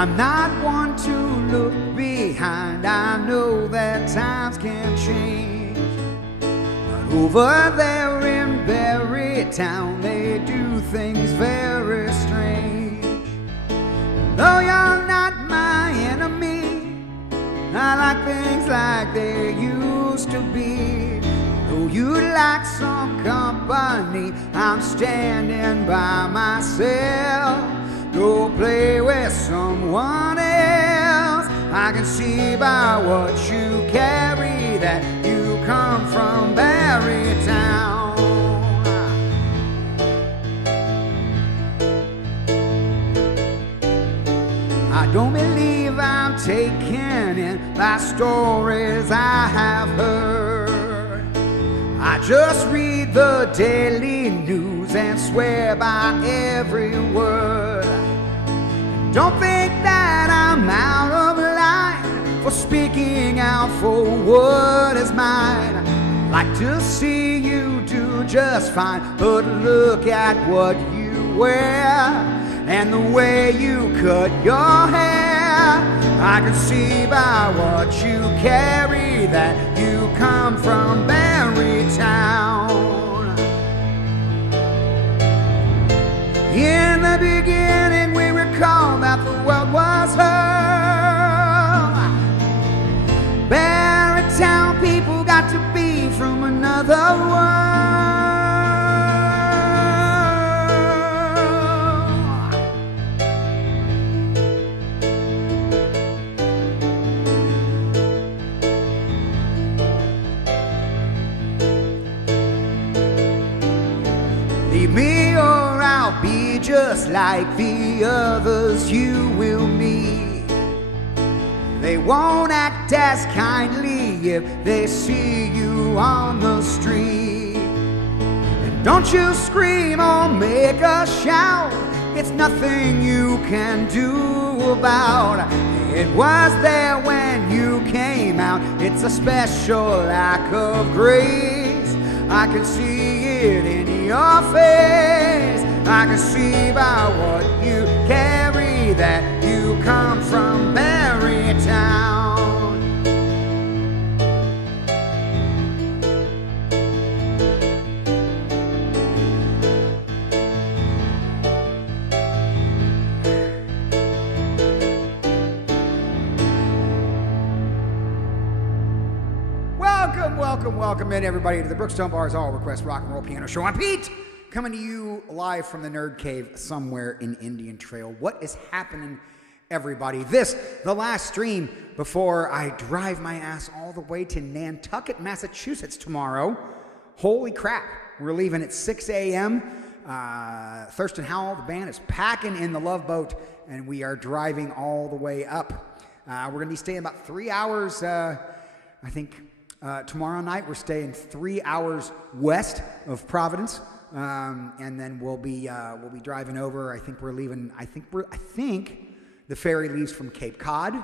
I'm not one to look behind. I know that times can change, but over there in Berrytown they do things very strange. Though you're not my enemy, I like things like they used to be. Though you'd like some company, I'm standing by myself. Go play with someone else. I can see by what you carry that you come from Berrytown. I don't believe I'm taken in by stories I have heard. I just read the daily news and swear by every word. Don't think that I'm out of line for speaking out for what is mine. Like to see you do just fine, but look at what you wear and the way you cut your hair. I can see by what you carry that you come from Berrytown. In the beginning we recall that the world was home. Berrytown people got to be from another world. Leave me or I'll be just like the others you will meet. They won't act as kindly if they see you on the street. And don't you scream or make a shout, it's nothing you can do about. It was there when you came out, it's a special act of grace. I can see it in your face. I can see by what you carry that you come from Berrytown. Welcome in everybody to the Brookstone Bar's All Request Rock and Roll Piano Show. I'm Pete, coming to you live from the Nerd Cave somewhere in Indian Trail. What is happening, everybody? This, the last stream before I drive my ass all the way to Nantucket, Massachusetts tomorrow. Holy crap, we're leaving at 6 a.m. Thurston Howell, the band, is packing in the Love Boat, and we are driving all the way up. We're going to be staying about 3 hours, I think. Tomorrow night we're staying 3 hours west of Providence, and then we'll be driving over. I think we're leaving. I think the ferry leaves from Cape Cod,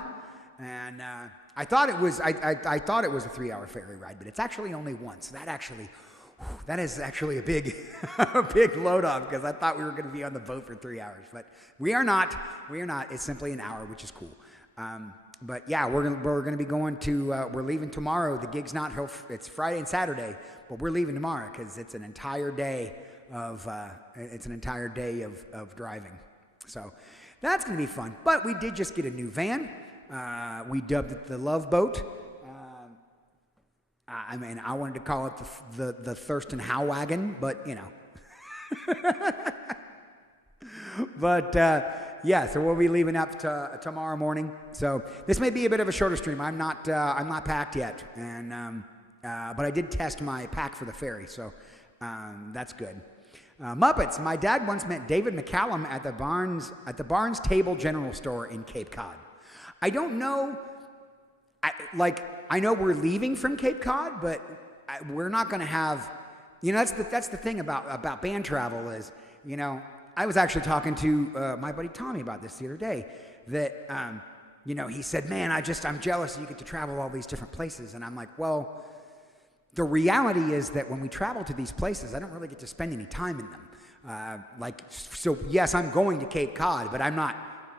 and I thought it was I thought it was a 3 hour ferry ride, but it's actually only one. So that is actually a big a big load off, because I thought we were going to be on the boat for 3 hours, but we are not. We are not. It's simply an hour, which is cool. But yeah, we're gonna be going to. We're leaving tomorrow. The gig's not. It's Friday and Saturday, but we're leaving tomorrow because it's an entire day of driving. So that's gonna be fun. But we did just get a new van. We dubbed it the Love Boat. I mean, I wanted to call it the Thurston How Wagon, but you know. But. Yeah, so we'll be leaving up tomorrow morning. So this may be a bit of a shorter stream. I'm not packed yet, and but I did test my pack for the ferry, so that's good. Muppets. My dad once met David McCallum at the Barnes Table General Store in Cape Cod. I don't know. I know we're leaving from Cape Cod, but we're not going to have. You know, that's the thing about band travel is, you know. I was actually talking to my buddy Tommy about this the other day, that, you know, he said, man, I'm jealous you get to travel all these different places. And I'm like, well, the reality is that when we travel to these places, I don't really get to spend any time in them. So yes, I'm going to Cape Cod, but I'm not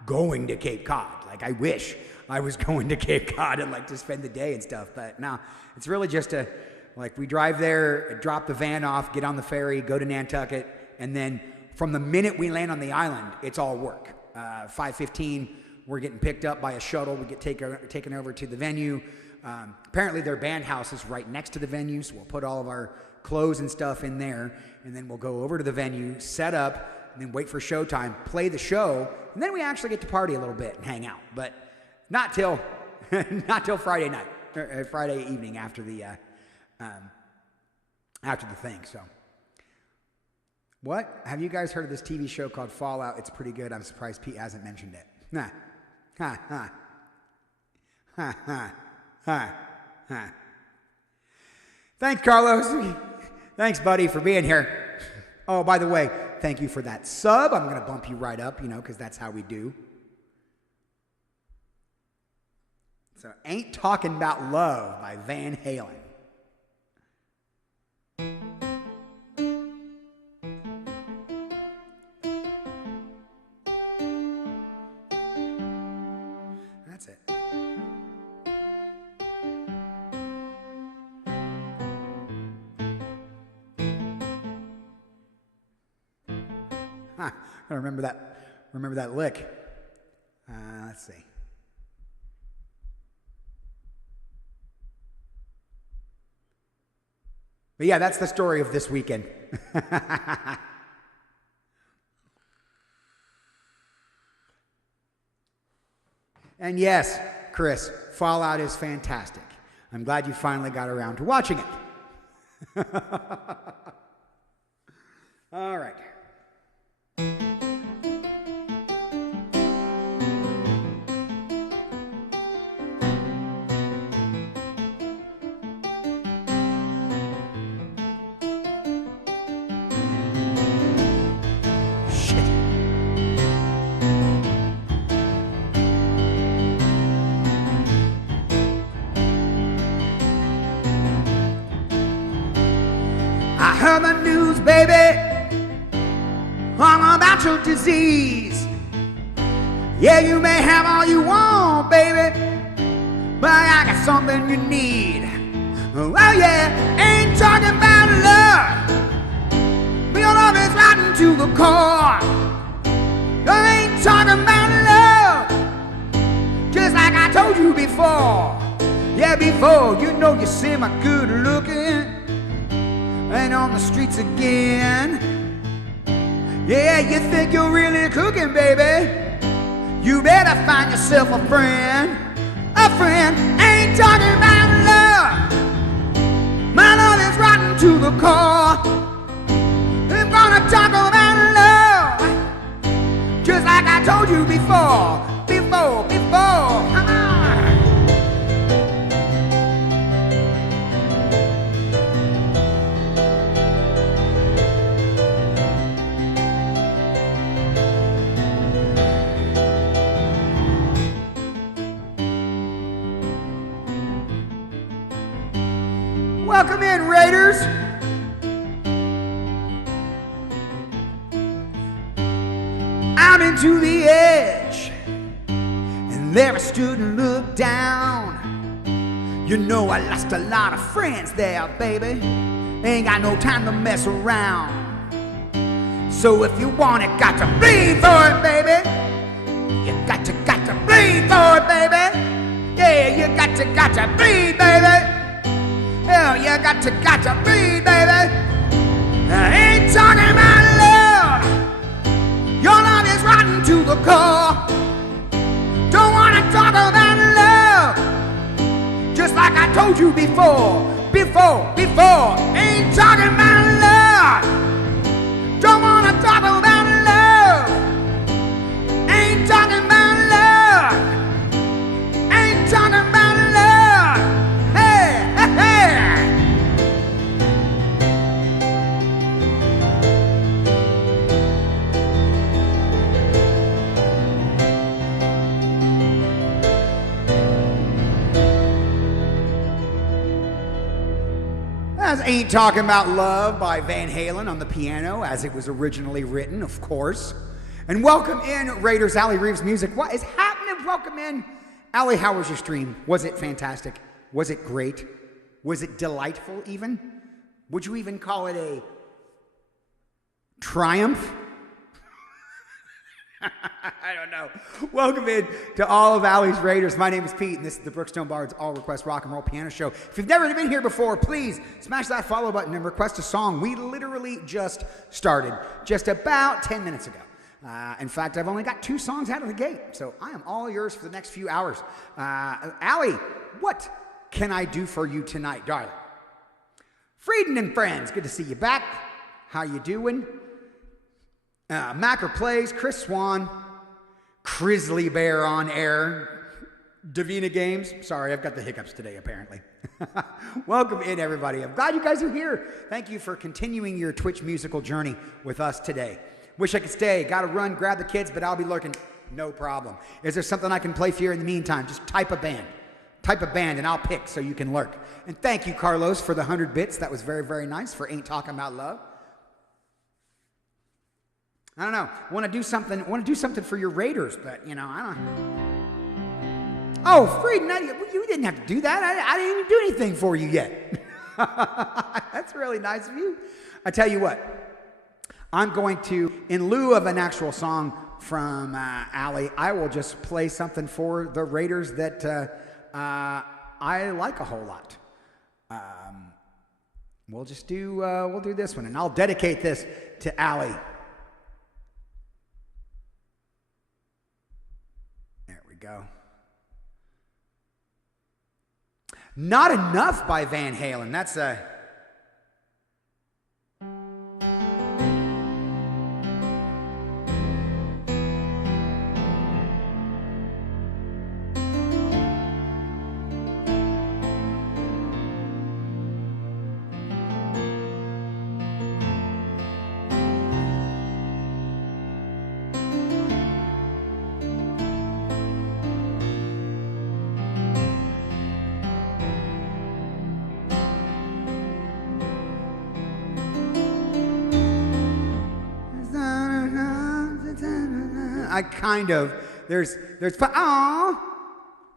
going to Cape Cod. Like, I wish I was going to Cape Cod and like to spend the day and stuff. But no, it's really just we drive there, drop the van off, get on the ferry, go to Nantucket, and then from the minute we land on the island, it's all work. 5:15, we're getting picked up by a shuttle. We get taken over to the venue. Apparently their band house is right next to the venue, so we'll put all of our clothes and stuff in there, and then we'll go over to the venue, set up, and then wait for showtime, play the show, and then we actually get to party a little bit and hang out. But not till Friday night, or Friday evening after the thing. So, what have you guys heard of this TV show called Fallout? It's pretty good. I'm surprised Pete hasn't mentioned it. Nah, ha ha, ha ha ha ha. Thanks, Carlos. Thanks, buddy, for being here. Oh, by the way, thank you for that sub. I'm gonna bump you right up, because that's how we do. So, Ain't Talking About Love by Van Halen. That's it. I remember that lick. Let's see. But yeah, that's the story of this weekend. And yes, Chris, Fallout is fantastic. I'm glad you finally got around to watching it. All right. I heard the news, baby, all about your disease. Yeah, you may have all you want, baby, but I got something you need. Oh yeah, ain't talking about love. Your love is rotten to the core. I ain't talking about love, just like I told you before. Yeah, before, you know you see my good looking and on the streets again. Yeah, you think you're really cooking, baby? You better find yourself a friend. A friend. Ain't talking about love. My love is rotten to the core. I'm gonna talk about love, just like I told you before. Come on. Welcome in, Raiders. I'm into the edge, and there I stood and looked down. You know I lost a lot of friends there, baby. Ain't got no time to mess around. So if you want it, got to bleed for it, baby. You got to bleed for it, baby. Yeah, you got to bleed, baby. Hell, you got to bleed, baby. I ain't talking about love. Your love is rotten to the core. Don't wanna talk about love, just like I told you before. Ain't talking about love. Don't wanna talk about love. Ain't talking about love. Ain't talking about love. As Ain't Talking About Love by Van Halen on the piano, as it was originally written, of course. And welcome in, Raiders. Allie Reeves Music. What is happening? Welcome in. Allie, how was your stream? Was it fantastic? Was it great? Was it delightful even? Would you even call it a triumph? I don't know. Welcome in to all of Allie's Raiders. My name is Pete, and this is the Brookstone Bard's All Request Rock and Roll Piano Show. If you've never been here before, please smash that follow button and request a song. We literally just started just about 10 minutes ago. In fact, I've only got 2 songs out of the gate, so I am all yours for the next few hours. Allie, what can I do for you tonight, darling? Frieden and friends, good to see you back. How you doing? Macker Plays, Chris Swan, Grizzly Bear on air, Davina Games. Sorry, I've got the hiccups today, apparently. Welcome in, everybody. I'm glad you guys are here. Thank you for continuing your Twitch musical journey with us today. Wish I could stay. Got to run, grab the kids, but I'll be lurking. No problem. Is there something I can play for you in the meantime? Just type a band. Type a band, and I'll pick so you can lurk. And thank you, Carlos, for the 100 bits. That was very, very nice for Ain't Talking About Love. I don't know. Want to do something for your Raiders, but you know, I don't. Oh, Frieden, you didn't have to do that. I didn't even do anything for you yet. That's really nice of you. I tell you what, I'm going to, in lieu of an actual song from Allie, I will just play something for the Raiders that I like a whole lot. We'll do this one, and I'll dedicate this to Allie. Go. Not Enough by Van Halen. That's a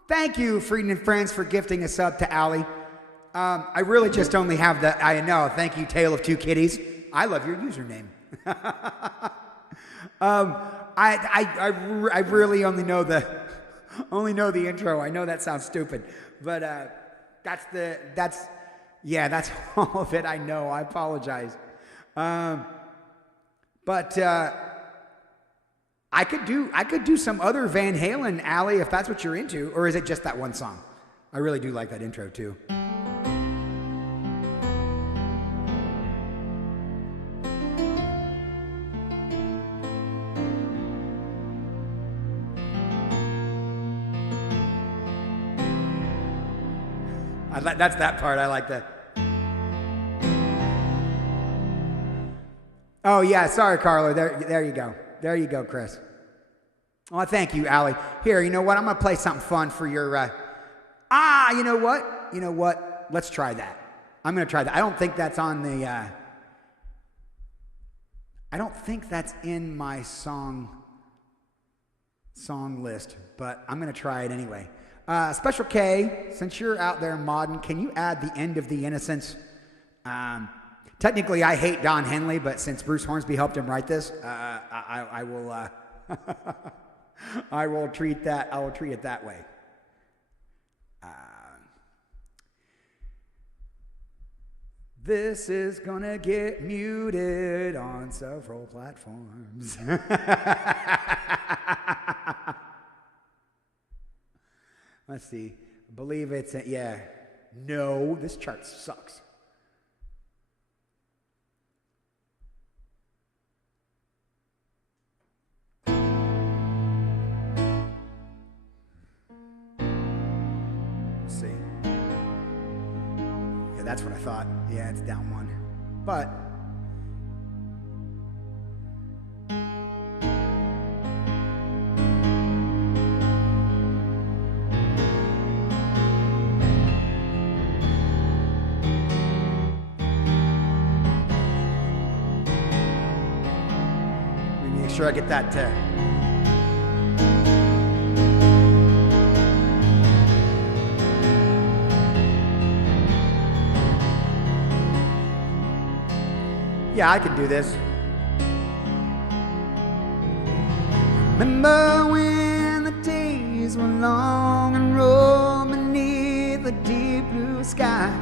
thank you, Frieden and friends, for gifting a sub to Allie. I really just only have the, I know, thank you, Tale of Two Kitties. I love your username. I really only know the intro. I know that sounds stupid, but that's all of it I know. I apologize. I could do some other Van Halen, Allie, if that's what you're into, or is it just that one song? I really do like that intro too. That's that part. I like that. Oh yeah, sorry, Carlo. There you go. There you go, Chris. Oh, thank you, Allie. Here, you know what? I'm going to play something fun for your... you know what? You know what? Let's try that. I'm going to try that. I don't think that's on the... I don't think that's in my song list, but I'm going to try it anyway. Special K, since you're out there modding, can you add the End of the Innocence? Technically, I hate Don Henley, but since Bruce Hornsby helped him write this, I will I will treat it that way. This is gonna get muted on several platforms. Let's see. I believe it's no, this chart sucks. That's what I thought. Yeah, it's down one. But sure I get that. Yeah, I can do this. Remember when the days were long and rolled beneath the deep blue sky?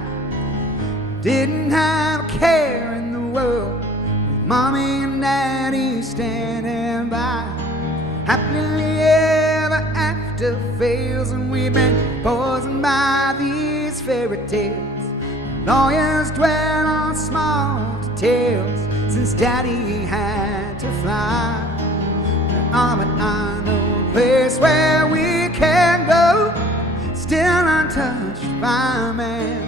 Didn't have a care in the world, with mommy and daddy standing by. Happily ever after fails, and we've been poisoned by these fairy tales. Lawyers dwell on small details since daddy had to fly. But I know a place where we can go, still untouched by man.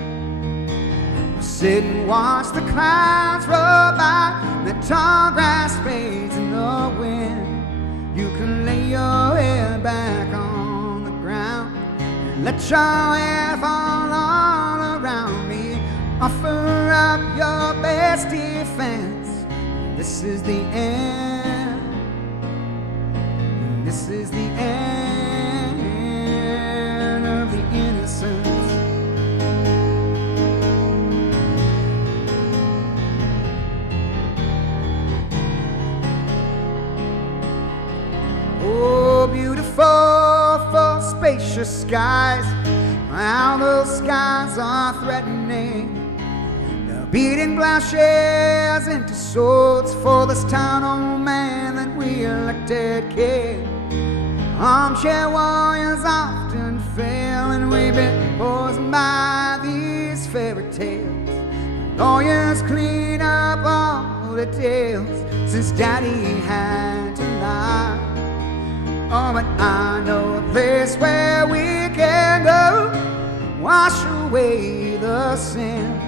We'll sit and watch the clouds roll by, the tall grass fades in the wind. You can lay your head back on the ground and let your hair fall all around me. Offer up your best defense. This is the end. This is the end of the innocence. Oh, beautiful, full, spacious skies. How those skies are threatening. Beating plowshares into swords for this town old man that we elected king. Armchair warriors often fail, and we've been poisoned by these fairy tales. Lawyers clean up all the tales since daddy had to lie. Oh, but I know a place where we can go, wash away the sin.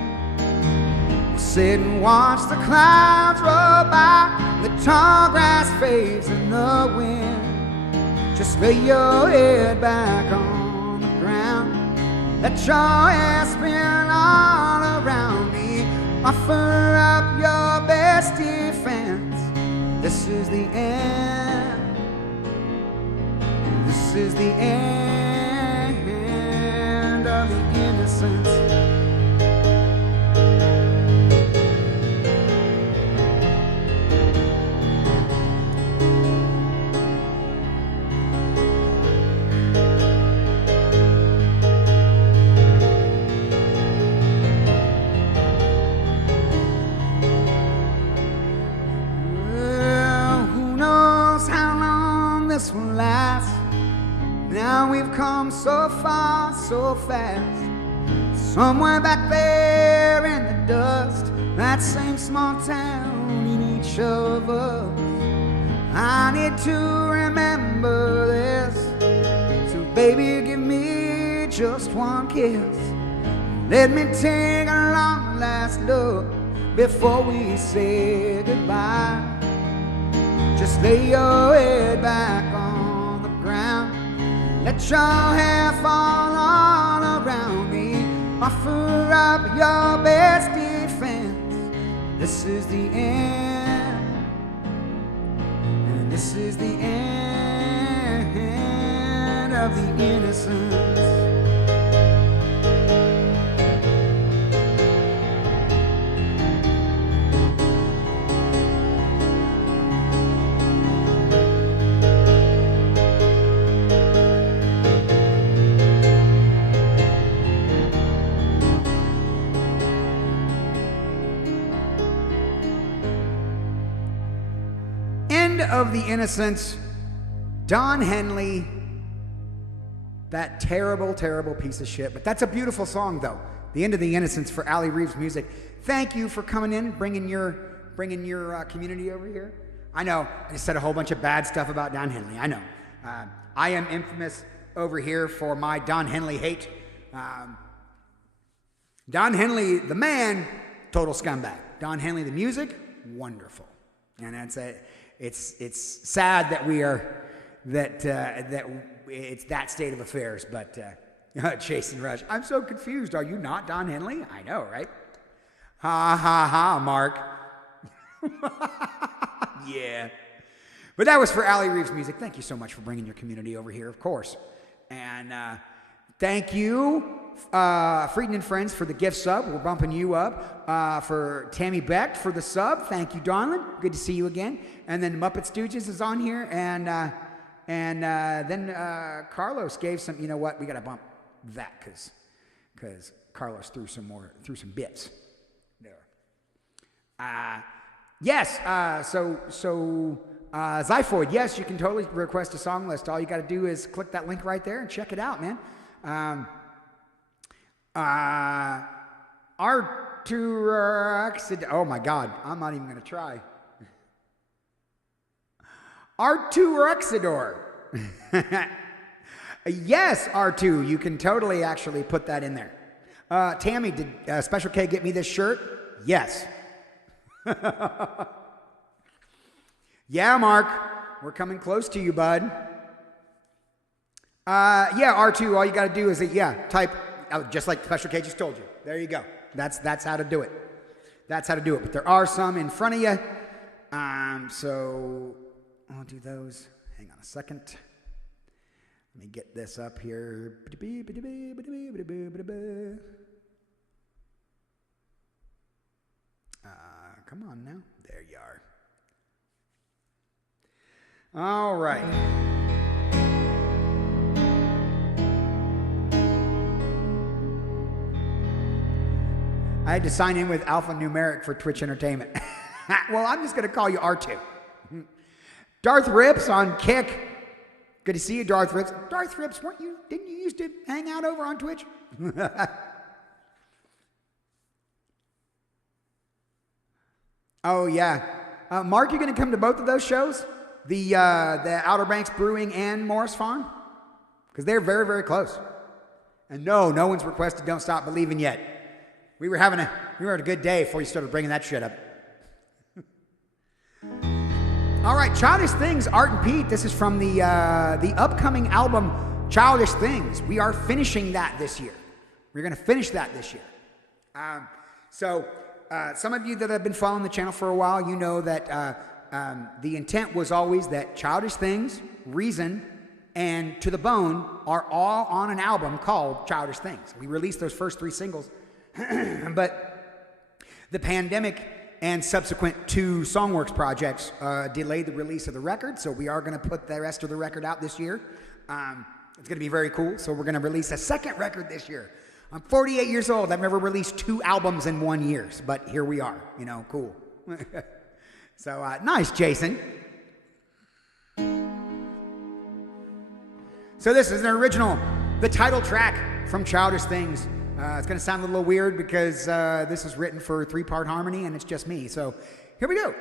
Sit and watch the clouds roll by, the tall grass fades in the wind. Just lay your head back on the ground, let your hair spin all around me. Offer up your best defense. This is the end. This is the end of the innocence. This will last. Now we've come so far, so fast. Somewhere back there in the dust, that same small town in each of us. I need to remember this. So baby, give me just one kiss. Let me take a long last look before we say goodbye. Just lay your head back on the ground, let your hair fall all around me. Offer up your best defense. This is the end, and this is the end of the innocence. Of the innocence, Don Henley, that terrible, terrible piece of shit. But that's a beautiful song, though. The End of the Innocence for Ali Reeves Music. Thank you for coming in, bringing your community over here. I know I just said a whole bunch of bad stuff about Don Henley. I know. I am infamous over here for my Don Henley hate. Don Henley, the man, total scumbag. Don Henley, the music, wonderful. And that's it. It's sad that we are that it's that state of affairs. But Chase and Rush, I'm so confused. Are you not Don Henley? I know, right? Ha ha ha, Mark. Yeah. But that was for Allie Reeves Music. Thank you so much for bringing your community over here, of course. And thank you, Frieden and Friends, for the gift sub. We're bumping you up. For Tammy Beck for the sub. Thank you, Donlin. Good to see you again. And then Muppet Stooges is on here. And then Carlos gave some, you know what? We got to bump that because Carlos threw some bits there. Yes. So Zyphoid, yes, you can totally request a song list. All you got to do is click that link right there and check it out, man. Oh my God, I'm not even going to try. R2Rexidor. Yes, R2, you can totally actually put that in there. Tammy, did Special K get me this shirt? Yes. Yeah, Mark, we're coming close to you, bud. Yeah, R2, all you got to do is, type, just like Special K just told you. There you go. That's how to do it. That's how to do it. But there are some in front of you. So I'll do those. Hang on a second. Let me get this up here. Come on now. There you are. All right. I had to sign in with alphanumeric for Twitch Entertainment. Well, I'm just going to call you R2. Darth Rips on Kick. Good to see you, Darth Rips. Darth Rips, didn't you used to hang out over on Twitch? Oh, yeah. Mark, you going to come to both of those shows? The Outer Banks Brewing and Morris Farm? Because they're very, very close. And no one's requested Don't Stop Believing yet. We were having a good day before you started bringing that shit up. All right, Childish Things, Art and Pete. This is from the upcoming album Childish Things. We are finishing that this year. We're going to finish that this year. So some of you that have been following the channel for a while, you know that the intent was always that Childish Things, Reason, and To the Bone are all on an album called Childish Things. We released those first 3 singles, but the pandemic and subsequent 2 Songworks projects delayed the release of the record, so we are going to put the rest of the record out this year. It's going to be very cool, so we're going to release a second record this year. I'm 48 years old. I've never released 2 albums in 1 year, but here we are. Cool. So, nice, Jason. So this is an original, the title track from Childish Things. It's going to sound a little weird because this is written for 3-part harmony and it's just me. So here we go.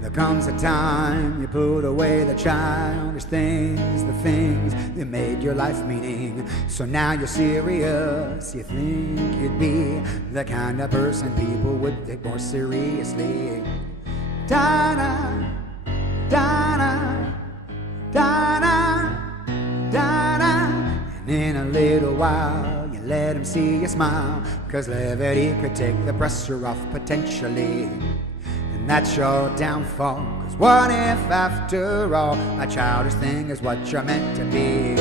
There comes a time you put away the childish things, the things that made your life meaning. So now you're serious, you think you'd be the kind of person people would take more seriously. Da-da, da-da, da-da, da-da. And in a little while you let them see you smile, 'cause levity could take the pressure off potentially. And that's your downfall, 'cause what if after all a childish thing is what you're meant to be?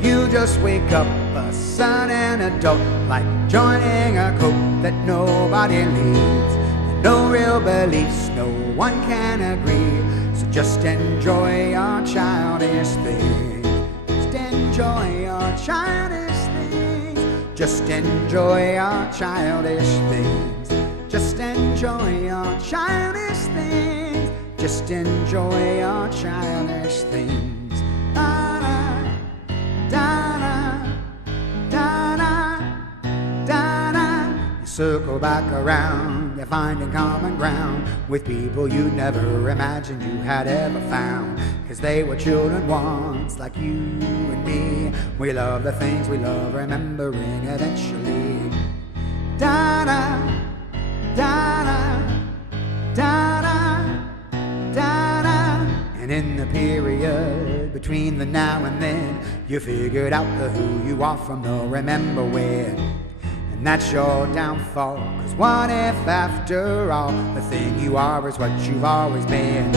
You just wake up a son and adult, like joining a cult that nobody leads. No real beliefs, no one can agree. So just enjoy your childish things. Just enjoy your childish things. Just enjoy your childish things. Just enjoy your childish things. Just enjoy your childish things. Da-da, da-da, da-da, da-da. You circle back around, you're finding common ground with people you never imagined you had ever found. 'Cause they were children once, like you and me. We love the things we love, remembering eventually. Da-da, da-da, da-da, da-da. And in the period between the now and then, You figured out the who you are from the remember when. And that's your downfall. Cause what if after all the thing you are is what you've always been?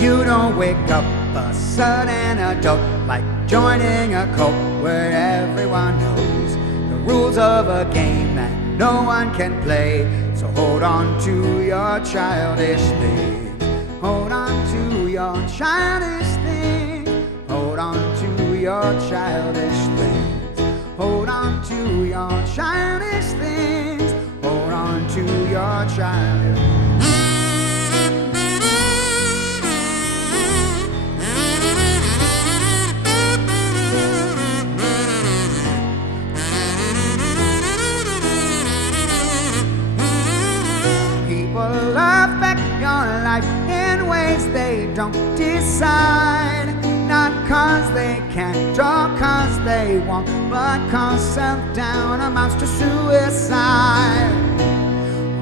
You don't wake up a sudden adult like joining a cult where everyone knows the rules of a game that no one can play. So hold on to your childish things. Hold on to your childish things. Hold on to your childish things. Hold on to your childish things. Hold on to your childish things. People affect your life in ways they don't decide. Not cause they can't or cause they won't, but cause self-doubt amounts to suicide.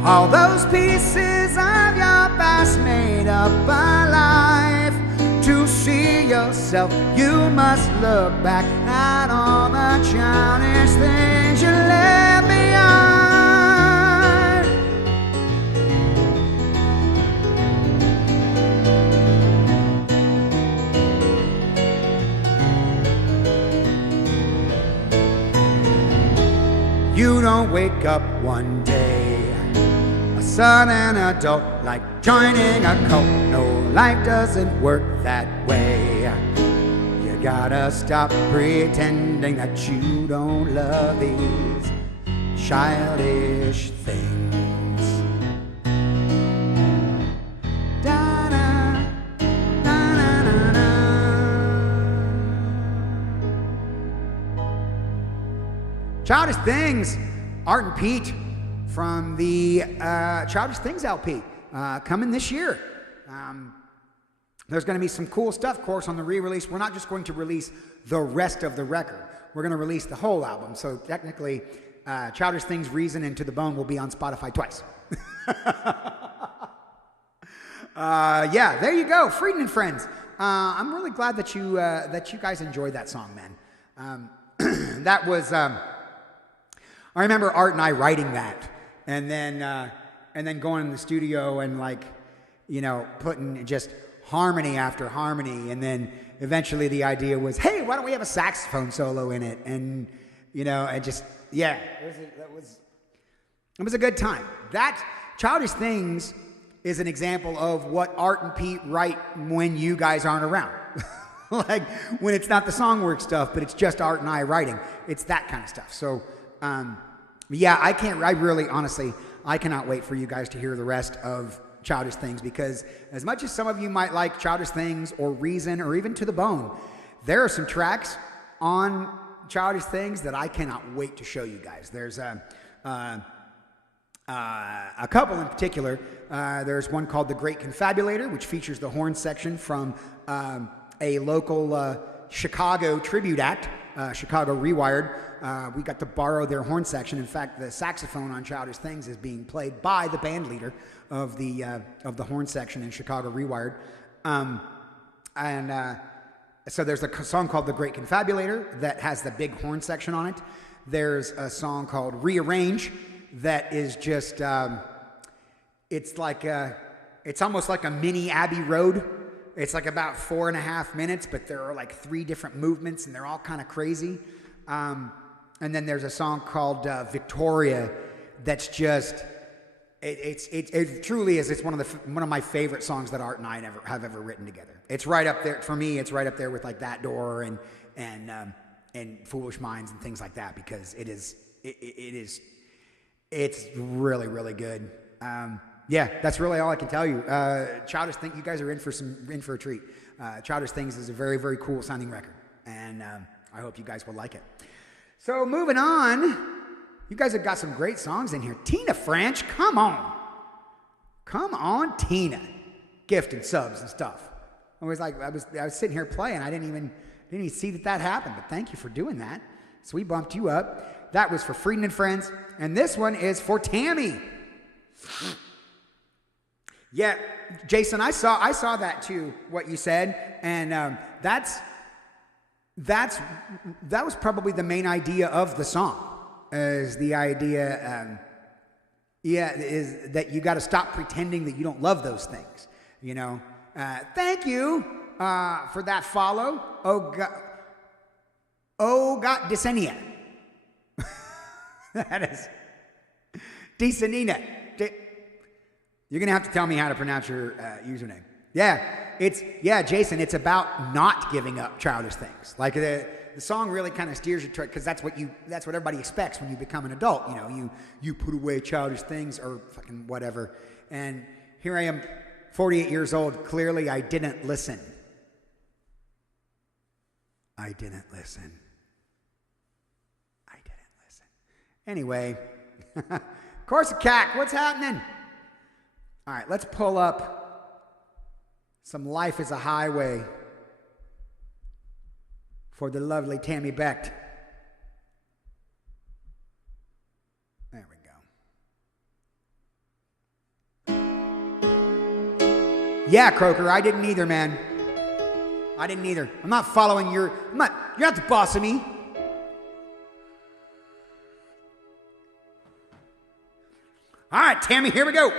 All those pieces of your past made up a life. To see yourself, you must look back at all the childish things you left behind. You don't wake up one day a sudden adult like joining a cult. No, life doesn't work that way. You gotta stop pretending that you don't love these childish things. Da-da, da-da-da-da. Childish Things, Art and Pete from the Childish Things LP coming this year. There's going to be some cool stuff, of course, on the re-release. We're not just going to release the rest of the record. We're going to release the whole album. So technically, Childish Things, Reason, and To the Bone will be on Spotify twice. Yeah, there you go. Frieden and Friends. I'm really glad that you guys enjoyed that song, man. That was... I remember Art and I writing that, and then going in the studio and, like, you know, putting just harmony after harmony, and then eventually the idea was, hey, why don't we have a saxophone solo in it? And, you know, and just, yeah, it was a good time. That Childish Things is an example of what Art and Pete write when you guys aren't around. Like, when it's not the songwork stuff, but it's just Art and I writing. It's that kind of stuff. So, yeah, I cannot wait for you guys to hear the rest of Childish Things, because as much as some of you might like Childish Things or Reason or even To the Bone, there are some tracks on Childish Things that I cannot wait to show you guys. There's a couple in particular. There's one called The Great Confabulator, which features the horn section from a local Chicago tribute act, Chicago Rewired. We got to borrow their horn section. In fact, the saxophone on Childish Things is being played by the band leader of the horn section in Chicago Rewired. So there's a song called The Great Confabulator that has the big horn section on it. There's a song called Rearrange that is just, it's almost like a mini Abbey Road. It's like about 4.5 minutes, but there are like 3 different movements, and they're all kind of crazy. And then there's a song called Victoria that's just, it truly is. It's one of my favorite songs that Art and I have ever written together. It's right up there for me. It's right up there with like That Door and Foolish Minds and things like that, because it's really, really good. Yeah, that's really all I can tell you. Childish Things, you guys are in for a treat. Childish Things is a very, very cool sounding record, and I hope you guys will like it. So moving on, you guys have got some great songs in here. Tina French, come on, Tina, gifting subs and stuff. I was sitting here playing. I didn't even see that happened. But thank you for doing that. So we bumped you up. That was for Frieden and Friends, and this one is for Tammy. Yeah, Jason, I saw that too, what you said, and that was probably the main idea of the song, is the idea, is that you got to stop pretending that you don't love those things. You know, thank you for that follow. Oh God, Desenia. That is Desanina. You're gonna have to tell me how to pronounce your username. Yeah, Jason. It's about not giving up childish things. Like the song really kind of steers you toward, because that's what everybody expects when you become an adult. You know, you put away childish things or fucking whatever. And here I am, 48 years old. Clearly, I didn't listen. Anyway, Corsicac, what's happening? All right, let's pull up some Life is a Highway for the lovely Tammy Becht. There we go. Yeah, Croker, I didn't either, man. I didn't either. I'm not following you're not the boss of me. All right, Tammy, here we go.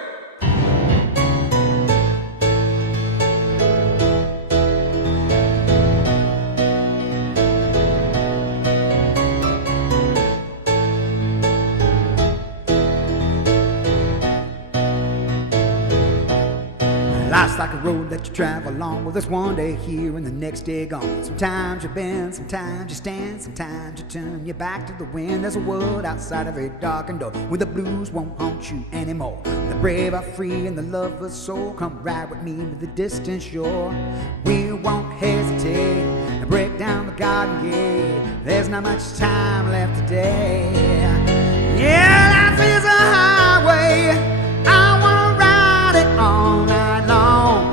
Life's like a road that you travel along. Well, there's one day here and the next day gone. Sometimes you bend, sometimes you stand, sometimes you turn your back to the wind. There's a world outside of a darkened door where the blues won't haunt you anymore. The brave are free and the lover's soul. Come ride with me to the distant shore. We won't hesitate to break down the garden gate. There's not much time left today. Yeah, life is a highway. I wanna ride it all night long.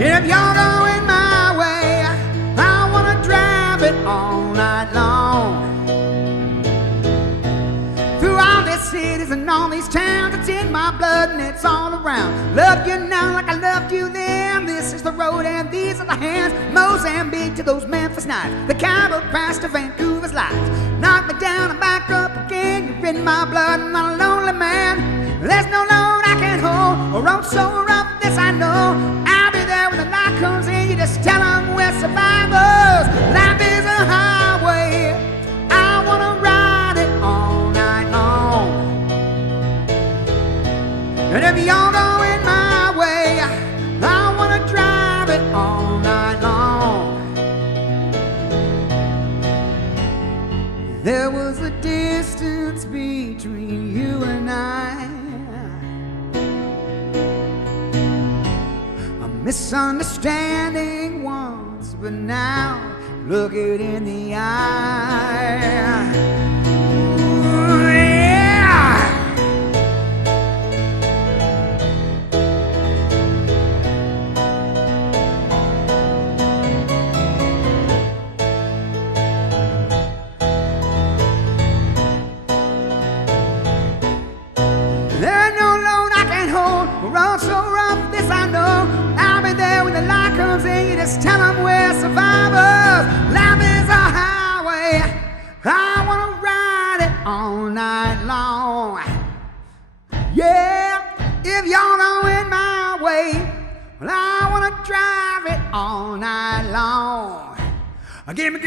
If you're going my way, I wanna drive it all night long. Through all these cities and all these towns, it's in my blood and it's all around. Love you now like I loved you then. This is the road and these are the hands. Mozambique to those Memphis nights, the Cairo Pass to Vancouver's lights. Knock me down and back up again. You're in my blood and I'm a lonely man. There's no load I can hold, a road so rough, this I know. I'll be there when the light comes in. You just tell them we're survivors. Life is a highway. I wanna ride it all night long. And if you're going my way, I wanna drive it all night long. There was a distance between you and I, a misunderstanding once, but now look it in the eye. Ooh, yeah. There's no load I can hold, we're all so rough, this I know. I'll be there when the light comes in. You just tell them we're survivors. Life is a highway. I wanna ride it all night long. Yeah, if you're going my way, well, I wanna drive it all night long. Gimme,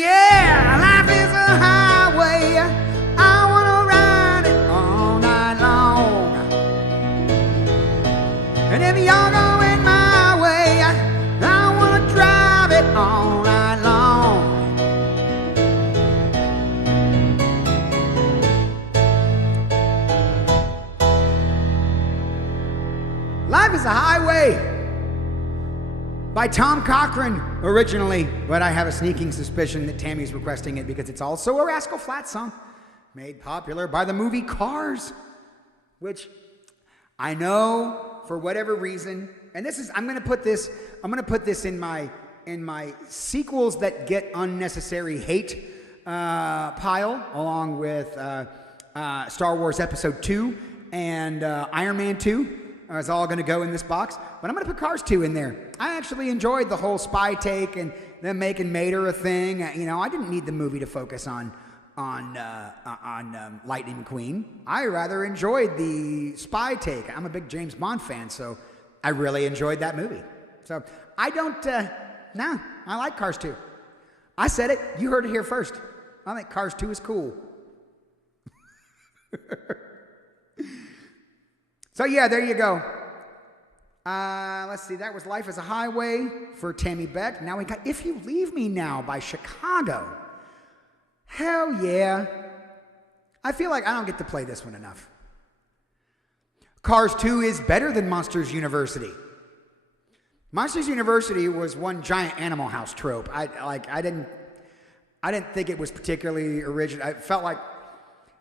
yeah. Life is a highway. I wanna ride it all night long. And if you're going my way, I wanna drive it all night long. Life is a Highway by Tom Cochrane originally, but I have a sneaking suspicion that Tammy's requesting it because it's also a Rascal Flatts song made popular by the movie Cars, which I know for whatever reason, and this is I'm going to put this in my sequels that get unnecessary hate pile, along with Star Wars Episode 2 and Iron Man 2. It's all going to go in this box, but I'm going to put Cars 2 in there. I actually enjoyed the whole spy take and them making Mater a thing. I didn't need the movie to focus on Lightning McQueen. I rather enjoyed the spy take. I'm a big James Bond fan, so I really enjoyed that movie. So I don't, I like Cars 2. I said it. You heard it here first. I think Cars 2 is cool. So yeah, there you go. Let's see. That was Life is a Highway for Tammy Beck. Now we got If You Leave Me Now by Chicago. Hell yeah. I feel like I don't get to play this one enough. Cars 2 is better than Monsters University. Monsters University was one giant Animal House trope. I didn't think it was particularly original. I felt like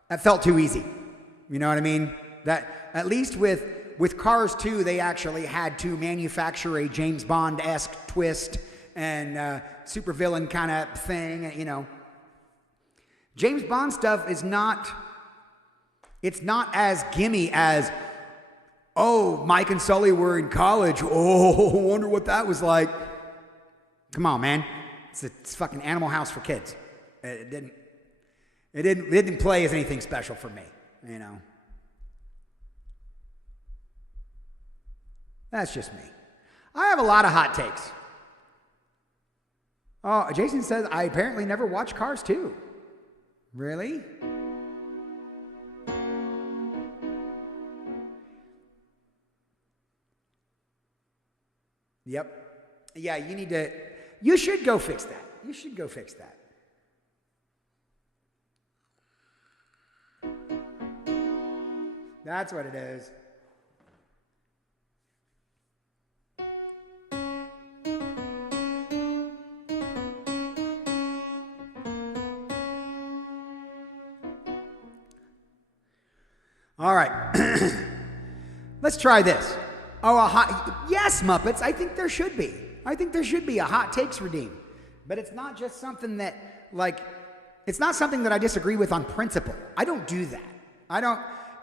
that felt too easy. You know what I mean? That at least with Cars 2, they actually had to manufacture a James Bond-esque twist and supervillain kind of thing. James Bond stuff is not. It's not as gimme as, oh, Mike and Sully were in college. Oh, wonder what that was like. Come on, man. It's fucking Animal House for kids. It didn't play as anything special for me. That's just me. I have a lot of hot takes. Oh, Jason says, I apparently never watched Cars 2. Really? Yep. Yeah, you should go fix that. You should go fix that. That's what it is. All right. Let's try this. Yes, Muppets. I think there should be. I think there should be a hot takes redeem. But it's not just something that, it's not something that I disagree with on principle. I don't do that.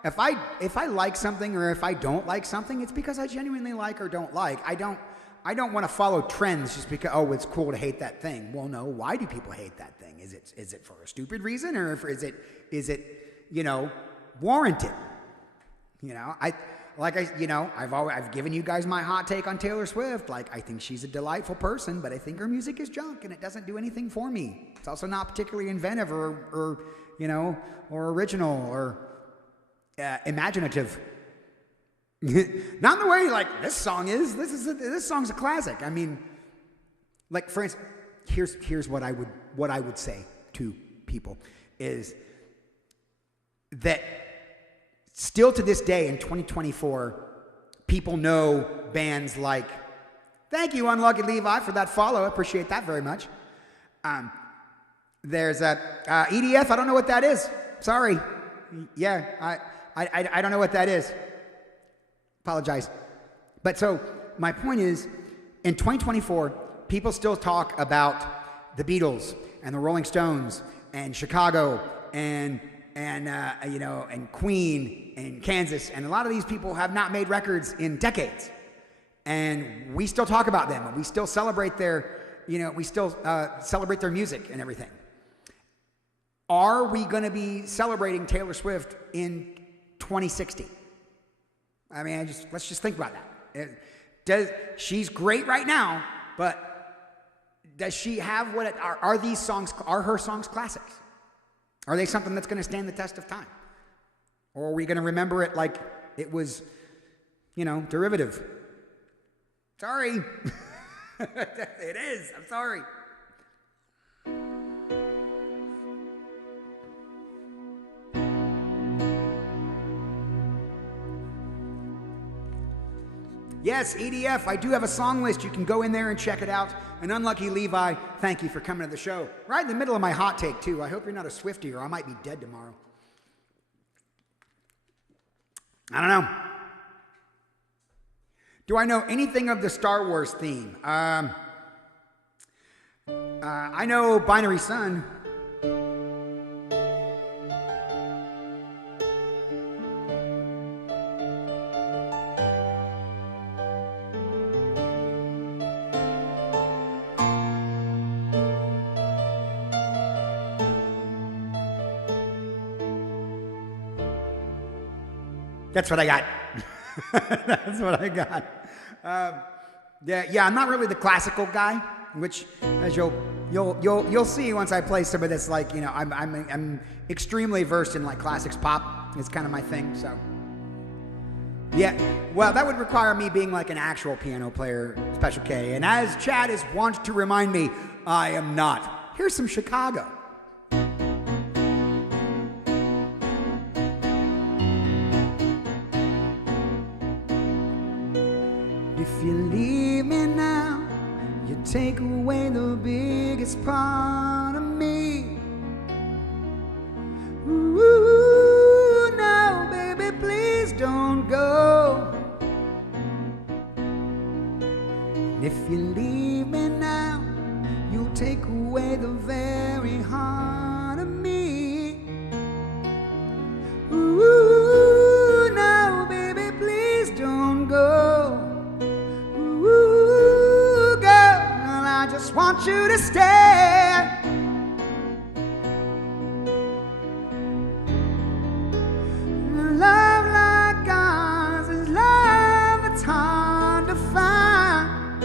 If I like something or if I don't like something, it's because I genuinely like or don't like. I don't want to follow trends just because, it's cool to hate that thing. Well, no. Why do people hate that thing? Is it for a stupid reason, or is it warranted? I've given you guys my hot take on Taylor Swift. I think she's a delightful person, but I think her music is junk and it doesn't do anything for me. It's also not particularly inventive or original or imaginative. Not in the way this song is. This song's a classic. I mean, for instance, here's what I would say to people is that still to this day in 2024, people know bands like, thank you, Unlucky Levi, for that follow. I appreciate that very much. There's EDF. I don't know what that is. Sorry. Yeah, I don't know what that is. Apologize. But so my point is, in 2024, people still talk about the Beatles and the Rolling Stones and Chicago and Queen and Kansas, and a lot of these people have not made records in decades, and we still talk about them, and we still celebrate their music and everything. Are we going to be celebrating Taylor Swift in 2060? I mean, let's just think about that. She's great right now, but does she have are her songs classics? Are they something that's going to stand the test of time? Or are we going to remember it like it was, derivative? Sorry. It is. I'm sorry. Yes, EDF, I do have a song list. You can go in there and check it out. And Unlucky Levi, thank you for coming to the show. Right in the middle of my hot take, too. I hope you're not a Swiftie or I might be dead tomorrow. I don't know. Do I know anything of the Star Wars theme? I know Binary Sun. That's what I got. That's what I got. Yeah, I'm not really the classical guy, which, as you'll see once I play some of this, like, you know, I'm extremely versed in like classics pop. It's kind of my thing. So yeah, well, that would require me being like an actual piano player, Special K. And as Chad is wont to remind me, I am not. Here's some Chicago. If you leave me now, you take away the biggest part of me. Ooh, no, baby, please don't go. And if you leave me now, you take away the very heart of me. Ooh, no, baby, please don't go. I just want you to stay. Love like ours is love that's hard to find.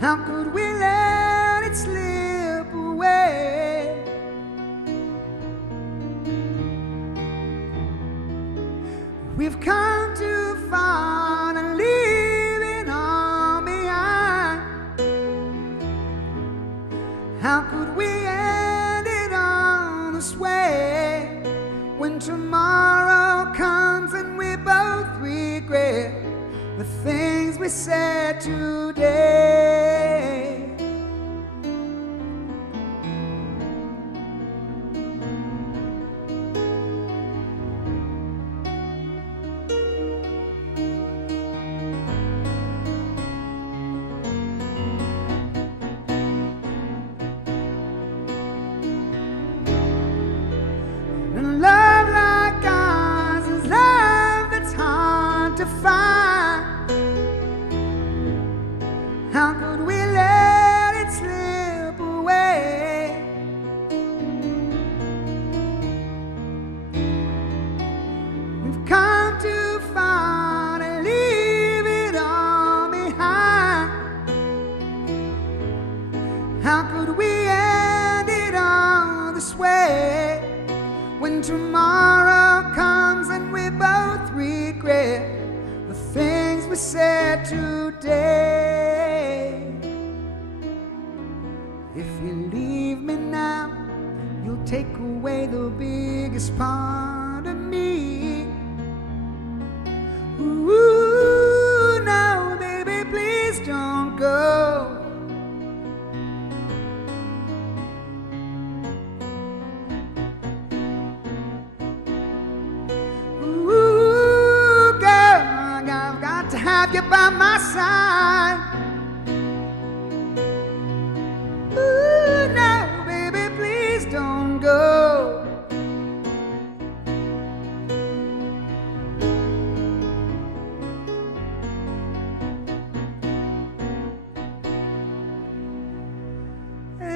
How could we let it slip away? We've come too far to leave it all behind. How could we end it all this way? When tomorrow comes and we both regret the things we said today. Love like ours is love that's hard to find. How could we let it slip away? We've come too far to leave it all behind. How could we end it all this way? When tomorrow comes and we both regret the things we said today. If you leave me now, you'll take away the biggest part of me. Ooh, no, baby, please don't go. To have you by my side. Ooh, no, baby, please don't go. A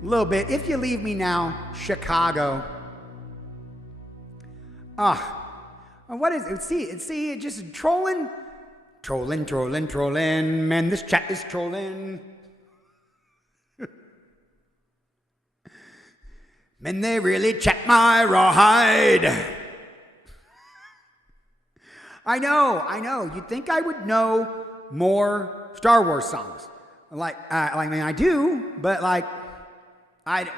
little bit. If you leave me now, Chicago. What is it? See, it just trolling. Man, this chat is trolling. Man, they really chat my rawhide. I know. You'd think I would know more Star Wars songs. I mean, I do, but like, hang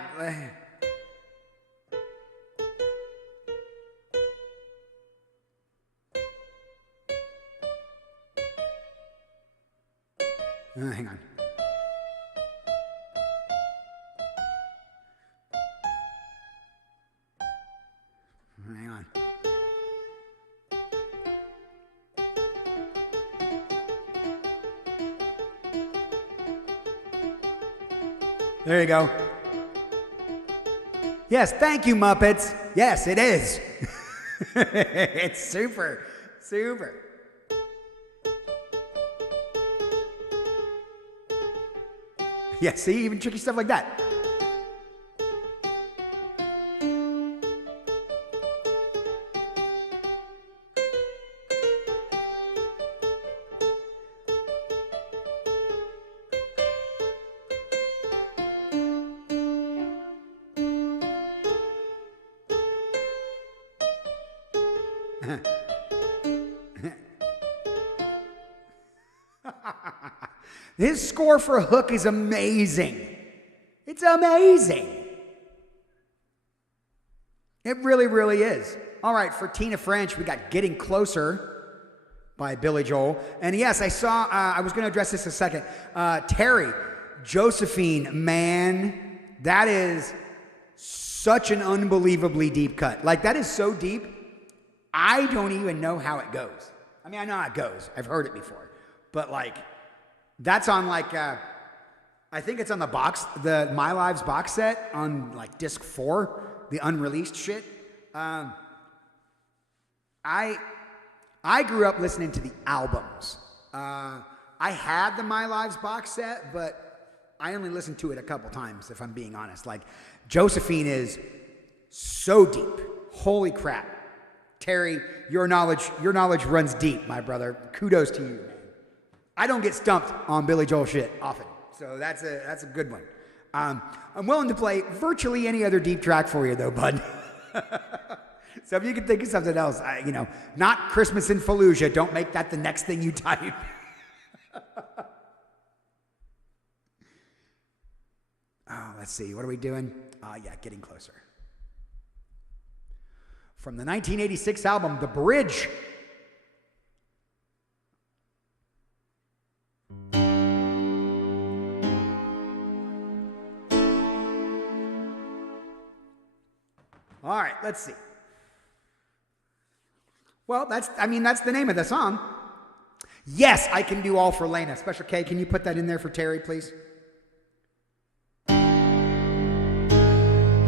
on. Hang on. There you go. Yes, thank you, Muppets. Yes, it is. It's super. Yeah, see, even tricky stuff like that. His score for a hook is amazing. It's amazing. It really, really is. All right, for Tina French, we got Getting Closer by Billy Joel. And yes, I saw, I was going to address this in a second. Terry, Josephine, man, that is such an unbelievably deep cut. Like, that is so deep, I don't even know how it goes. I mean, I know how it goes. I've heard it before. But, like, that's on, like, I think it's on the My Lives box set on, like, disc 4, the unreleased shit. I grew up listening to the albums. I had the My Lives box set, but I only listened to it a couple times, if I'm being honest. Like, Josephine is so deep. Holy crap. Terry, your knowledge runs deep, my brother. Kudos to you, man. I don't get stumped on Billy Joel shit often, so that's a good one. I'm willing to play virtually any other deep track for you, though, bud. So if you can think of something else, not Christmas in Fallujah. Don't make that the next thing you type. Oh, let's see. What are we doing? Yeah, Getting Closer. From the 1986 album, The Bridge. All right, let's see. Well, that's the name of the song. Yes, I Can Do All for Lena. Special K, can you put that in there for Terry, please?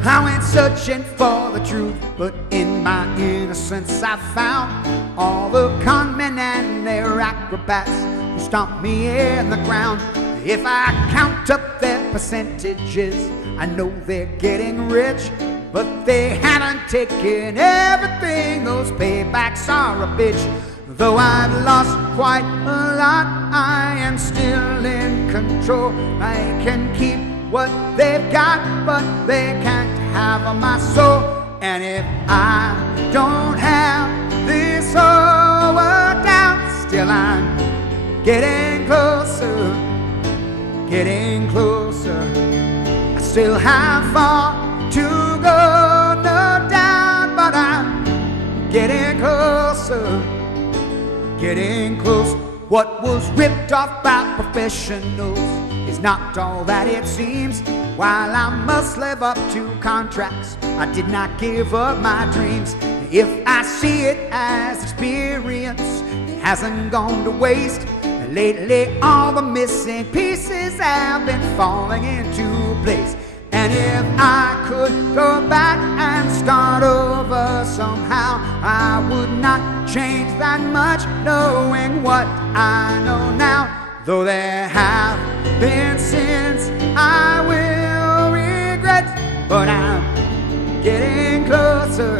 I went searching for the truth, but in my innocence I found all the con men and their acrobats who stomped me in the ground. If I count up their percentages, I know they're getting rich, but they haven't taken everything. Those paybacks are a bitch. Though I've lost quite a lot, I am still in control. I can keep what they've got, but they can't have my soul. And if I don't have this all worked out, still I'm getting closer, getting closer. I still have far to go, no doubt, but I'm getting closer, getting close. What was ripped off by professionals is not all that it seems. While I must live up to contracts, I did not give up my dreams. If I see it as experience, it hasn't gone to waste. Lately all the missing pieces have been falling into place. And if I could go back and start over somehow, I would not change that much, knowing what I know now. Though there have been sins I will regret, but I'm getting closer,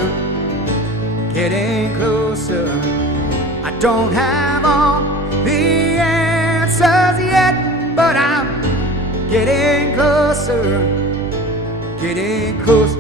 getting closer. I don't have all the answers yet, but I'm getting closer, getting close.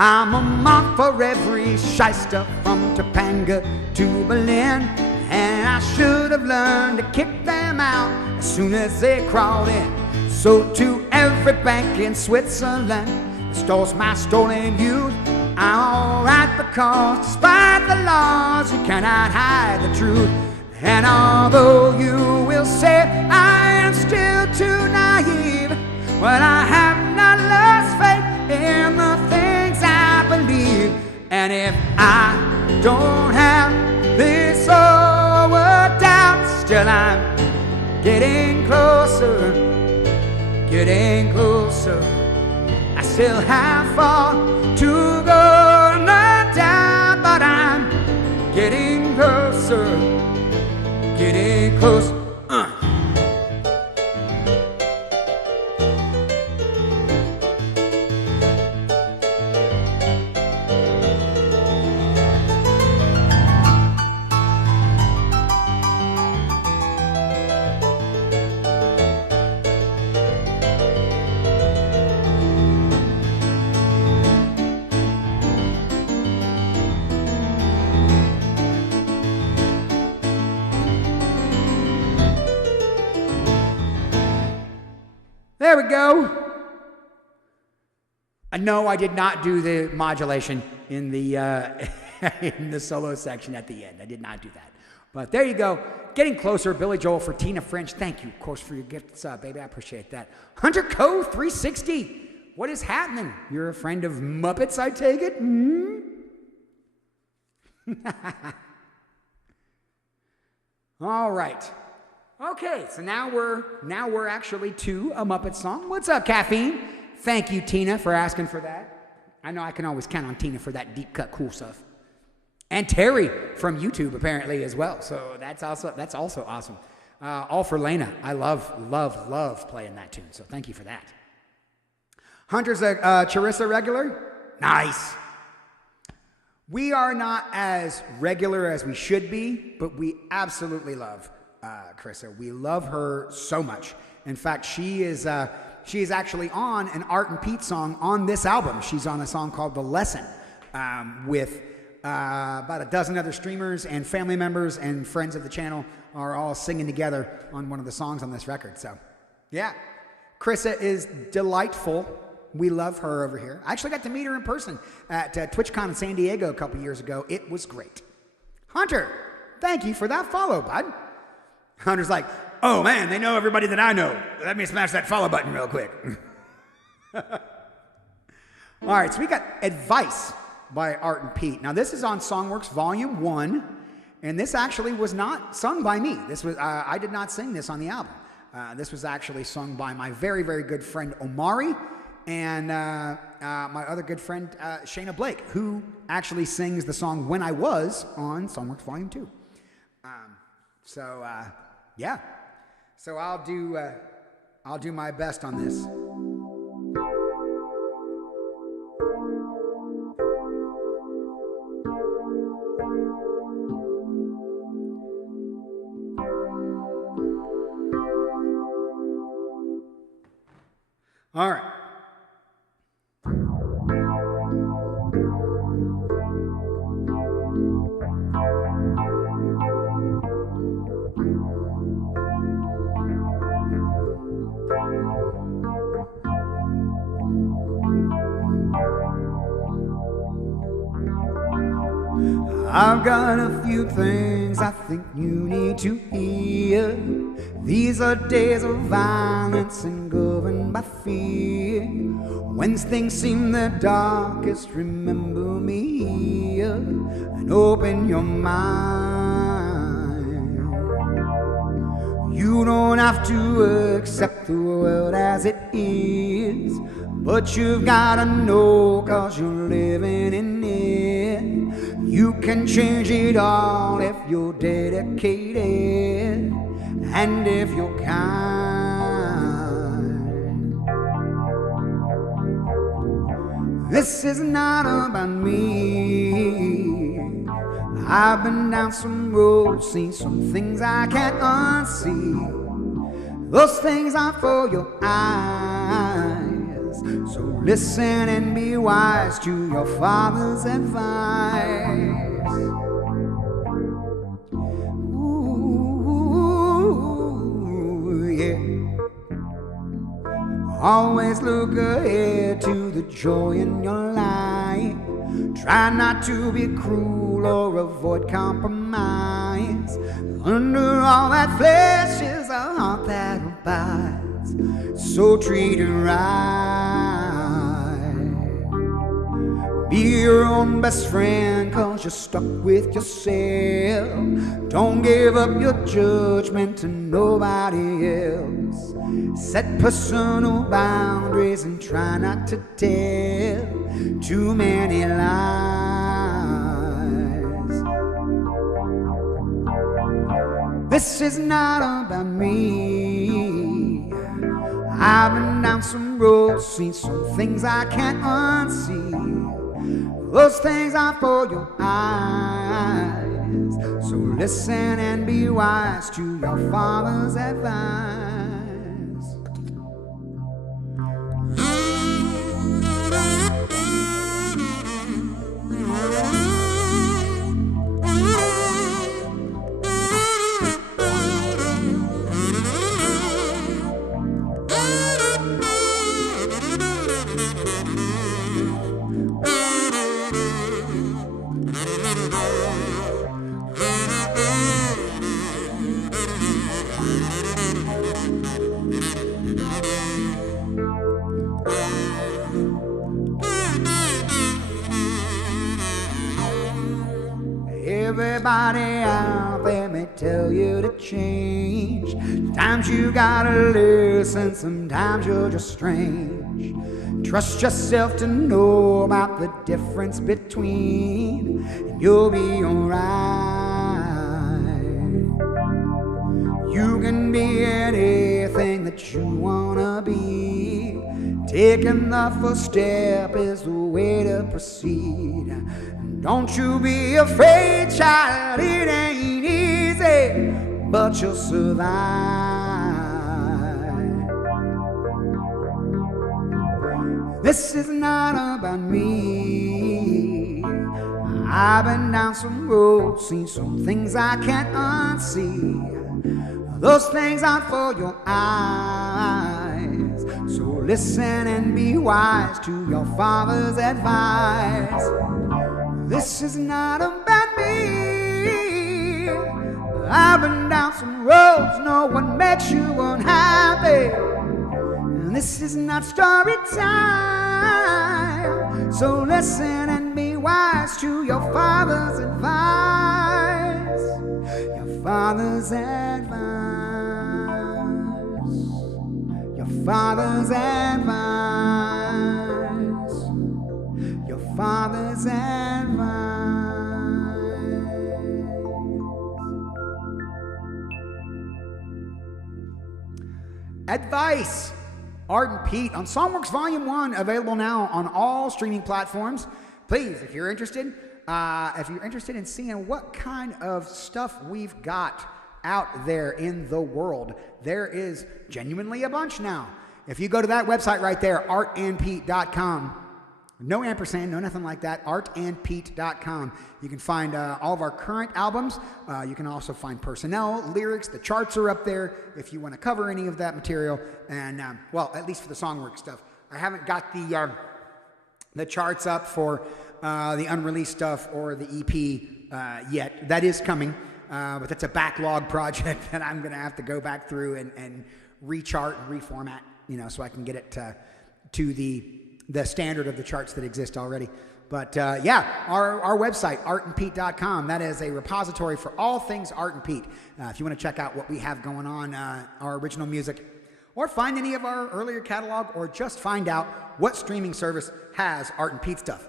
I'm a mark for every shyster from Topanga to Berlin, and I should have learned to kick them out as soon as they crawled in. So to every bank in Switzerland that stores my stolen youth, I'm alright, because despite the laws you cannot hide the truth. And although you will say I am still too naive, well, I have not lost faith in the things I believe. And if I don't have this all worked out, still I'm getting closer, getting closer. I still have far to go, no doubt, but I'm getting closer, getting close. There we go. No, I did not do the modulation in the in the solo section at the end. I did not do that. But there you go. Getting closer. Billy Joel for Tina French. Thank you, of course, for your gifts, baby. I appreciate that. Hunter Co. 360. What is happening? You're a friend of Muppets, I take it? All right. Okay, so now we're actually to a Muppet song. What's up, Caffeine? Thank you, Tina, for asking for that. I know I can always count on Tina for that deep cut cool stuff. And Terry from YouTube apparently as well. So that's also awesome. All for Lena. I love playing that tune. So thank you for that. Hunter's a Charissa regular. Nice. We are not as regular as we should be, but we absolutely love Carissa. We love her so much. In fact, she is actually on an Art and Pete song on this album. She's on a song called The Lesson with about a dozen other streamers and family members and friends of the channel are all singing together on one of the songs on this record. So, yeah, Carissa is delightful. We love her over here. I actually got to meet her in person at TwitchCon in San Diego a couple years ago. It was great. Hunter, thank you for that follow, bud. Hunter's like, oh man, they know everybody that I know. Let me smash that follow button real quick. All right, so we got Advice by Art and Pete. Now this is on Songworks Volume 1, and this actually was not sung by me. This was I did not sing this on the album. This was actually sung by my very, very good friend Omari and my other good friend Shayna Blake, who actually sings the song When I Was on Songworks Volume 2. Yeah. So I'll do my best on this. All right. I've got a few things I think you need to hear. These are days of violence and governed by fear. When things seem the darkest, remember me here and open your mind. You don't have to accept the world as it is, but you've gotta know 'cause you're living in it. You can change it all if you're dedicated and if you're kind. This is not about me. I've been down some roads, seen some things I can't unsee. Those things are for your eyes, so listen and be wise to your father's advice. Ooh, yeah. Always look ahead to the joy in your life. Try not to be cruel or avoid compromise. Under all that flesh is a heart that abides, so treat it right. Be your own best friend 'cause you're stuck with yourself. Don't give up your judgment to nobody else. Set personal boundaries and try not to tell too many lies. This is not about me. I've been down some roads, seen some things I can't unsee. Those things are for your eyes, so listen and be wise to your father's advice. Everybody out there may tell you to change. Sometimes you gotta listen, sometimes you're just strange. Trust yourself to know about the difference between, and you'll be alright. You can be anything that you wanna be. Taking the first step is the way to proceed. Don't you be afraid, child, it ain't easy, but you'll survive. This is not about me. I've been down some roads, seen some things I can't unsee. Those things aren't for your eyes, so listen and be wise to your father's advice. This is not about me. I've been down some roads, no one makes you unhappy. And this is not story time, so listen and be wise to your father's advice. Your father's advice. Your father's advice. Your father's advice. Advice. Art and Pete on Songworks Volume 1, available now on all streaming platforms. Please, if you're interested in seeing what kind of stuff we've got out there in the world, there is genuinely a bunch now. If you go to that website right there, artandpete.com, no ampersand, no nothing like that, artandpete.com. You can find all of our current albums. You can also find personnel, lyrics. The charts are up there if you want to cover any of that material. And, well, at least for the Songworks stuff. I haven't got the charts up for the unreleased stuff or the EP yet. That is coming, but that's a backlog project that I'm going to have to go back through and rechart and reformat, so I can get it to the standard of the charts that exist already. But yeah, our website, artandpete.com, that is a repository for all things Art and Pete. If you want to check out what we have going on, our original music, or find any of our earlier catalog, or just find out what streaming service has Art and Pete stuff,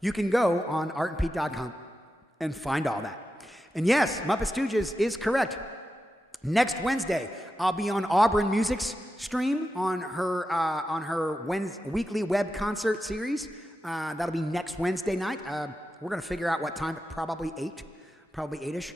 you can go on artandpete.com and find all that. And yes, Muppet Stooges is correct. Next Wednesday, I'll be on Auburn Music's stream on her weekly web concert series. That'll be next Wednesday night. We're gonna figure out what time, probably 8-ish.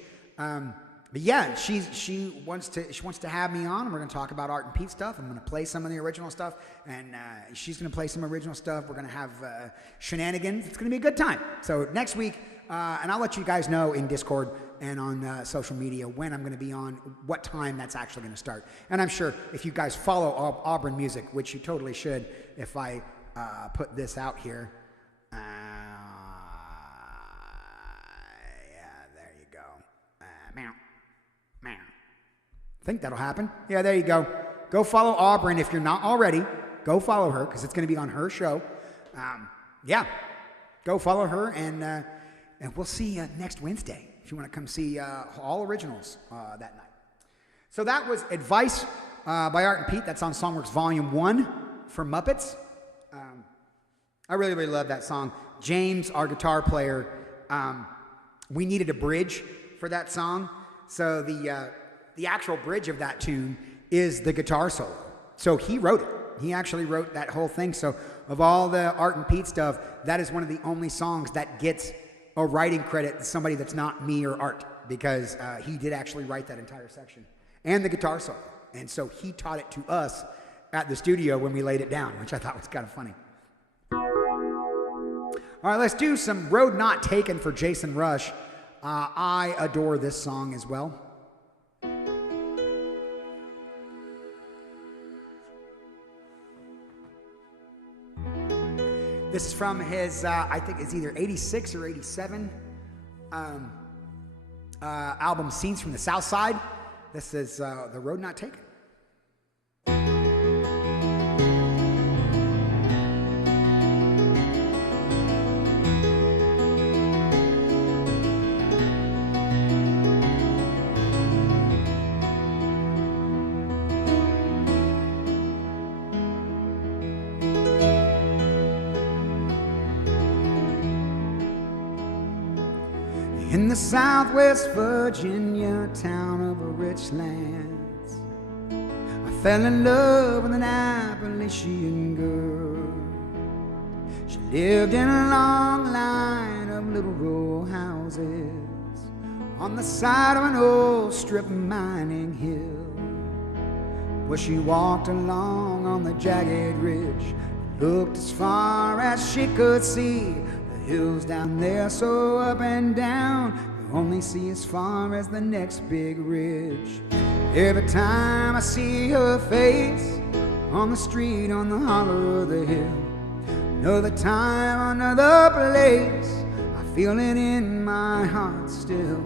But yeah, she wants to have me on, and we're gonna talk about Art and Pete stuff. I'm gonna play some of the original stuff, and she's gonna play some original stuff. We're gonna have shenanigans. It's gonna be a good time. So next week, and I'll let you guys know in Discord and on social media when I'm going to be on, what time that's actually going to start. And I'm sure if you guys follow Auburn Music, which you totally should, if I put this out here. Yeah, there you go. Meow. Meow. I think that'll happen. Yeah, there you go. Go follow Auburn if you're not already. Go follow her because it's going to be on her show. Yeah, go follow her, and we'll see you next Wednesday if you want to come see all originals that night. So that was Advice by Art and Pete. That's on Songworks Volume 1 for Muppets. I really, really love that song. James, our guitar player, we needed a bridge for that song. So the actual bridge of that tune is the guitar solo. So he wrote it. He actually wrote that whole thing. So of all the Art and Pete stuff, that is one of the only songs that gets a writing credit to somebody that's not me or Art, because he did actually write that entire section and the guitar solo. And so he taught it to us at the studio when we laid it down, which I thought was kind of funny. All right, let's do some Road Not Taken for Jason Rush. I adore this song as well. This is from his, I think it's either 86 or 87 album Scenes from the South Side. This is The Road Not Taken. In the southwest Virginia town of rich lands, I fell in love with an Appalachian girl. She lived in a long line of little row houses on the side of an old strip mining hill, where she walked along on the jagged ridge, looked as far as she could see. Hills down there so up and down, you only see as far as the next big ridge. Every time I see her face on the street, on the hollow of the hill, another time, another place, I feel it in my heart still.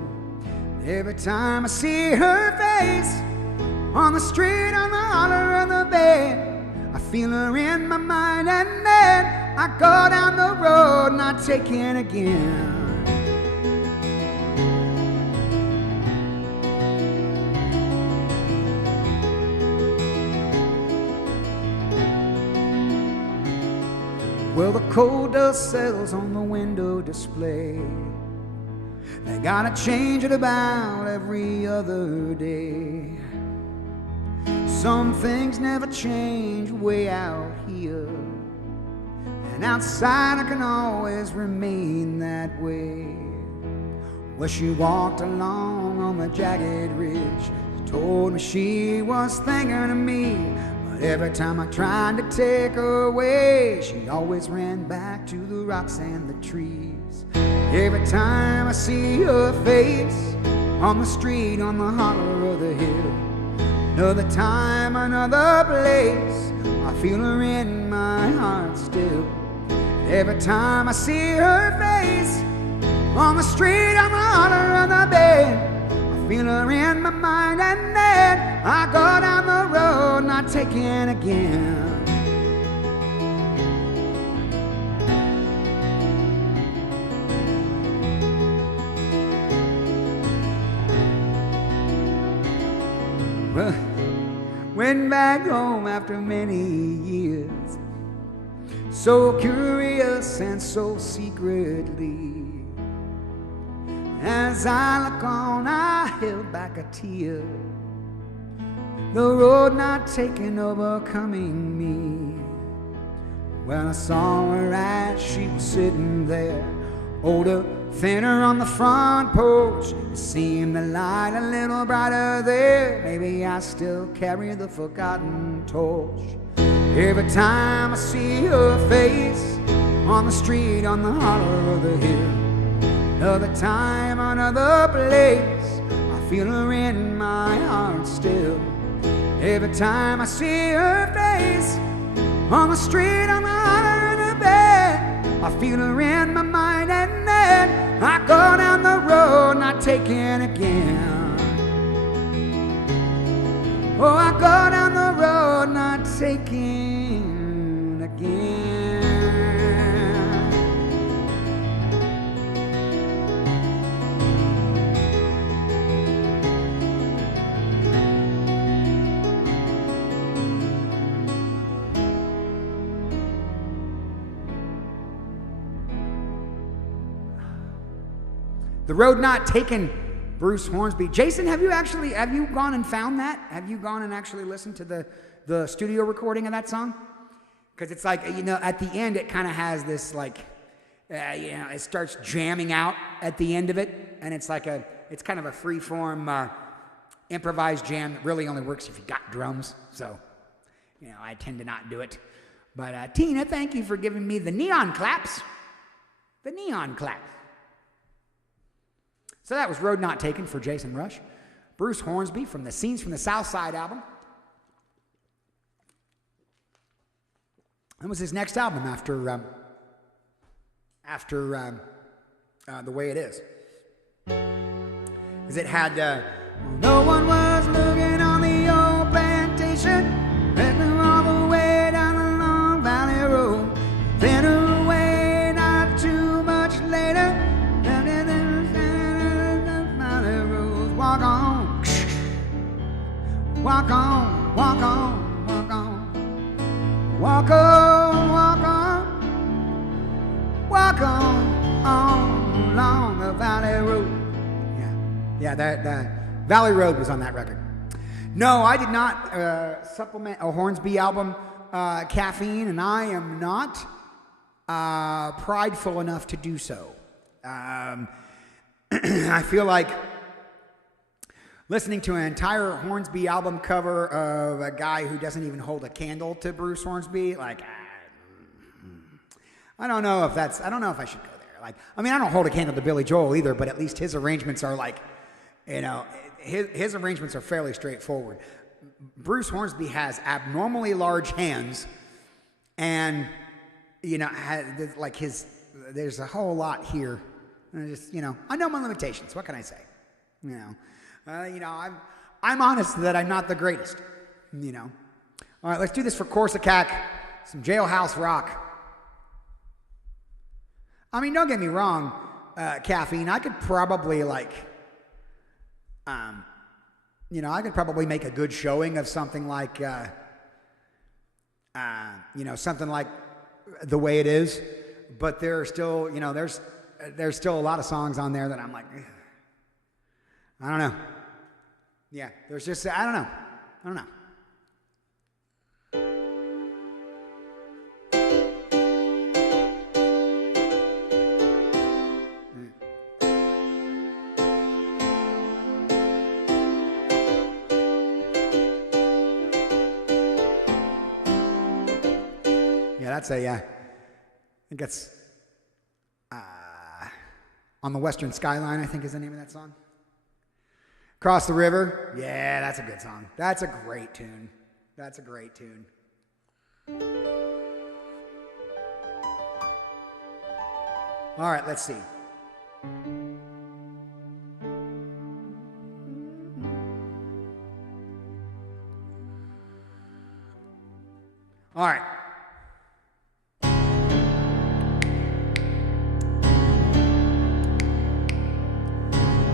Every time I see her face on the street, on the hollow of the bed, I feel her in my mind, and then I go down the road not taken again. Well, the coal dust settles on the window display. They gotta change it about every other day. Some things never change way out here, and outside I can always remain that way. Where she walked along on the jagged ridge, she told me she was thinking of me, but every time I tried to take her away, she always ran back to the rocks and the trees. Every time I see her face on the street, on the hollow of the hill, another time, another place, I feel her in my heart still. Every time I see her face on the street, on the hollow of the bed, I feel her in my mind, and then I go down the road not taken again. Well, went back home after many years, so curious and so secretly. As I look on, I held back a tear. The road not taken, overcoming me. When I saw her as she was sitting there, older, thinner on the front porch, it seemed the light a little brighter there. Maybe I still carry the forgotten torch. Every time I see her face on the street, on the hollow of the hill, another time, another place, I feel her in my heart still. Every time I see her face on the street, on the hollow of the bed, I feel her in my mind, and then I go down the road not taken again. Oh, I go down the road not taken again. The Road Not Taken, Bruce Hornsby. Jason, have you gone and found that? Have you gone and actually listened to the studio recording of that song? Because it's like, at the end it kind of has this like, it starts jamming out at the end of it, and it's kind of a free-form improvised jam that really only works if you got drums. So, I tend to not do it. But Tina, thank you for giving me the neon claps. The neon claps. So that was Road Not Taken for Jason Rush. Bruce Hornsby from the Scenes from the South Side album. That was his next album after The Way It Is. Because it had, no one was looking on the old plantation, heading all the way down the long valley road. Then away not too much later, valley road. Walk on, walk on, walk on, walk on, walk on, walk on, walk on along the valley road. Yeah, that Valley Road was on that record. No, I did not supplement a Hornsby album, Caffeine, and I am not prideful enough to do so. I feel like listening to an entire Hornsby album cover of a guy who doesn't even hold a candle to Bruce Hornsby, like, I don't know if I should go there. Like, I mean, I don't hold a candle to Billy Joel either, but at least his arrangements are like, you know, his arrangements are fairly straightforward. Bruce Hornsby has abnormally large hands, and you know, there's a whole lot here. And I know my limitations. What can I say? I'm honest that I'm not the greatest. All right, let's do this for Corsicac. Some Jailhouse Rock. I mean, don't get me wrong, Caffeine. I could probably I could probably make a good showing of something like, something like The Way It Is, but there are still, there's still a lot of songs on there that I'm like, I don't know. Yeah, there's just, I don't know. I think that's On the Western Skyline, I think is the name of that song. Across the River. Yeah, that's a good song. That's a great tune. All right, let's see. All right.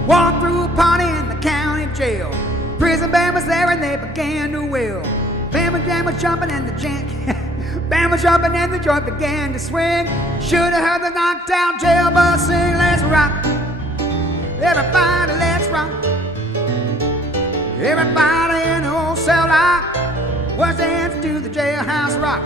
Walked through a party in the county jail. Prison band was there and they began to wail. Bama Jam was jumping and the band was jumping and the joint began to swing. Should have heard the knocked out jail bus sing, let's rock. Everybody, let's rock. Everybody in the old cell block was dancing to the jailhouse rock.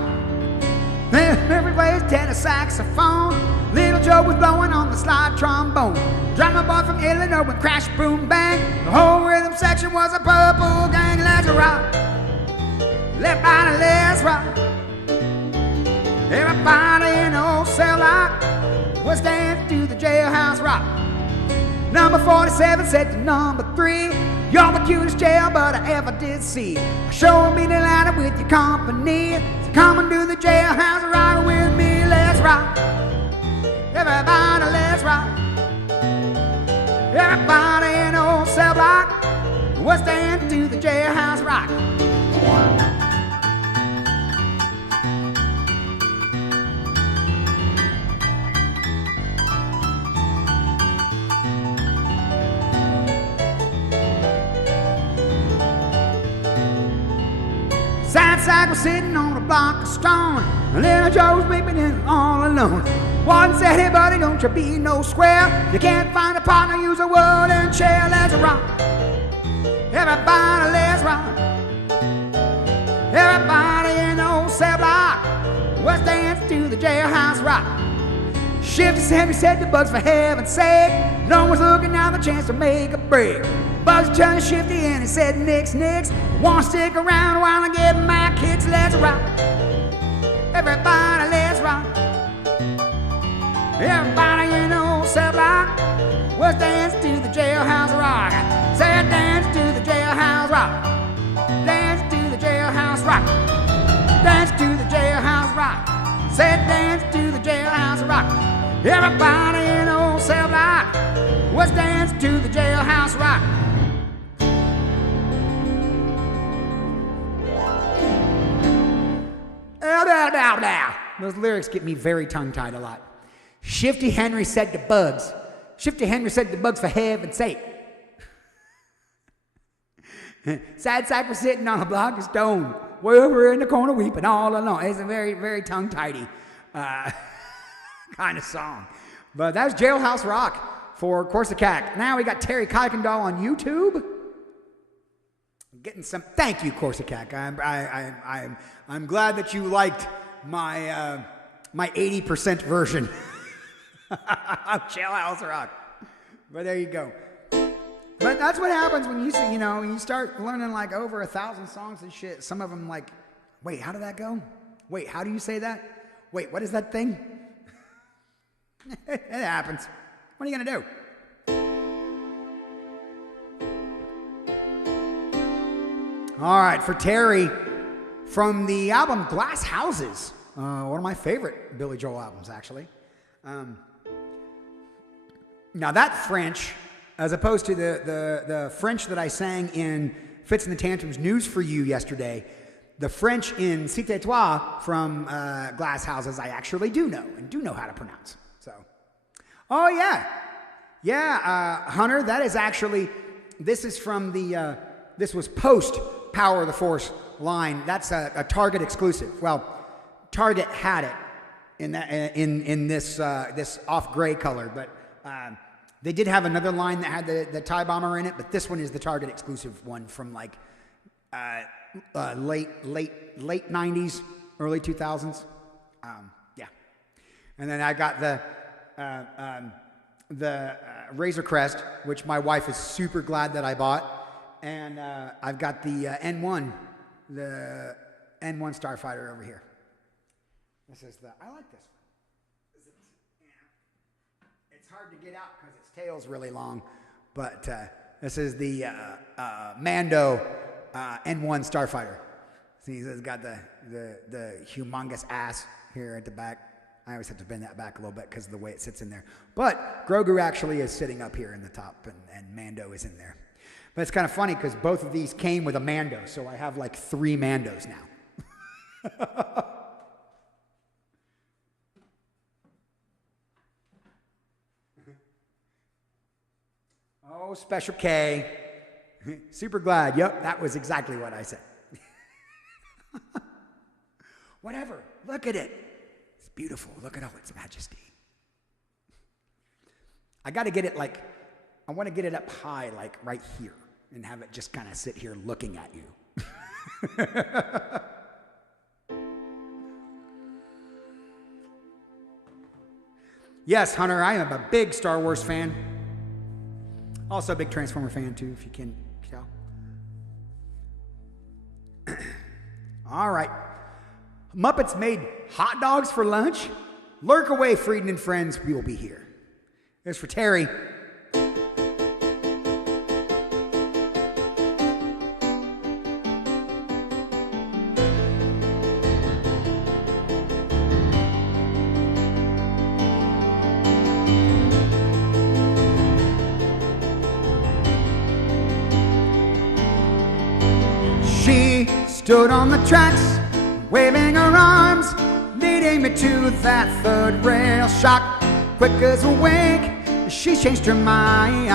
Everybody's tenor saxophone. Little Joe was blowing on the slide trombone. Drummer boy from Illinois went crash, boom, bang. The whole rhythm section was a purple gang. Let's rock. Everybody, let's rock. Everybody in the old cell block was dancing to the jailhouse rock. Number 47 said to number 3, you're the cutest jailbird I ever did see. Show me the ladder with your company. So come and do the jailhouse rock with me. Let's rock. Everybody, let's rock. Everybody in the old cell block was dancing to the jailhouse rock. Sad sack was sitting on a block of stone. Little Joe was weeping in all alone. One said, hey buddy, don't you be no square. You can't find a partner, use a wooden chair. Let's rock. Everybody, let's rock. Everybody in the old cell block was dancing to the jailhouse rock. Shifty Sammy said to Bugs, for heaven's sake, no one's looking now the chance to make a break. Bugs turned to Shifty and he said, nix, won't stick around while I get my kicks. Let's rock. Everybody, let's rock. Everybody in the old cell block was dancing to the jailhouse rock. Said dance to the jailhouse rock. Dance to the jailhouse rock. Dance to the jailhouse rock. Said dance to the jailhouse rock. Everybody in the old cell block was dancing to the jailhouse rock. Those lyrics get me very tongue-tied a lot. Shifty Henry said to Bugs. Shifty Henry said to Bugs, for heaven's sake. Sad sack was sitting on a block of stone, way over in the corner weeping all alone. It's a very, very tongue-tidy kind of song. But that's Jailhouse Rock for Corsicac. Now we got Terry Kuykendall on YouTube. Getting some. Thank you, Corsicac. I'm glad that you liked my 80% version of Jailhouse Rock. But there you go. But that's what happens when you see, when you start learning like over 1,000 songs and shit. Some of them like, wait, how did that go? Wait, how do you say that? Wait, what is that thing? It happens. What are you gonna do? All right, for Terry, from the album Glass Houses, one of my favorite Billy Joel albums, actually. Now that French, as opposed to the French that I sang in Fits and the Tantrums News for You yesterday, the French in Cité Toi from Glass Houses, I actually do know and do know how to pronounce. So, oh yeah, Hunter, that is actually, this is from the, this was post Power of the Force line. That's a Target exclusive. Well, Target had it in that in this this off gray color, but they did have another line that had the tie bomber in it, but this one is the Target exclusive one from like late 90s, early 2000s. Yeah, and then I got the Razor Crest, which my wife is super glad that I bought. And I've got the N1 Starfighter over here. This is I like this one. It's hard to get out because its tail's really long, but this is the Mando N1 Starfighter. See, it's got the humongous ass here at the back. I always have to bend that back a little bit because of the way it sits in there. But Grogu actually is sitting up here in the top, and Mando is in there. But it's kind of funny because both of these came with a Mando, so I have like 3 Mandos now. Oh, Special K. Super glad. Yep, that was exactly what I said. Whatever. Look at it. It's beautiful. Look at all its majesty. I got to get it like, I want to get it up high, like right here, and have it just kind of sit here looking at you. Yes, Hunter, I am a big Star Wars fan. Also a big Transformer fan, too, if you can tell. All right. Muppets made hot dogs for lunch? Lurk away, Frieden and friends. We will be here. Here's for Terry. She stood on the tracks, waving her arms, leading me to that third rail shock. Quick as a wink, she changed her mind.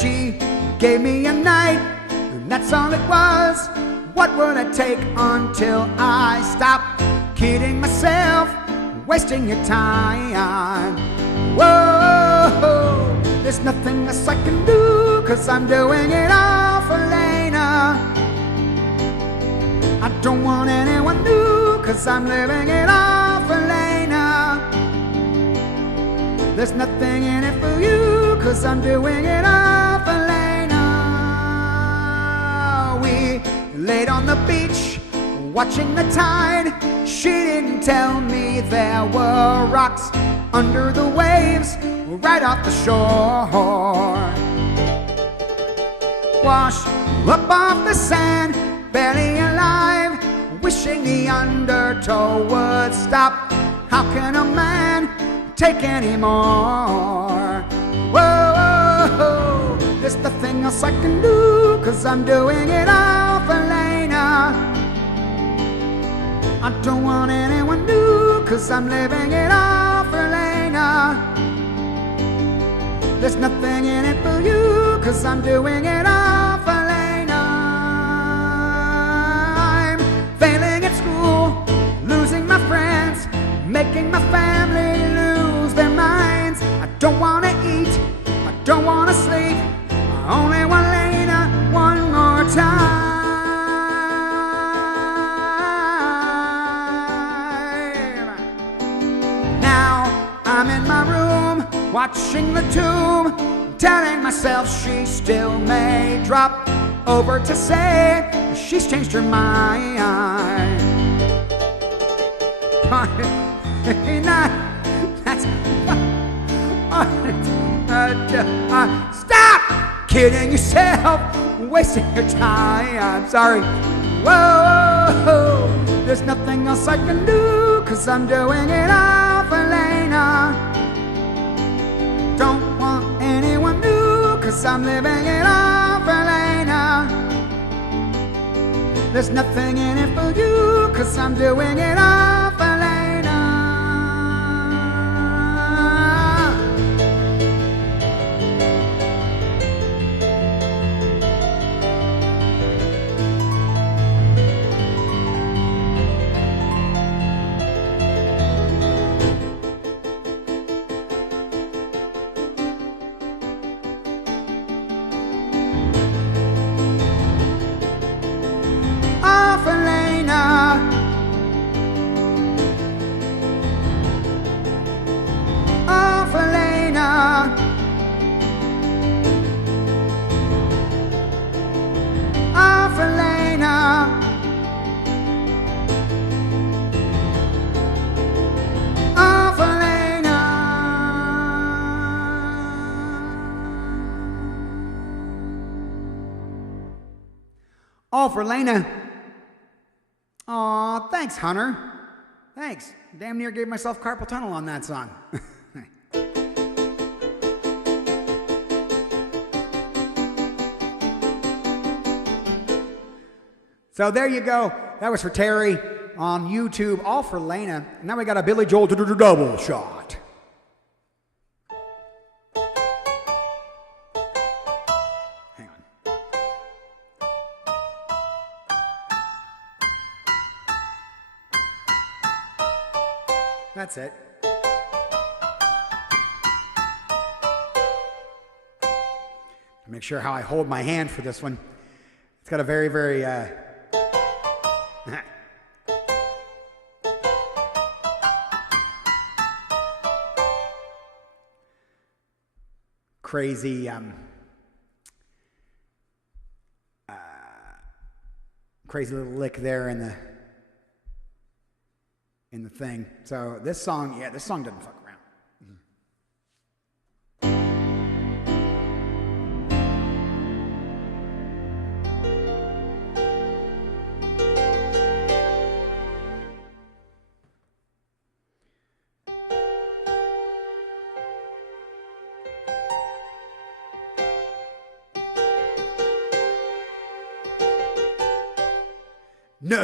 She gave me a night, and that's all it was. What would it take until I stopped kidding myself, wasting your time? Whoa, there's nothing else I can do, 'cause I'm doing it all for Lena. I don't want anyone new, 'cause I'm living it all for Lena. There's nothing in it for you, 'cause I'm doing it all for Lena. We laid on the beach, watching the tide. She didn't tell me there were rocks under the waves, right off the shore. Washed up off the sand, barely alive, wishing the undertow would stop. How can a man take any more? Whoa, there's nothing else I can do, 'cause I'm doing it all for Lena. I don't want anyone new, 'cause I'm living it all for Lena. There's nothing in it for you, 'cause I'm doing it all for Lena. I'm failing at school, losing my friends, making my family lose their minds. I don't want to eat, I don't want to sleep, I only want Lena one more time. Now I'm in my room, watching the tomb, telling myself she still may drop over to say she's changed her mind. That's stop kidding yourself, wasting your time. Sorry. Whoa, there's nothing else I can do, 'cause I'm doing it all for Lena. Don't want anyone new, 'cause I'm living it all for Lena. There's nothing in it for you, 'cause I'm doing it all for Lena. All for Lena. All for Lena. All for Lena. All for Lena. All for Lena. Aw, thanks, Hunter. Thanks. Damn near gave myself carpal tunnel on that song. So there you go. That was for Terry on YouTube. All for Lena. Now we got a Billy Joel double shot. Hang on. That's it. Make sure how I hold my hand for this one. It's got a very, very crazy crazy little lick there in the thing. So this song, yeah, this song doesn't fuck around.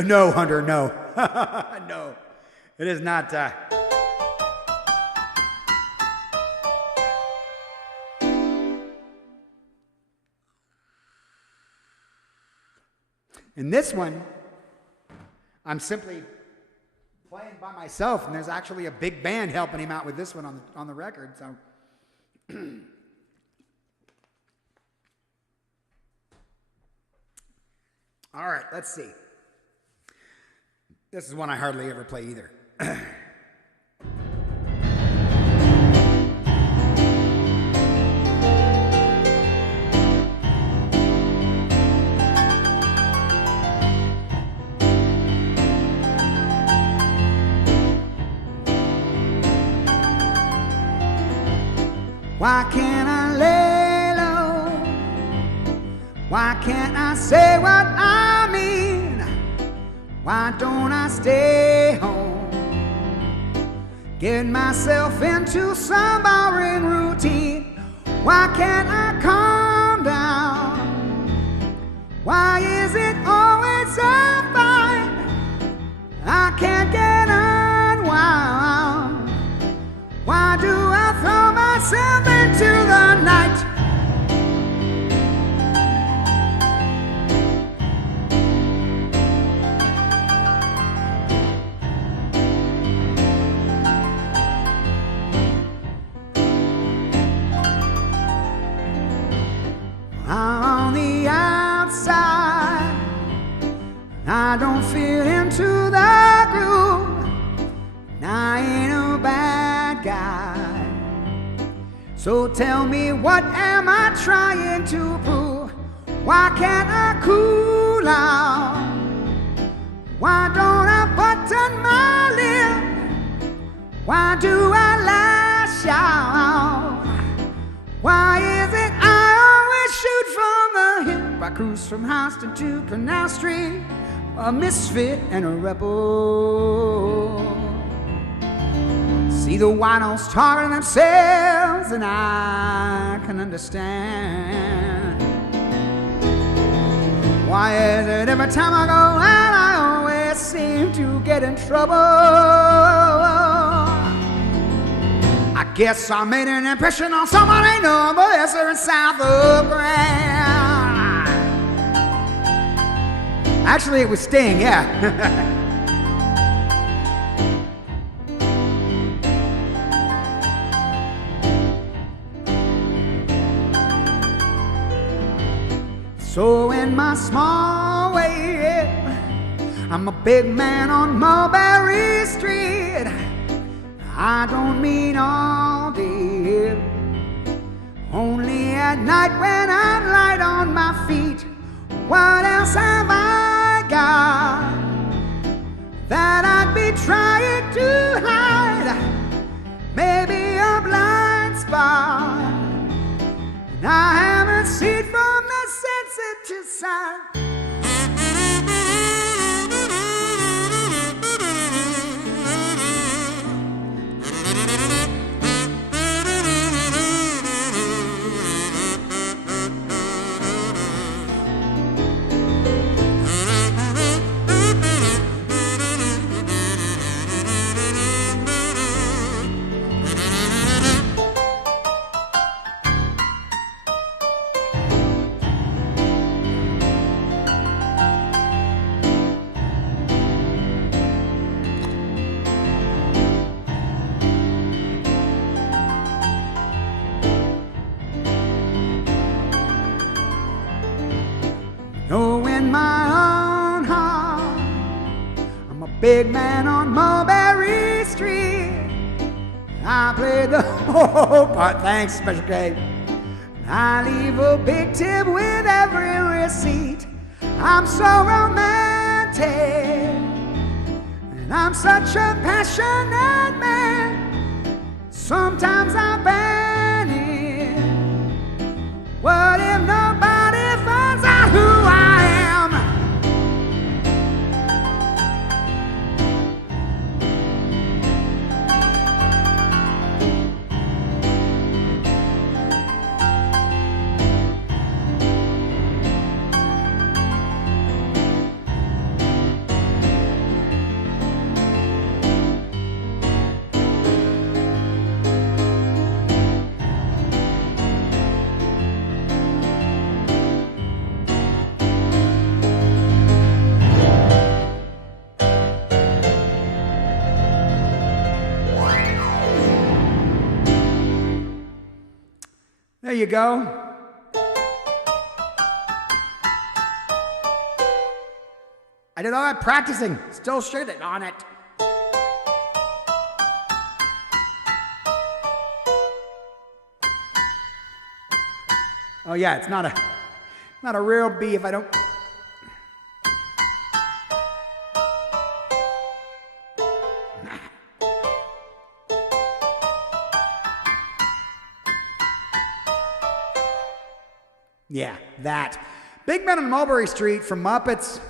No, Hunter, no. No, it is not. In this one, I'm simply playing by myself, and there's actually a big band helping him out with this one on the record. So. All right, let's see. This is one I hardly ever play either. Why can't I lay low? Why can't I say what I mean? Why don't I stay home? Get myself into some boring routine. Why can't I calm down? Why is it always so fine? I can't get unwound? Why do I throw myself into the night? I'm on the outside, I don't fit into the groove, and I ain't a bad guy. So tell me, what am I trying to prove? Why can't I cool out? Why don't I button my lip? Why do I lash out? Why is it I always shoot from the hip? I cruise from Houston to Canal Street, a misfit and a rebel. See the winos talking to themselves, and I can understand. Why is it every time I go out, I always seem to get in trouble? I guess I made an impression on somebody known the lesser and south of Grand. Actually, it was Sting, yeah. So in my small way, I'm a big man on Mulberry Street. I don't mean all day, only at night when I'm light on my feet. What else have I got that I'd be trying to hide? Maybe a blind spot, and I haven't seen from the sensitive side. Oh, in my own heart, I'm a big man on Mulberry Street. I play the whole part. Thanks, Special K. I leave a big tip with every receipt. I'm so romantic, and I'm such a passionate man. Sometimes I ban it. What if nobody finds out who I am? There you go. I did all that practicing, still shitting on it. Oh yeah, it's not a real B if I don't. Yeah, that. Big Man on Mulberry Street from Muppets.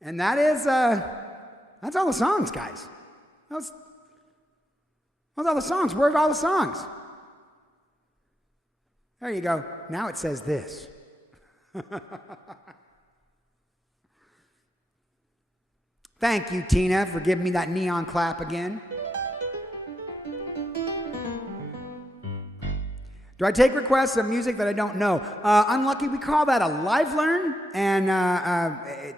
And that is, that's all the songs, guys. That's all the songs. Where's all the songs? There you go. Now it says this. Thank you, Tina, for giving me that neon clap again. Do I take requests of music that I don't know? Unlucky, we call that a live learn, and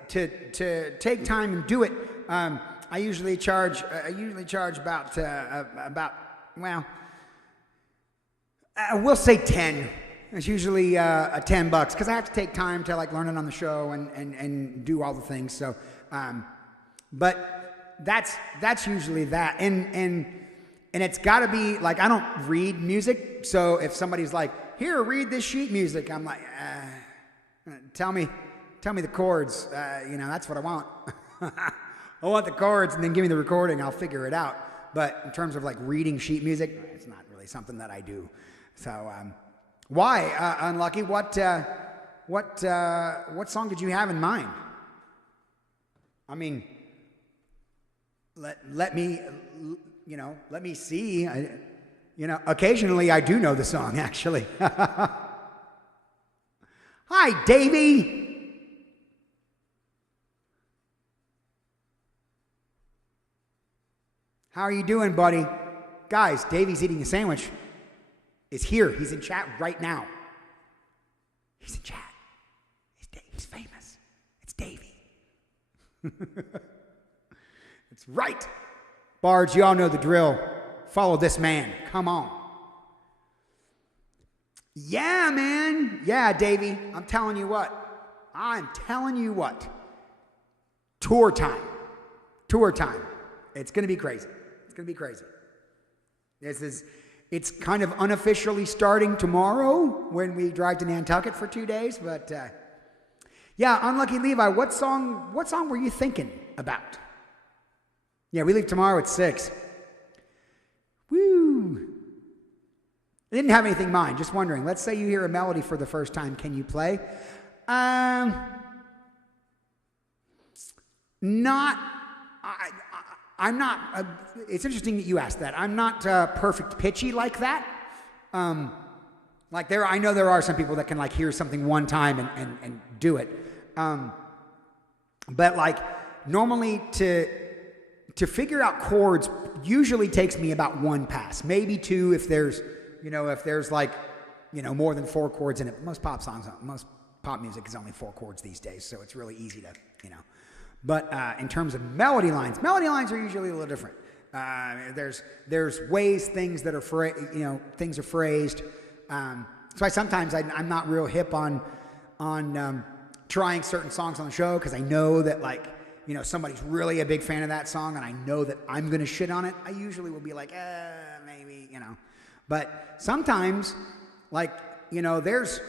to take time and do it, I usually charge about well, we'll say 10. It's usually $10 because I have to take time to like learn it on the show and do all the things. So, but that's usually that, and it's got to be like, I don't read music, so if somebody's like, here, read this sheet music, I'm like, tell me the chords. That's what I want. I want the chords, and then give me the recording. I'll figure it out. But in terms of like reading sheet music, it's not really something that I do. So, why, Unlucky? What song did you have in mind? I mean, let me see. Occasionally I do know the song, actually. Hi, Davey. How are you doing, buddy? Guys, Davey's eating a sandwich. Is here. He's in chat right now. He's in chat. He's famous. It's Davey. That's right. Bards, you all know the drill. Follow this man. Come on. Yeah, man. Yeah, Davey. I'm telling you what. Tour time. It's going to be crazy. It's kind of unofficially starting tomorrow when we drive to Nantucket for 2 days. But yeah, Unlucky Levi, what song were you thinking about? Yeah, we leave tomorrow at 6. Woo! I didn't have anything in mind. Just wondering. Let's say you hear a melody for the first time. Can you play? I'm not. It's interesting that you asked that. I'm not perfect pitchy like that. I know there are some people that can like hear something one time and do it. But like normally to figure out chords usually takes me about one pass, maybe two if there's more than 4 chords in it. Most pop music is only 4 chords these days, so it's really easy to. But in terms of melody lines are usually a little different. There's ways things are phrased. So sometimes I'm not real hip on trying certain songs on the show because I know that somebody's really a big fan of that song and I know that I'm going to shit on it. I usually will be like, maybe, But sometimes, there's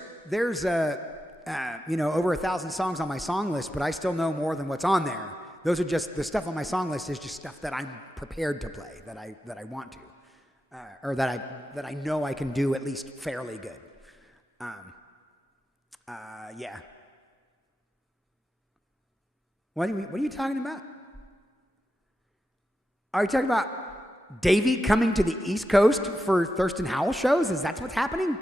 over 1,000 songs on my song list, but I still know more than what's on there. Those are just the stuff on my song list is just stuff that I'm prepared to play, that I want to, or that I know I can do at least fairly good. Yeah. What are you talking about? Are you talking about Davey coming to the East Coast for Thurston Howell shows? Is that what's happening?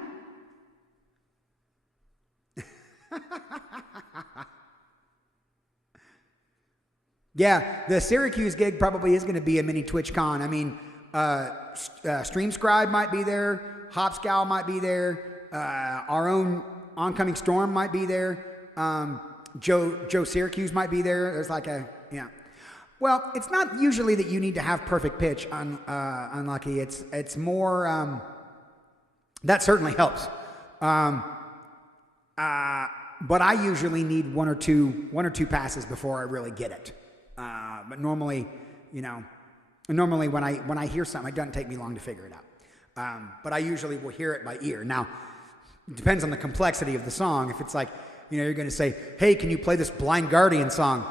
Yeah, the Syracuse gig probably is going to be a mini TwitchCon. I mean, StreamScribe might be there, Hopscowl might be there, our own Oncoming Storm might be there, Joe Syracuse might be there. There's Well, it's not usually that you need to have perfect pitch on Unlucky. It's more that certainly helps. But I usually need one or two passes before I really get it. But normally when I hear something, it doesn't take me long to figure it out. But I usually will hear it by ear. Now, it depends on the complexity of the song. If it's like, you're going to say, hey, can you play this Blind Guardian song?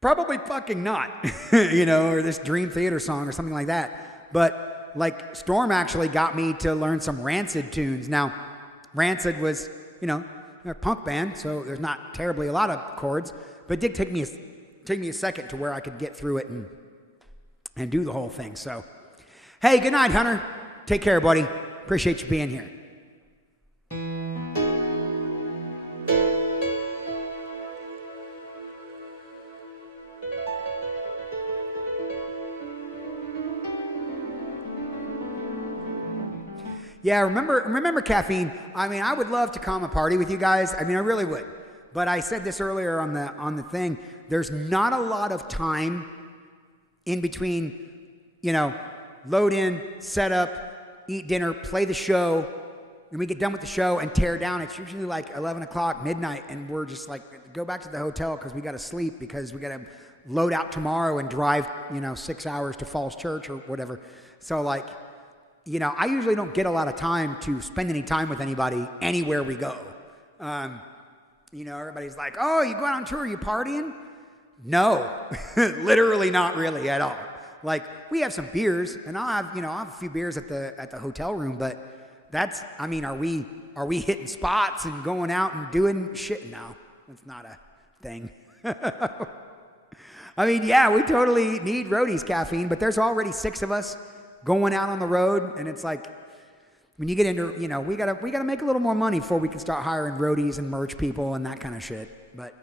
Probably fucking not, or this Dream Theater song or something like that. But Storm actually got me to learn some Rancid tunes. Now, Rancid was, they're a punk band, so there's not terribly a lot of chords, but it did take me a second to where I could get through it and do the whole thing. So, hey, good night, Hunter. Take care, buddy. Appreciate you being here. Yeah, remember caffeine. I mean, I would love to come and party with you guys. I mean, I really would. But I said this earlier on the thing. There's not a lot of time in between, load in, set up, eat dinner, play the show, and we get done with the show and tear down. It's usually like 11 o'clock, midnight, and we're just like, go back to the hotel because we got to sleep because we got to load out tomorrow and drive, 6 hours to Falls Church or whatever. So like, I usually don't get a lot of time to spend any time with anybody anywhere we go. Everybody's like, oh, you go out on tour, you partying? No, literally not really at all. Like, we have some beers, and I'll have a few beers at the hotel room, but that's, I mean, are we hitting spots and going out and doing shit? No, that's not a thing. I mean, yeah, we totally need roadies caffeine, but there's already 6 of us going out on the road, and it's like, when you get into, we gotta make a little more money before we can start hiring roadies and merch people and that kind of shit. But,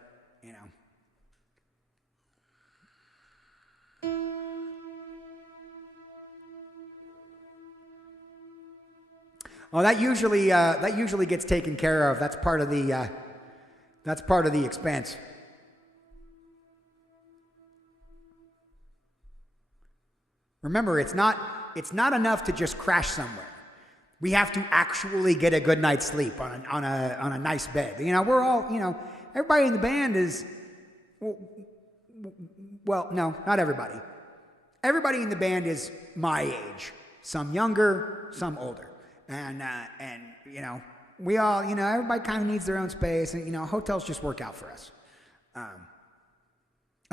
Oh, that usually gets taken care of. That's part of the expense. Remember, it's not enough to just crash somewhere. We have to actually get a good night's sleep on a nice bed. We're all, everybody in the band is, well, no, not everybody. Everybody in the band is my age. Some younger, some older. And we all, everybody kind of needs their own space, and, hotels just work out for us.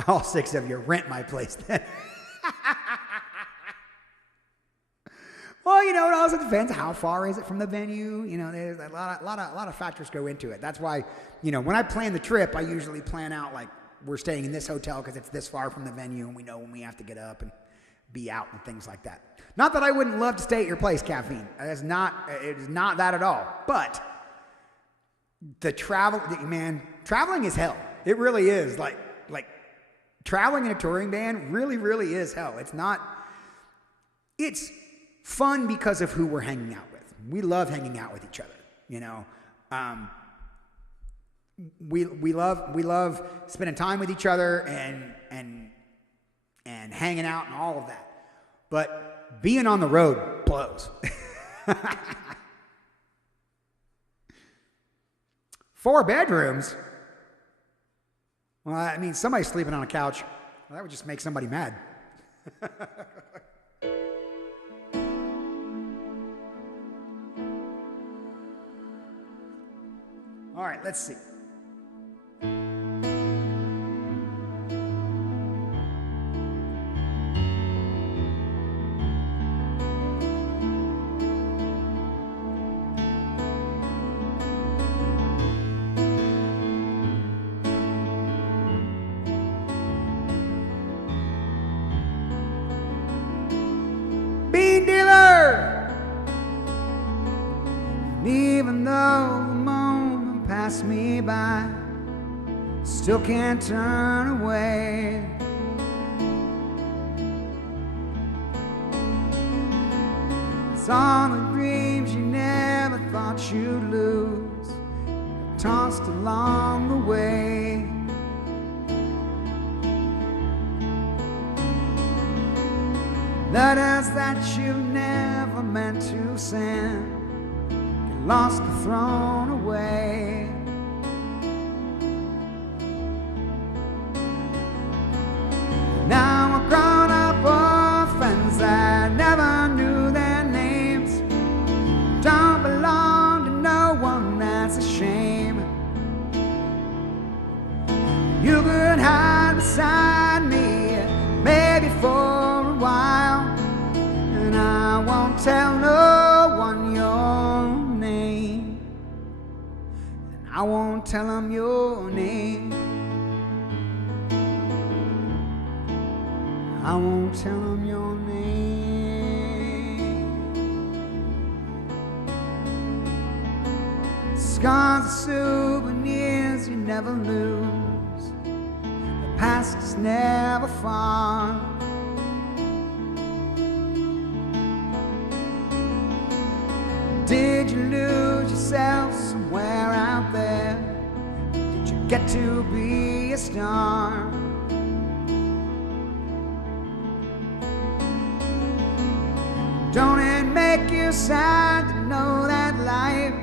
All 6 of you rent my place then. Well, it also depends. How far is it from the venue? There's a lot of factors go into it. That's why, when I plan the trip, I usually plan out like we're staying in this hotel because it's this far from the venue, and we know when we have to get up and be out and things like that. Not that I wouldn't love to stay at your place, caffeine. It is not that at all. But the traveling is hell. It really is. Like traveling in a touring band really, really is hell. It's fun because of who we're hanging out with. We love hanging out with each other. We love spending time with each other and hanging out and all of that. But being on the road blows. 4 bedrooms? Well, I mean, somebody's sleeping on a couch. Well, that would just make somebody mad. All right, let's see. Bean dealer! And even though the moment passed me by, still can't turn away. It's all the dreams you never thought you'd lose, tossed along the way. Letters that you never meant to send, get lost or thrown away. Now we're grown up orphans that never knew their names, don't belong to no one, that's a shame. You could hide beside me, maybe for a while, and I won't tell no one your name, and I won't tell them your name. I won't tell them your name. Scars are souvenirs you never lose, the past is never far. did you lose yourself somewhere out there? Did you get to be a star? Don't it make you sad to know that life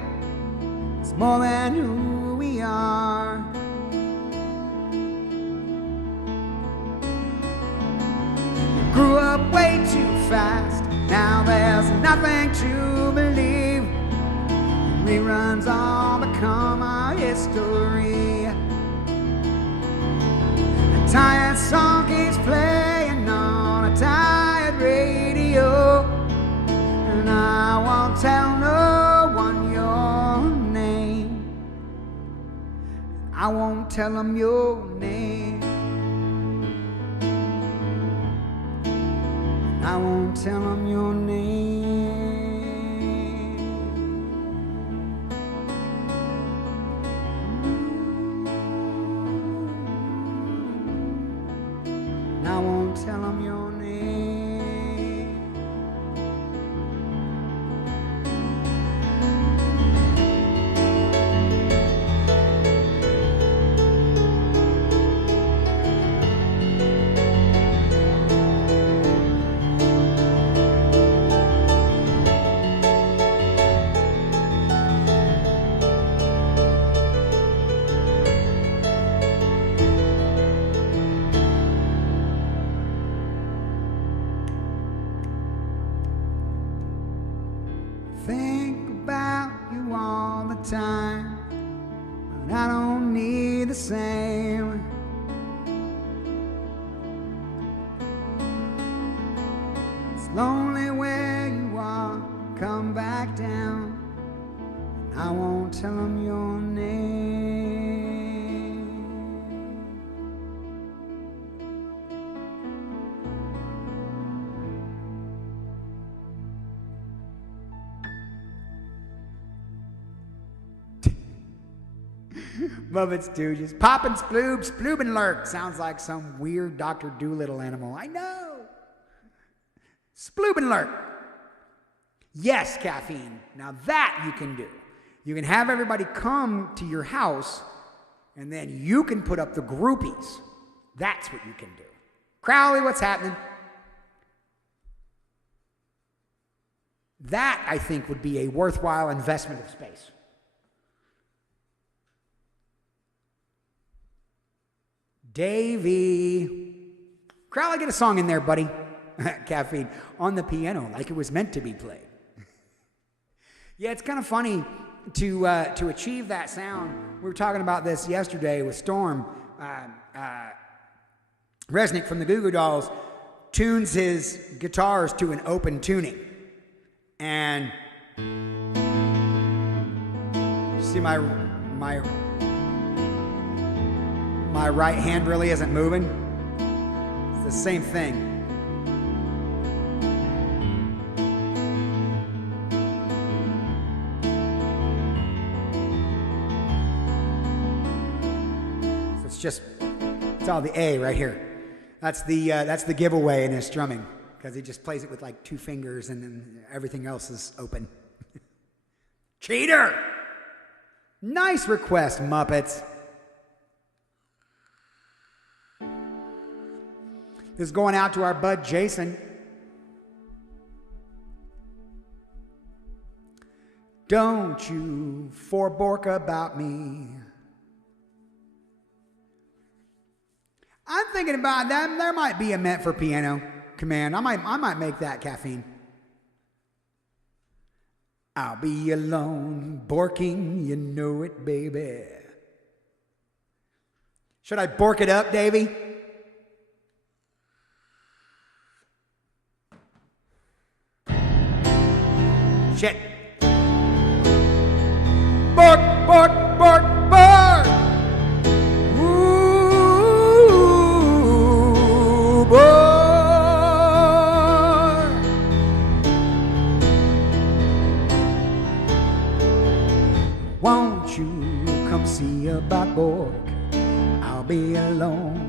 is more than who we are? You grew up way too fast, now there's nothing to believe. Reruns all become our history. A tired song keeps playing on a tired radio, and I won't tell no one your name. I won't tell them your name. I won't tell them your name. I won't tell them your name. Think about you all the time, but I don't need the same. It's lonely where you are, come back down, and I won't tell them your name. Muppet Stooges. Poppin' sploob, sploob and lurk. Sounds like some weird Dr. Doolittle animal. I know. Sploob and lurk. Yes, caffeine. Now that you can do. You can have everybody come to your house, and then you can put up the groupies. That's what you can do. Crowley, what's happening? That, I think, would be a worthwhile investment of space. Davey. Crowley, get a song in there, buddy. Caffeine. On the piano, like it was meant to be played. Yeah, it's kind of funny to achieve that sound. We were talking about this yesterday with Storm. Resnick from the Goo Goo Dolls tunes his guitars to an open tuning. And see my right hand really isn't moving. It's the same thing. So it's all the A right here. That's the giveaway in his strumming, because he just plays it with like 2 fingers and then everything else is open. Cheater! Nice request, Muppets. This is going out to our bud Jason. Don't you forbork about me. I'm thinking about that. There might be a meant for piano command. I might make that, Caffeine. I'll be alone, borking, you know it, baby. Should I bork it up, Davey? Shit. Bork, bork, bork, bork. Ooh, bork. Won't you come see about Bork? I'll be alone,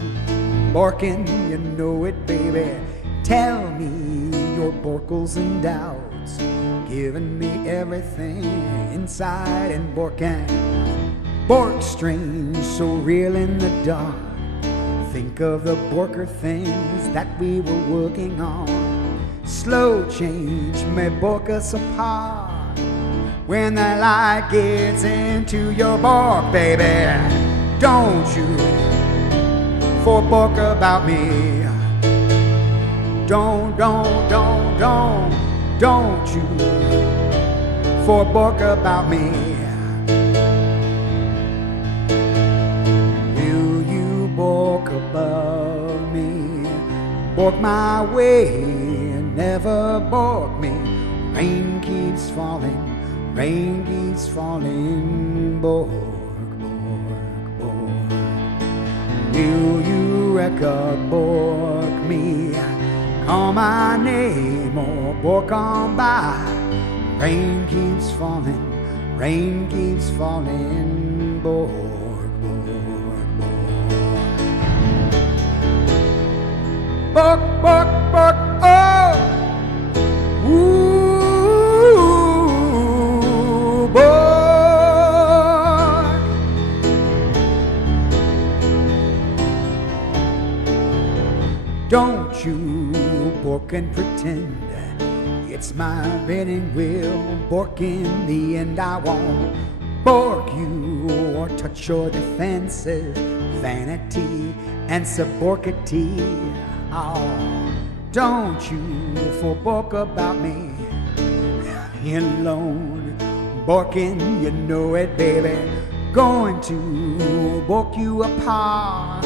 borking, you know it, baby. Tell me your borkles and doubts. heart's giving me everything inside and borking. Bork strange, so real in the dark. Think of the Borker things that we were working on. Slow change may bork us apart. When the light gets into your Bork, baby, don't you forbork about me. Don't you forbork about me. Will you bork above me? Bork my way, never bork me. Rain keeps falling, bork, bork, bork. Will you record bork me? Call my name or bork on by. Rain keeps falling, bork, bork, bork. Bork, bork, bork, oh! Ooh, bork. Don't you bork and pretend it's my bidding will. Bork in the end, I won't bork you or touch your defenses, vanity and suborkity. Oh, don't you forbork about me. Alone, borking, you know it, baby. Going to bork you apart.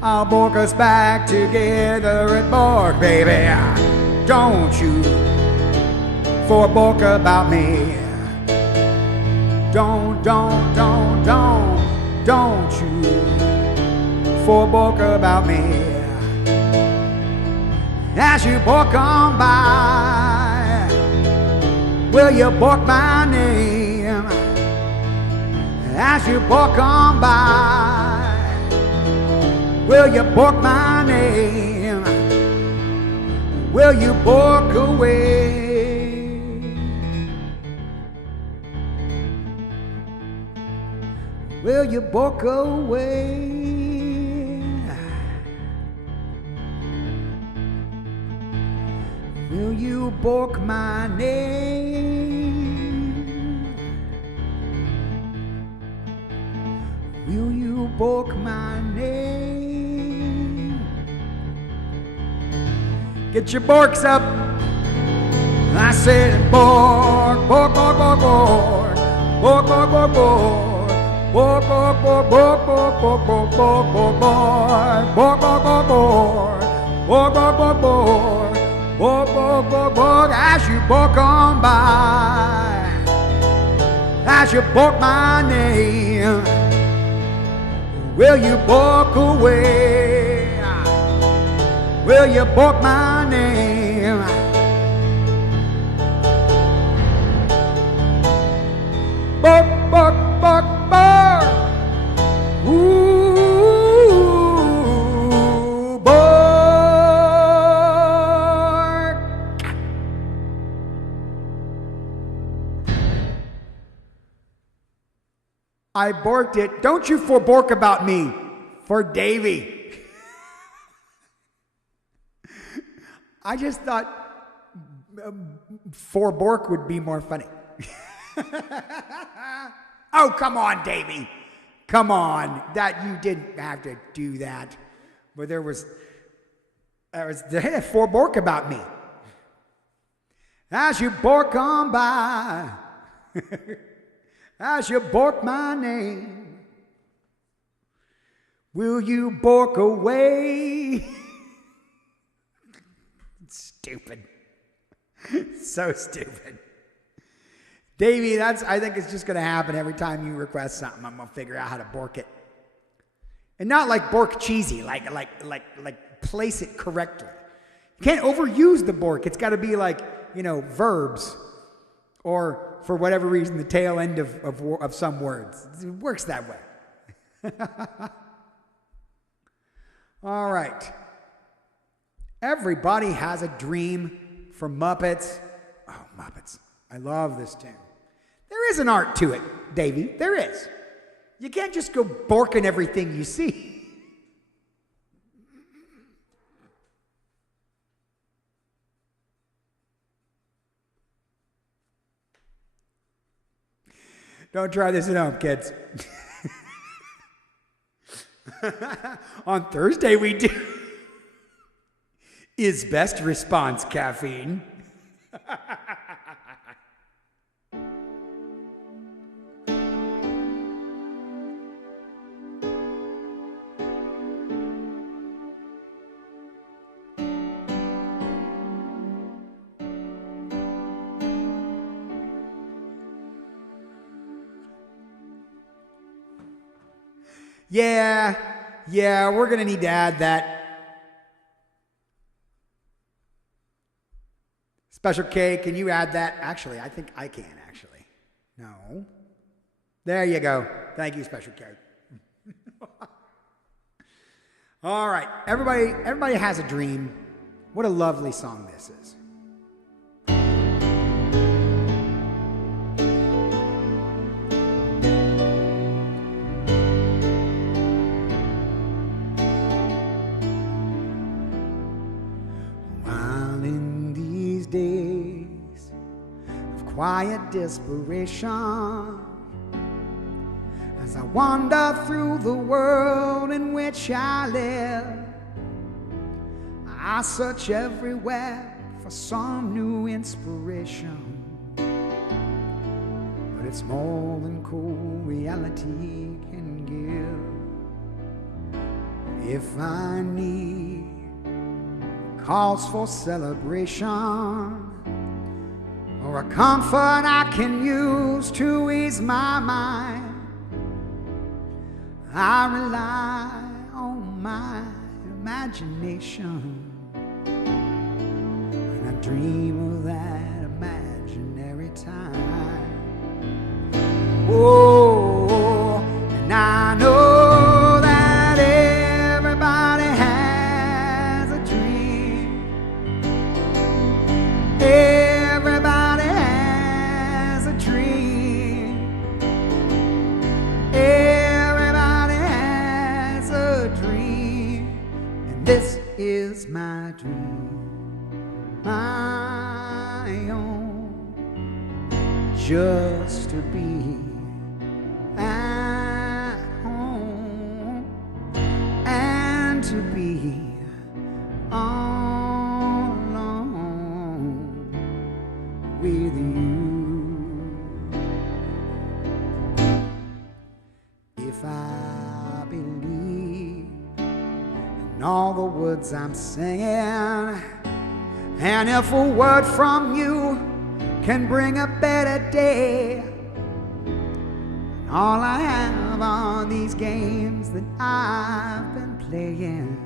I'll bork us back together at Bork, baby. Don't you forbork about me. Don't you forbork about me. As you bork on by, will you bork my name? As you bork on by, will you bork my name? Will you bork away? Will you bork away? Will you bork my name? Will you bork my name? Get your borks up. I said bork, bork, bork, bork, bork, bork, bork, bork, bork. Bork, bork, bork, bork, bork, bork, bork, bork, bork, bork, bork, bork, bork, bork, bork, bork, bork. Bork, bork, bork, bork, as you bork on by, as you bork my name, will you bork away? Will you bork my name? Bork, bork, bork, bork. Ooh, bork. I borked it. Don't you forbork about me. For Davy. I just thought forbork would be more funny. Oh, come on, Davy. Come on. That you didn't have to do that. But there was forbork about me. As you bork on by. As you bork my name, will you bork away? Stupid. So stupid. Davey, I think it's just going to happen every time you request something. I'm going to figure out how to bork it. And not like bork cheesy, like place it correctly. You can't overuse the bork. It's got to be like, verbs. Or for whatever reason, the tail end of some words. It works that way. All right. Everybody has a dream for Muppets Oh, Muppets. I love this tune. There is an art to it, Davey. There is. You can't just go borking everything you see. Don't try this at home, kids. On Thursday, we do is best response caffeine. Yeah, we're going to need to add that. Special K, can you add that? Actually, I think I can, actually. No. There you go. Thank you, Special K. All right, everybody has a dream. What a lovely song this is. Days of quiet desperation, as I wander through the world in which I live, I search everywhere for some new inspiration, but it's more than cold reality can give. If I need cause for celebration, or a comfort I can use to ease my mind, I rely on my imagination, and I dream of that imaginary time. Oh, and I know that everybody has a dream. Everybody has a dream. Everybody has a dream. And this is my dream, my own, just to be at home and to be all alone with you. If I believe in all the words I'm singing, and if a word from you can bring a better day, and all I have are these games that I've been playing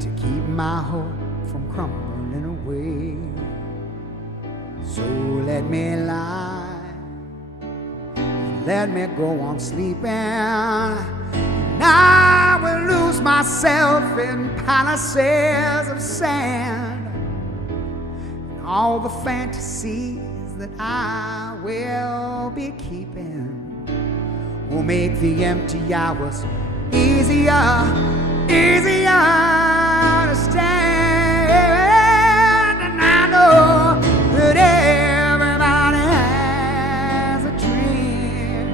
to keep my hope from crumbling away. So let me lie, let me go on sleeping, and I will lose myself in palaces of sand, and all the fantasies that I will be keeping will make the empty hours easier to stand. And I know that everybody has a dream.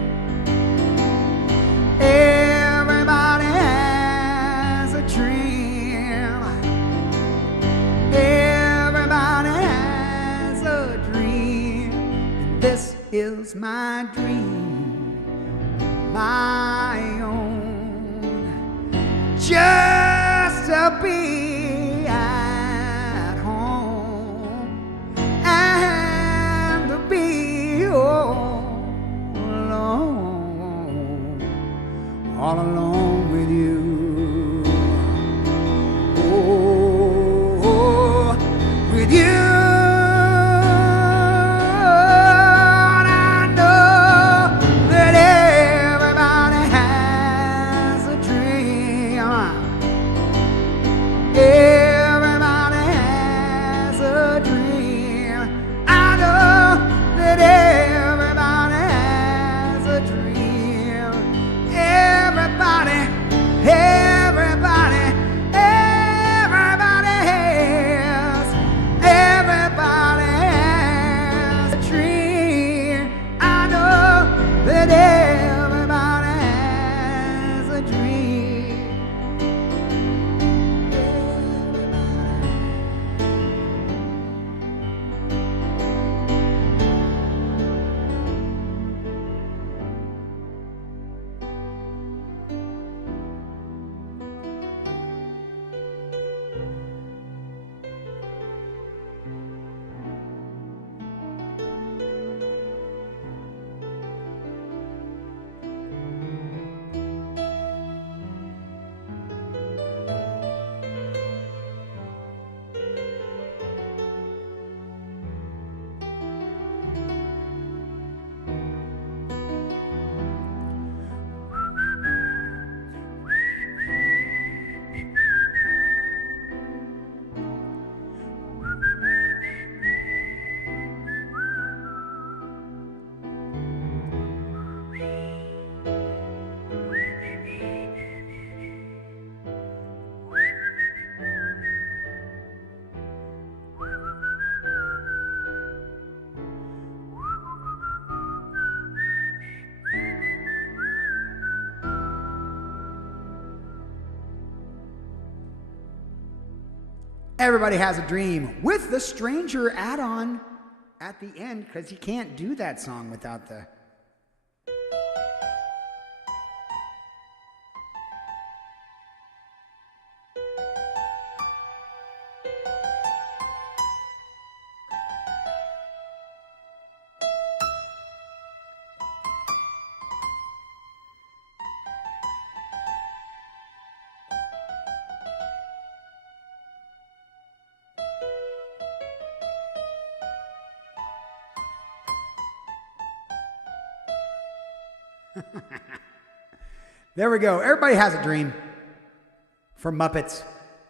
Everybody has a dream. Everybody has a dream. And this is my dream, my own, just to be at home and to be all alone with you. Oh, with you. Everybody has a dream. Everybody Has a Dream with the Stranger add-on at the end, because you can't do that song without the... There we go. Everybody Has a Dream for Muppets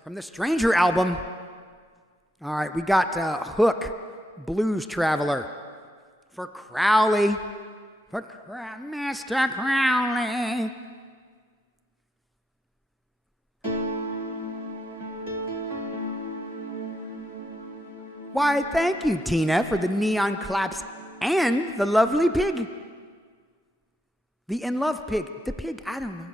from the Stranger album. All right, we got Hook, Blues Traveler for Crowley. Mr. Crowley. Why, thank you, Tina, for the neon claps and the lovely pig. The in love pig. The pig, I don't know.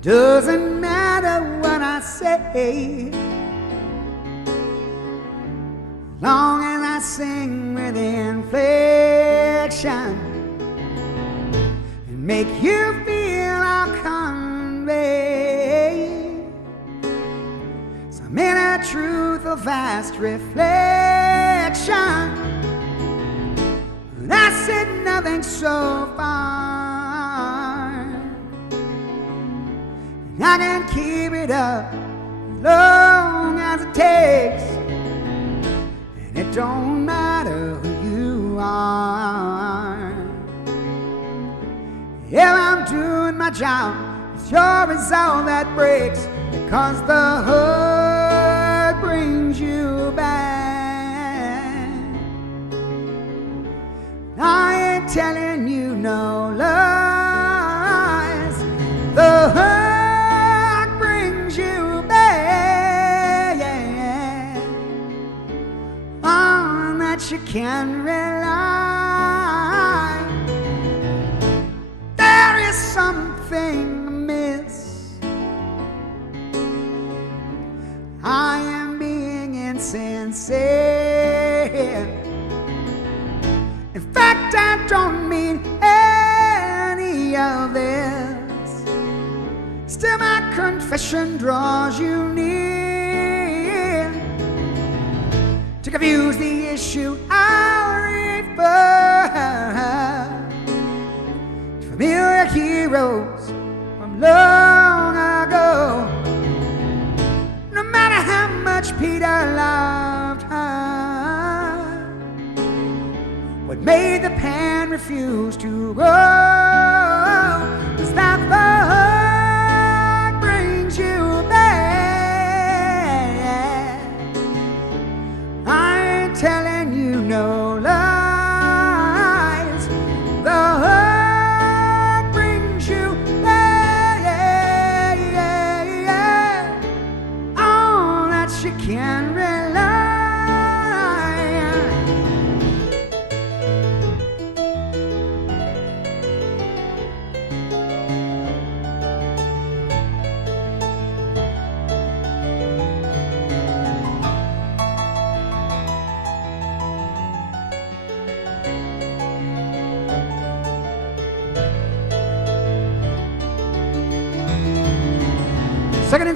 Doesn't matter what I say, long as I sing with inflection and make you feel I'll convey some inner truth of vast reflection. And I said nothing so far, and I can keep it up as long as it takes. It don't matter who you are. If I'm doing my job, it's your resolve that breaks, because the hurt brings you back. I ain't telling you no lies. The hurt brings you back. On that you can rely. There is something amiss. I am being insincere. In fact, I don't mean any of this. Still, my confession draws you near. To confuse the issue, I'll refer to familiar heroes from long ago. No matter how much Peter loved her, what made the pen refuse to grow was that the heart brings you back. I ain't telling you no lies. The heart brings you back. On that you can rely.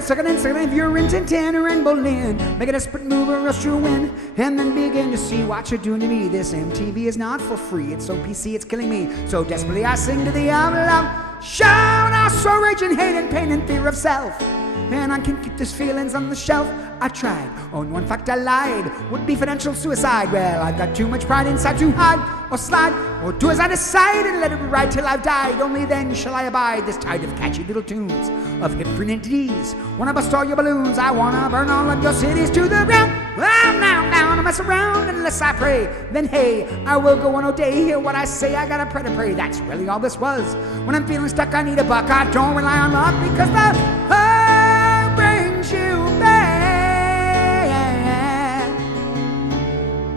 Suck it in, if you're in Tintin or in Berlin. Make a desperate move or else you'll win. And then begin to see what you're doing to me. This MTV is not for free. It's so PC, it's killing me. So desperately I sing to the hour of shout out, so rage and hate and pain and fear of self. And I can't keep these feelings on the shelf. I tried, oh, in one fact I lied. Would be financial suicide. Well, I've got too much pride inside to hide or slide or do as I decide and let it be right till I've died. Only then shall I abide this tide of catchy little tunes of hip-free entities. Wanna bust all your balloons, I wanna burn all of your cities to the ground. Well, now, gonna mess around unless I pray. Then hey, I will go on all day, hear what I say, I gotta pray to pray. That's really all this was. When I'm feeling stuck, I need a buck. I don't rely on luck because the hook brings you back.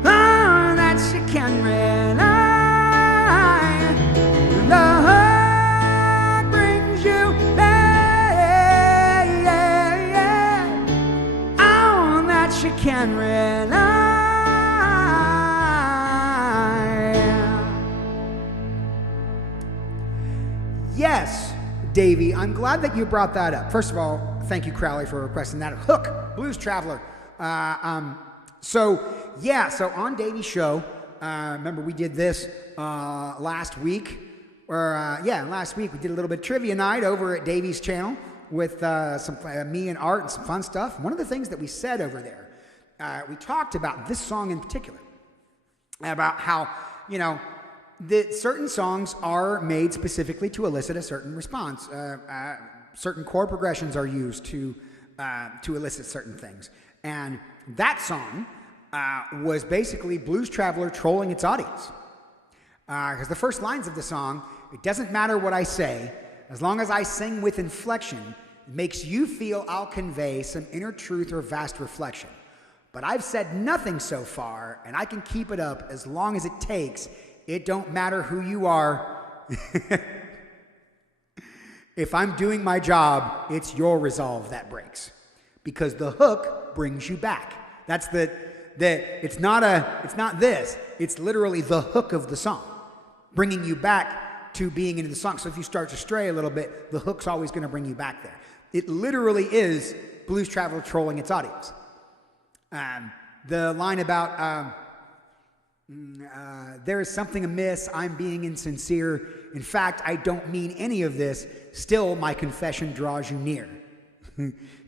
Oh, that you can rely. The hook brings you back. Oh, that you can rely. Yes, Davey, I'm glad that you brought that up. First of all, thank you, Crowley, for requesting that. Hook, Blues Traveler. So on Davey's show, remember we did this last week. Last week we did a little bit of trivia night over at Davey's channel with me and Art and some fun stuff. One of the things that we said over there, we talked about this song in particular, about how, that certain songs are made specifically to elicit a certain response. Certain chord progressions are used to elicit certain things. And that song was basically Blues Traveler trolling its audience. Because the first lines of the song, it doesn't matter what I say, as long as I sing with inflection, it makes you feel I'll convey some inner truth or vast reflection. But I've said nothing so far, and I can keep it up as long as it takes. It don't matter who you are. If I'm doing my job, it's your resolve that breaks. Because the hook brings you back. That's it's not this. It's literally the hook of the song, bringing you back to being into the song. So if you start to stray a little bit, the hook's always going to bring you back there. It literally is Blues Traveler trolling its audience. The line about there is something amiss, I'm being insincere. In fact, I don't mean any of this. Still, my confession draws you near.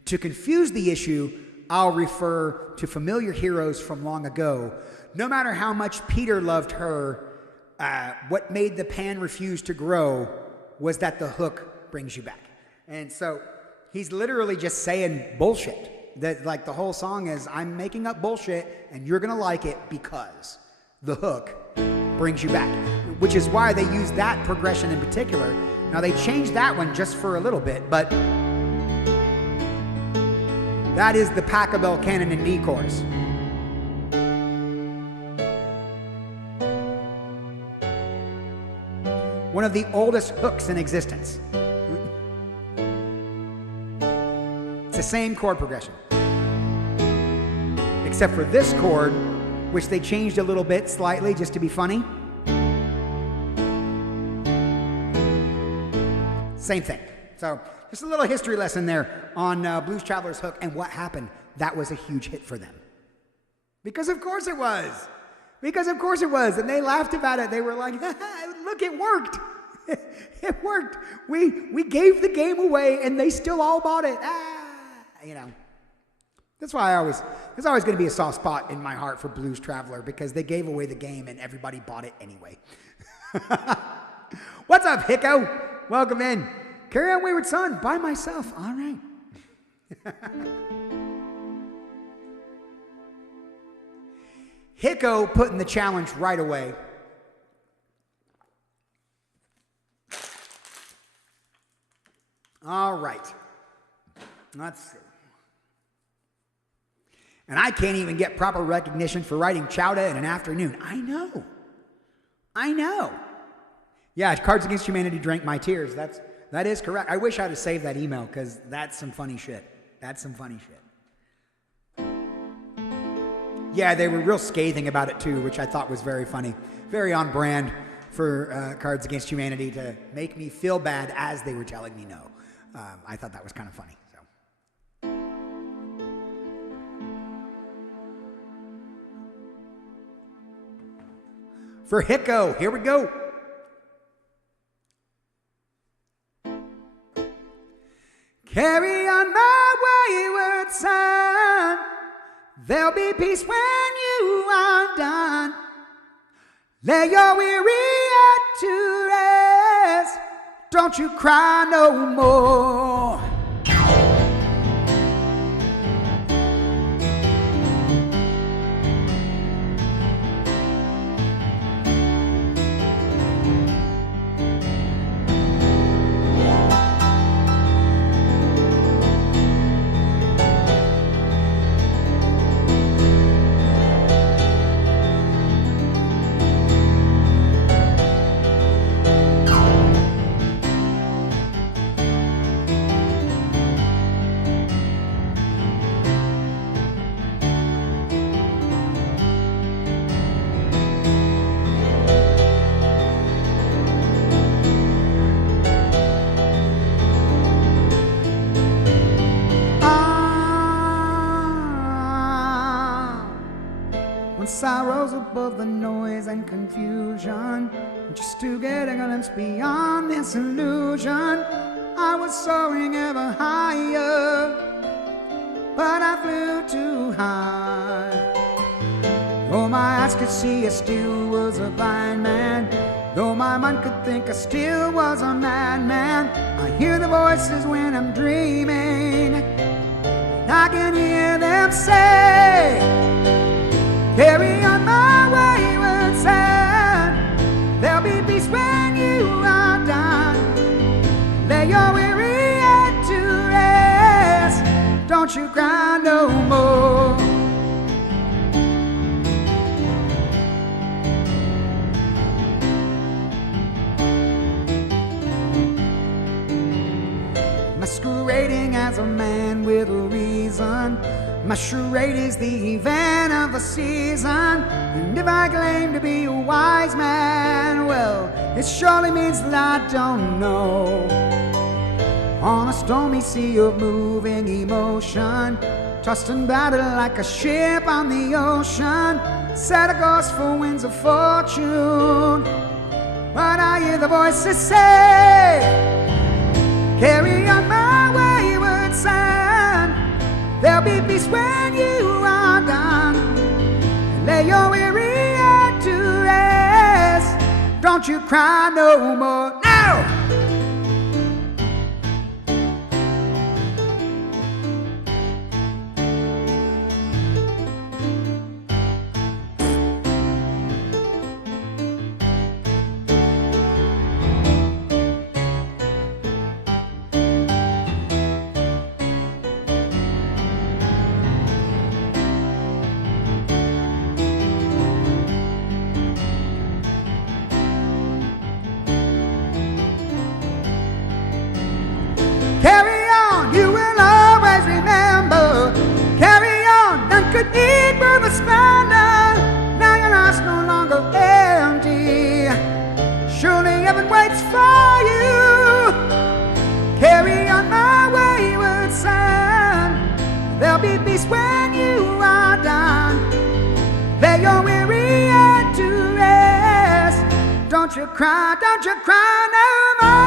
To confuse the issue, I'll refer to familiar heroes from long ago. No matter how much Peter loved her, what made the pan refuse to grow was that the hook brings you back. And so he's literally just saying bullshit. That, like, the whole song is, I'm making up bullshit and you're gonna like it because the hook brings you back, which is why they use that progression in particular. Now they changed that one just for a little bit, but that is the Pachelbel canon in D chorus. One of the oldest hooks in existence. It's the same chord progression, except for this chord, which they changed a little bit slightly just to be funny. Same thing. So just a little history lesson there on Blues Traveler's hook and what happened. That was a huge hit for them. Because of course it was. Because of course it was. And they laughed about it. They were like, look, it worked. It worked. We gave the game away and they still all bought it. That's why there's always going to be a soft spot in my heart for Blues Traveler, because they gave away the game and everybody bought it anyway. What's up, Hicko? Welcome in. Carry On Wayward Son by myself. All right. Hicko putting the challenge right away. All right. Let's see. And I can't even get proper recognition for writing chowder in an afternoon. I know. Yeah, Cards Against Humanity drank my tears. That is correct. I wish I'd have saved that email, because that's some funny shit. Yeah, they were real scathing about it too, which I thought was very funny. Very on brand for Cards Against Humanity to make me feel bad as they were telling me no. I thought that was kind of funny. For Hicko, here we go. Carry on my wayward son. There'll be peace when you are done. Lay your weary head to rest. Don't you cry no more. top of the noise and confusion, just to get a glimpse beyond this illusion. I was soaring ever higher, but I flew too high. Though my eyes could see, I still was a blind man. Though my mind could think, I still was a madman. I hear the voices when I'm dreaming, and I can hear them say, carry on my wayward son. There'll be peace when you are done. Lay your weary head to rest. Don't you cry no more. Masquerading as a man with a reason. My charade is the event of the season. And if I claim to be a wise man, well, it surely means that I don't know. On a stormy sea of moving emotion, tossed and battered like a ship on the ocean, set a course for winds of fortune. But I hear the voices say, carry on my wayward son. There'll be peace when you are done. Lay your weary head to rest. Don't you cry no more. No! Carry on, you will always remember. Carry on, none could eat but the splendor. Now your life's no longer empty. Surely heaven waits for you. Carry on, my wayward son. There'll be peace when you are done. Lay your weary head to rest. Don't you cry no more.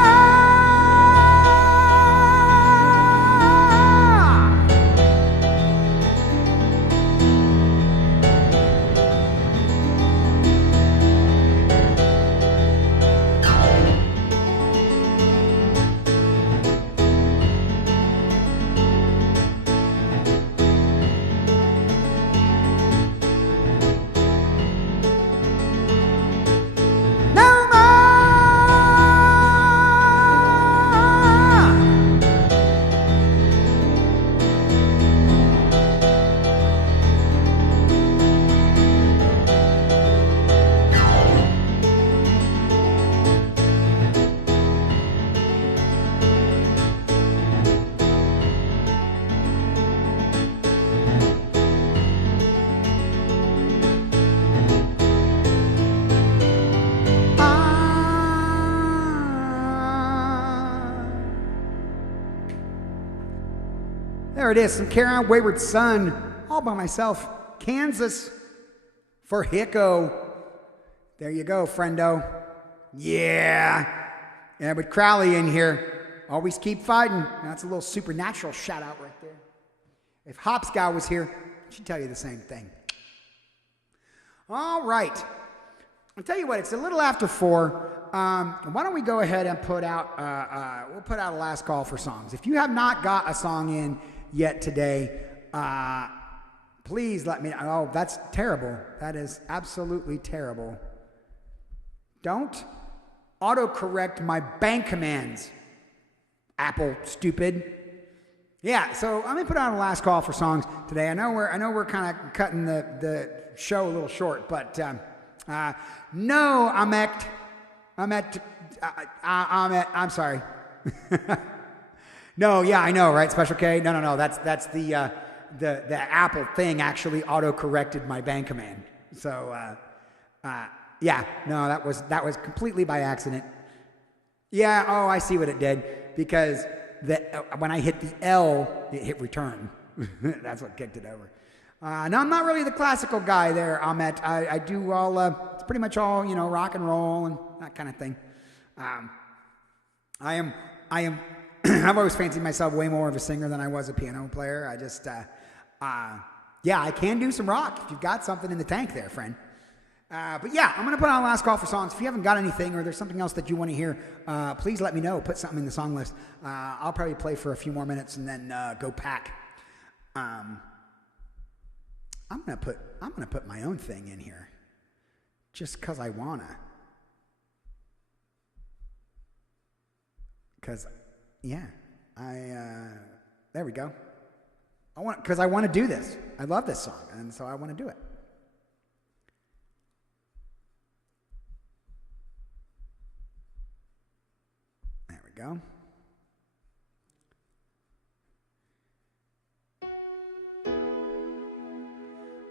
There it is, some Carry On Wayward Son, all by myself. Kansas for Hicko. There you go, friendo. Yeah. Yeah, with Crowley in here, always keep fighting. That's a little supernatural shout out right there. If Hopscow was here, she'd tell you the same thing. All right. I'll tell you what, it's a little after 4. Why don't we go ahead and put out, we'll put out a last call for songs. If you have not got a song in yet today, please let me know. Oh, that's terrible. That is absolutely terrible. Don't autocorrect my bank commands, Apple stupid. Yeah, so let me put out a last call for songs today. I know we're kind of cutting the show a little short, but no, I'm sorry. No, yeah, I know, right? Special K? No. That's the Apple thing actually auto-corrected my bank command. So, yeah, no, that was completely by accident. Yeah, oh, I see what it did. Because when I hit the L, it hit return. That's what kicked it over. No, I'm not really the classical guy there, Ahmet. I do all, it's pretty much all, rock and roll and that kind of thing. I am, I've always fancied myself way more of a singer than I was a piano player. I just, yeah, I can do some rock if you've got something in the tank there, friend. But yeah, I'm going to put on a last call for songs. If you haven't got anything or there's something else that you want to hear, please let me know. Put something in the song list. I'll probably play for a few more minutes and then go pack. I'm gonna put my own thing in here, just cause I wanna. Cause yeah, there we go. Cause I want to do this. I love this song, and so I want to do it. There we go.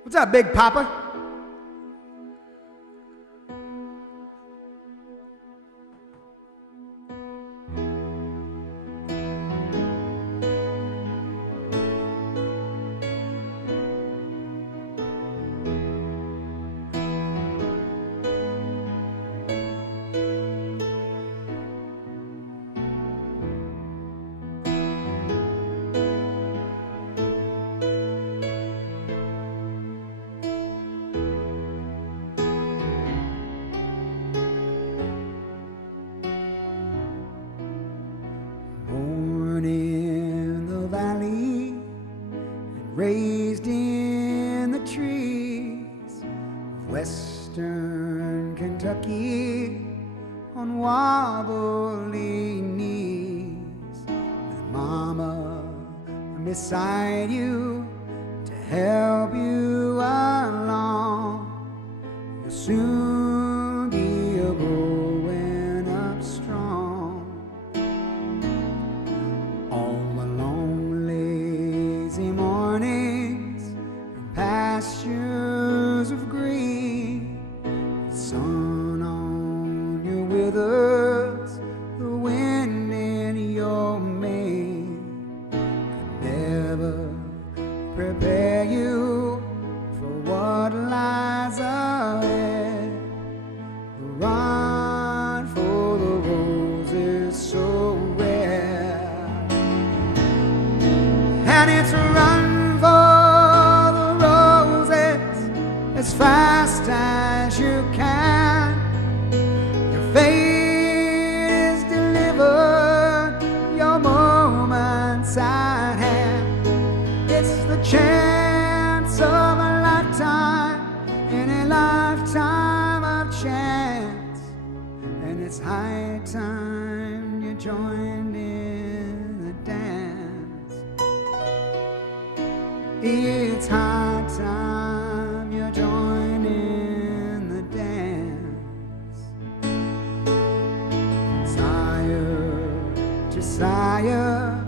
What's up, Big Papa? Raised in the trees of western Kentucky on wobbly knees, with mama beside you to help you along. You'll soon be a growing up strong. All alone lazy mornings and pastures of green, the sun on your withers, the wind in your mane, could never prepare you for what lies ahead. The run for the roses so rare, and it's a run for the roses as fast as you can. Your fate is delivered, your moment's at hand. It's the chance of a lifetime, any lifetime of chance, and it's high time you joined in the dance. It's high time you joined in the dance. Sire to sire,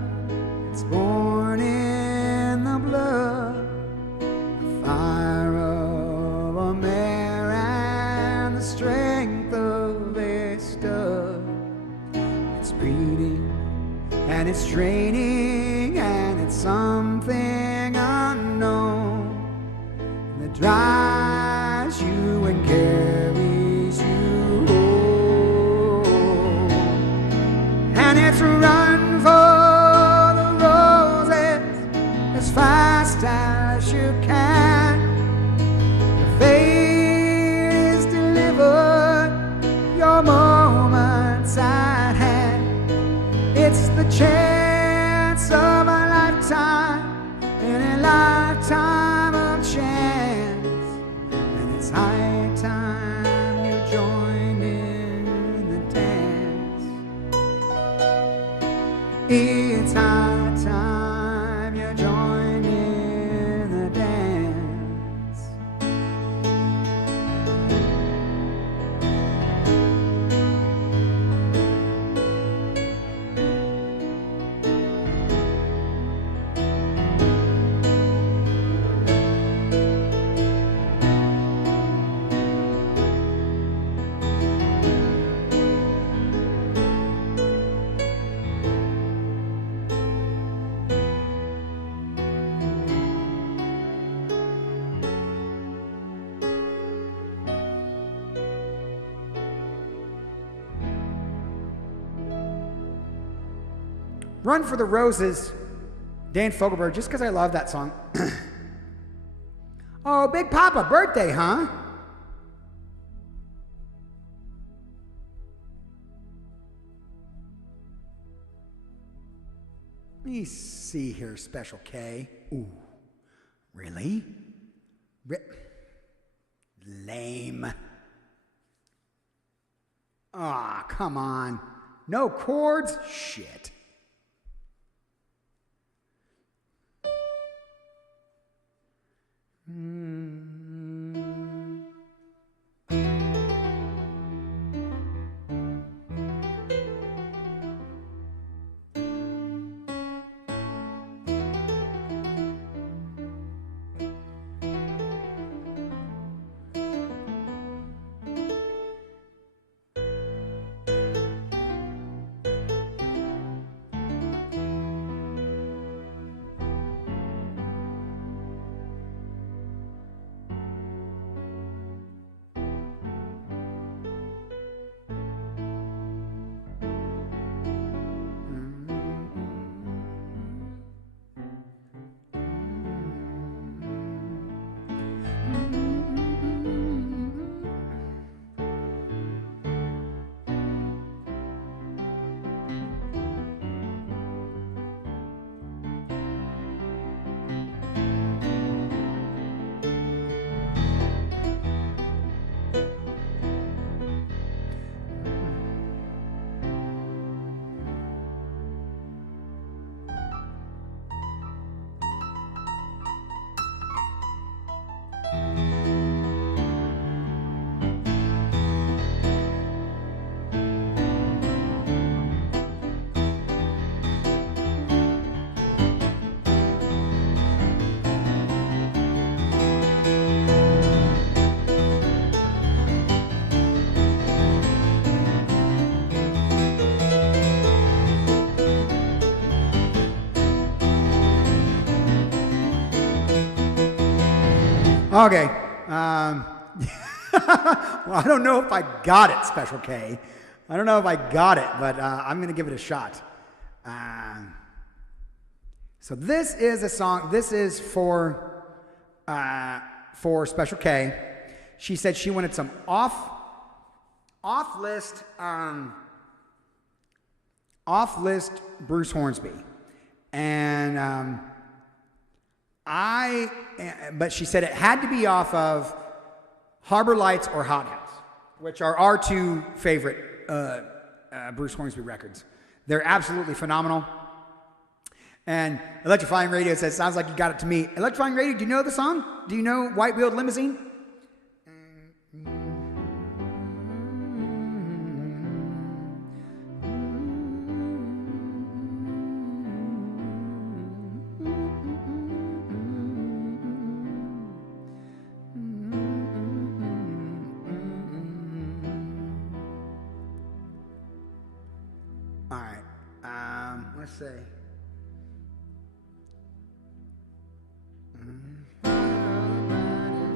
it's born in the blood, the fire of a mare and the strength of a stud. It's breeding and it's training and it's something unknown that drives you and carries you home. And it's a run for the roses as fast as you can. Your fate is delivered, your moment's at hand. It's the chance of a lifetime, any lifetime of chance, and it's high time you joined in the dance. It's high time you joined in the dance. Run for the Roses, Dan Fogelberg, just because I love that song. Oh, Big Papa, birthday, huh? Let me see here, Special K. Ooh, really? Lame. Ah, come on. No chords? Shit. Okay. Well, I don't know if I got it, Special K. I don't know if I got it, but I'm going to give it a shot. So this is a song. This is for Special K. She said she wanted some off list Bruce Hornsby, and but she said it had to be off of Harbor Lights or Hot House, which are our two favorite Bruce Hornsby records. They're absolutely phenomenal. And Electrifying Radio says, sounds like you got it to me. Electrifying Radio, do you know the song? Do you know White Wheeled Limousine? All right. Let's see.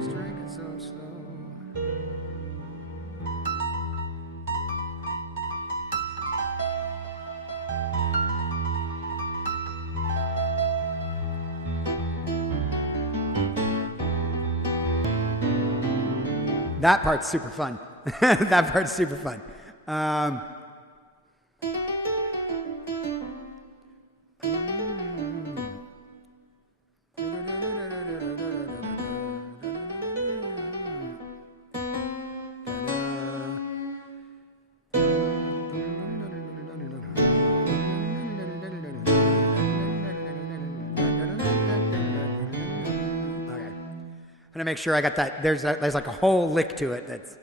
Drinking so slow. That part's super fun. That part's super fun. I'm gonna make sure I got that. There's like a whole lick to it. That's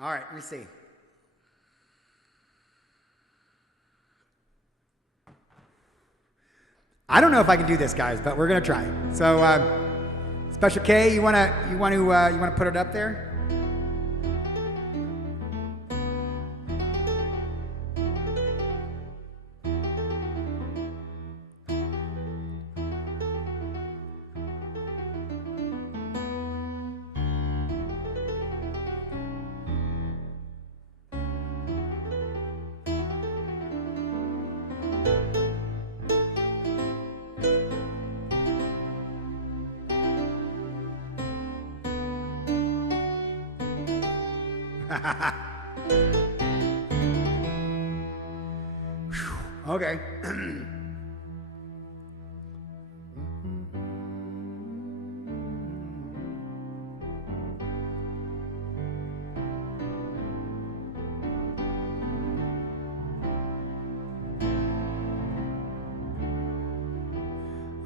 all right. Let me see. I don't know if I can do this, guys, but we're gonna try. So, Special K, you wanna put it up there? Okay.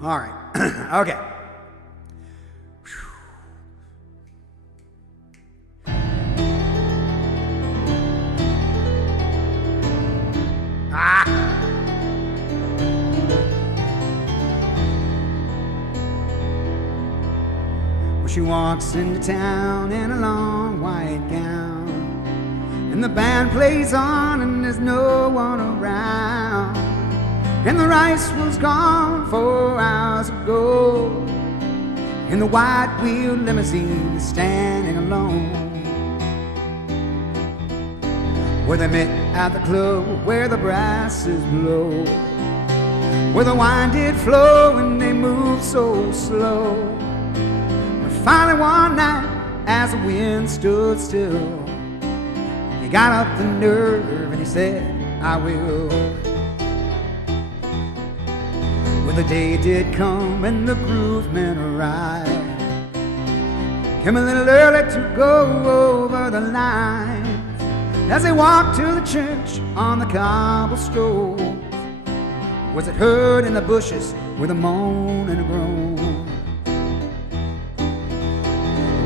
All right. Okay. Ah. Well, she walks into town in a long white gown, and the band plays on and there's no one around, and the rice was gone 4 hours ago, and the white-wheeled limousine is standing alone. Where they met at the club, where the brasses blow, where the wine did flow and they moved so slow. But finally one night, as the wind stood still, he got up the nerve and he said, I will. Well, the day did come and the groovesmen arrived, came a little early to go over the line. As they walked to the church on the cobblestone, was it heard in the bushes with a moan and a groan?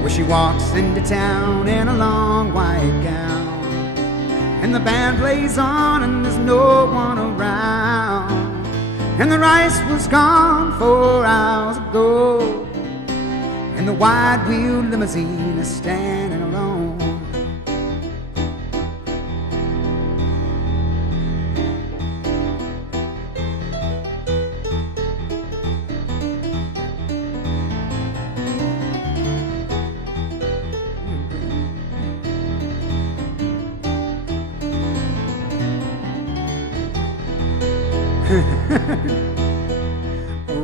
Where she walks into town in a long white gown, and the band plays on and there's no one around, and the rice was gone 4 hours ago, and the wide-wheeled limousine is standing alone.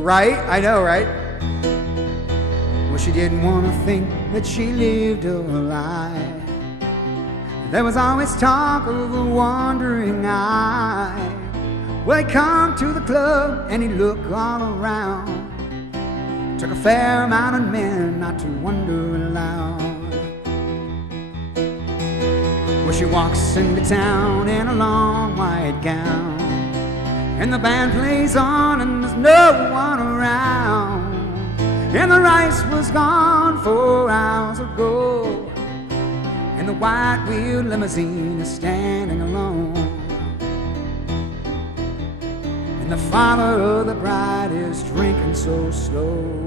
Right? I know, right? Well, she didn't want to think that she lived a lie. There was always talk of a wandering eye. Well, he'd come to the club and he'd look all around. Took a fair amount of men not to wonder aloud. Well, she walks into town in a long white gown, and the band plays on and there's no one around, and the rice was gone 4 hours ago, and the white-wheeled limousine is standing alone, and the father of the bride is drinking so slow.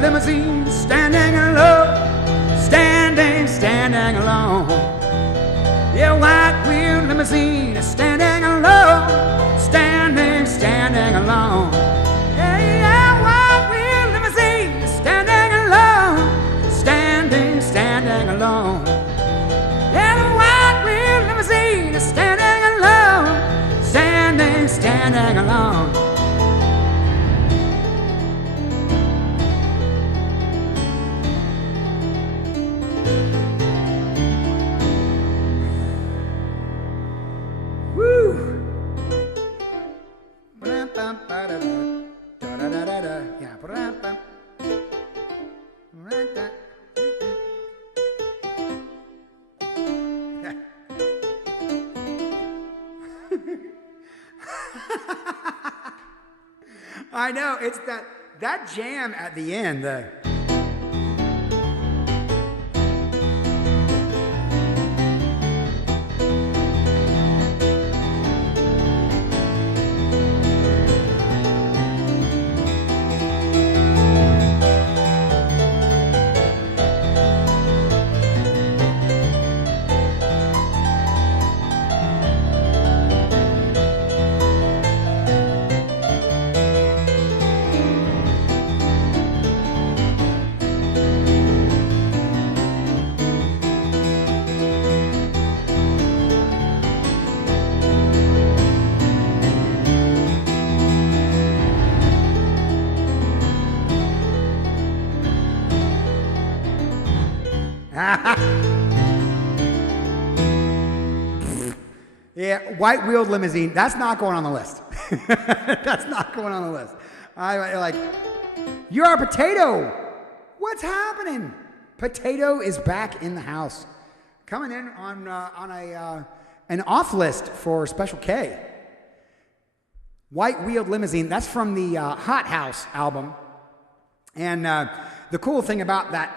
Limousine standing alone, standing alone. Yeah, white-wheeled limousine is standing alone, standing alone. Yeah, white-wheeled limousine is standing alone, standing alone. Yeah, the white-wheeled limousine is standing alone, standing alone. I know, it's that jam at the end. Yeah, white-wheeled limousine. That's not going on the list. That's not going on the list. I like, you're a potato. What's happening? Potato is back in the house. Coming in on an off list for Special K. White-wheeled limousine. That's from the Hot House album. And the cool thing about that...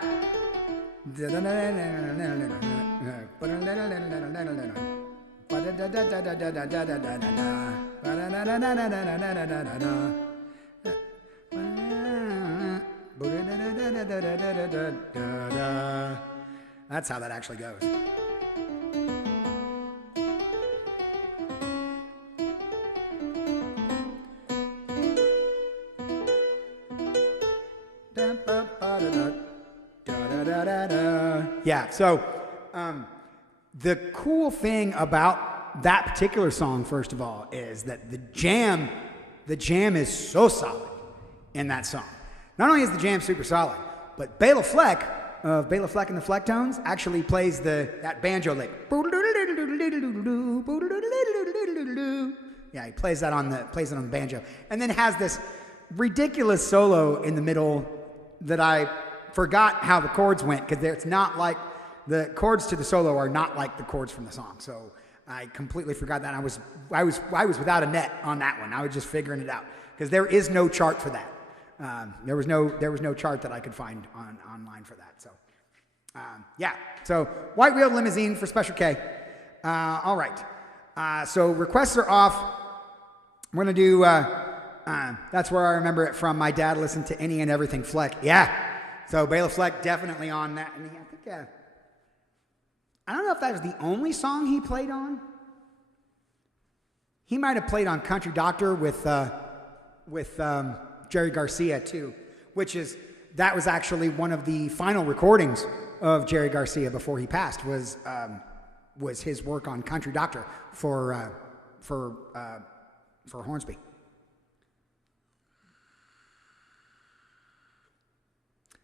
That's how that actually goes. Yeah, so the cool thing about that particular song, first of all, is that the jam is so solid in that song. Not only is the jam super solid, but Bela Fleck of Bela Fleck and the Flecktones actually plays that banjo lick. Yeah, he plays that on the banjo, and then has this ridiculous solo in the middle that I forgot how the chords went, because it's not like the chords to the solo are not like the chords from the song. So I completely forgot that. I was without a net on that one. I was just figuring it out because there is no chart for that. There was no chart that I could find online for that. So yeah. So white-wheeled limousine for Special K. All right. So requests are off. We're gonna do. That's where I remember it from. My dad listened to any and everything Fleck. Yeah. So Bela Fleck definitely on that. And I think I don't know if that was the only song he played on. He might have played on Country Doctor with Jerry Garcia too, that was actually one of the final recordings of Jerry Garcia before he passed. Was his work on Country Doctor for Hornsby.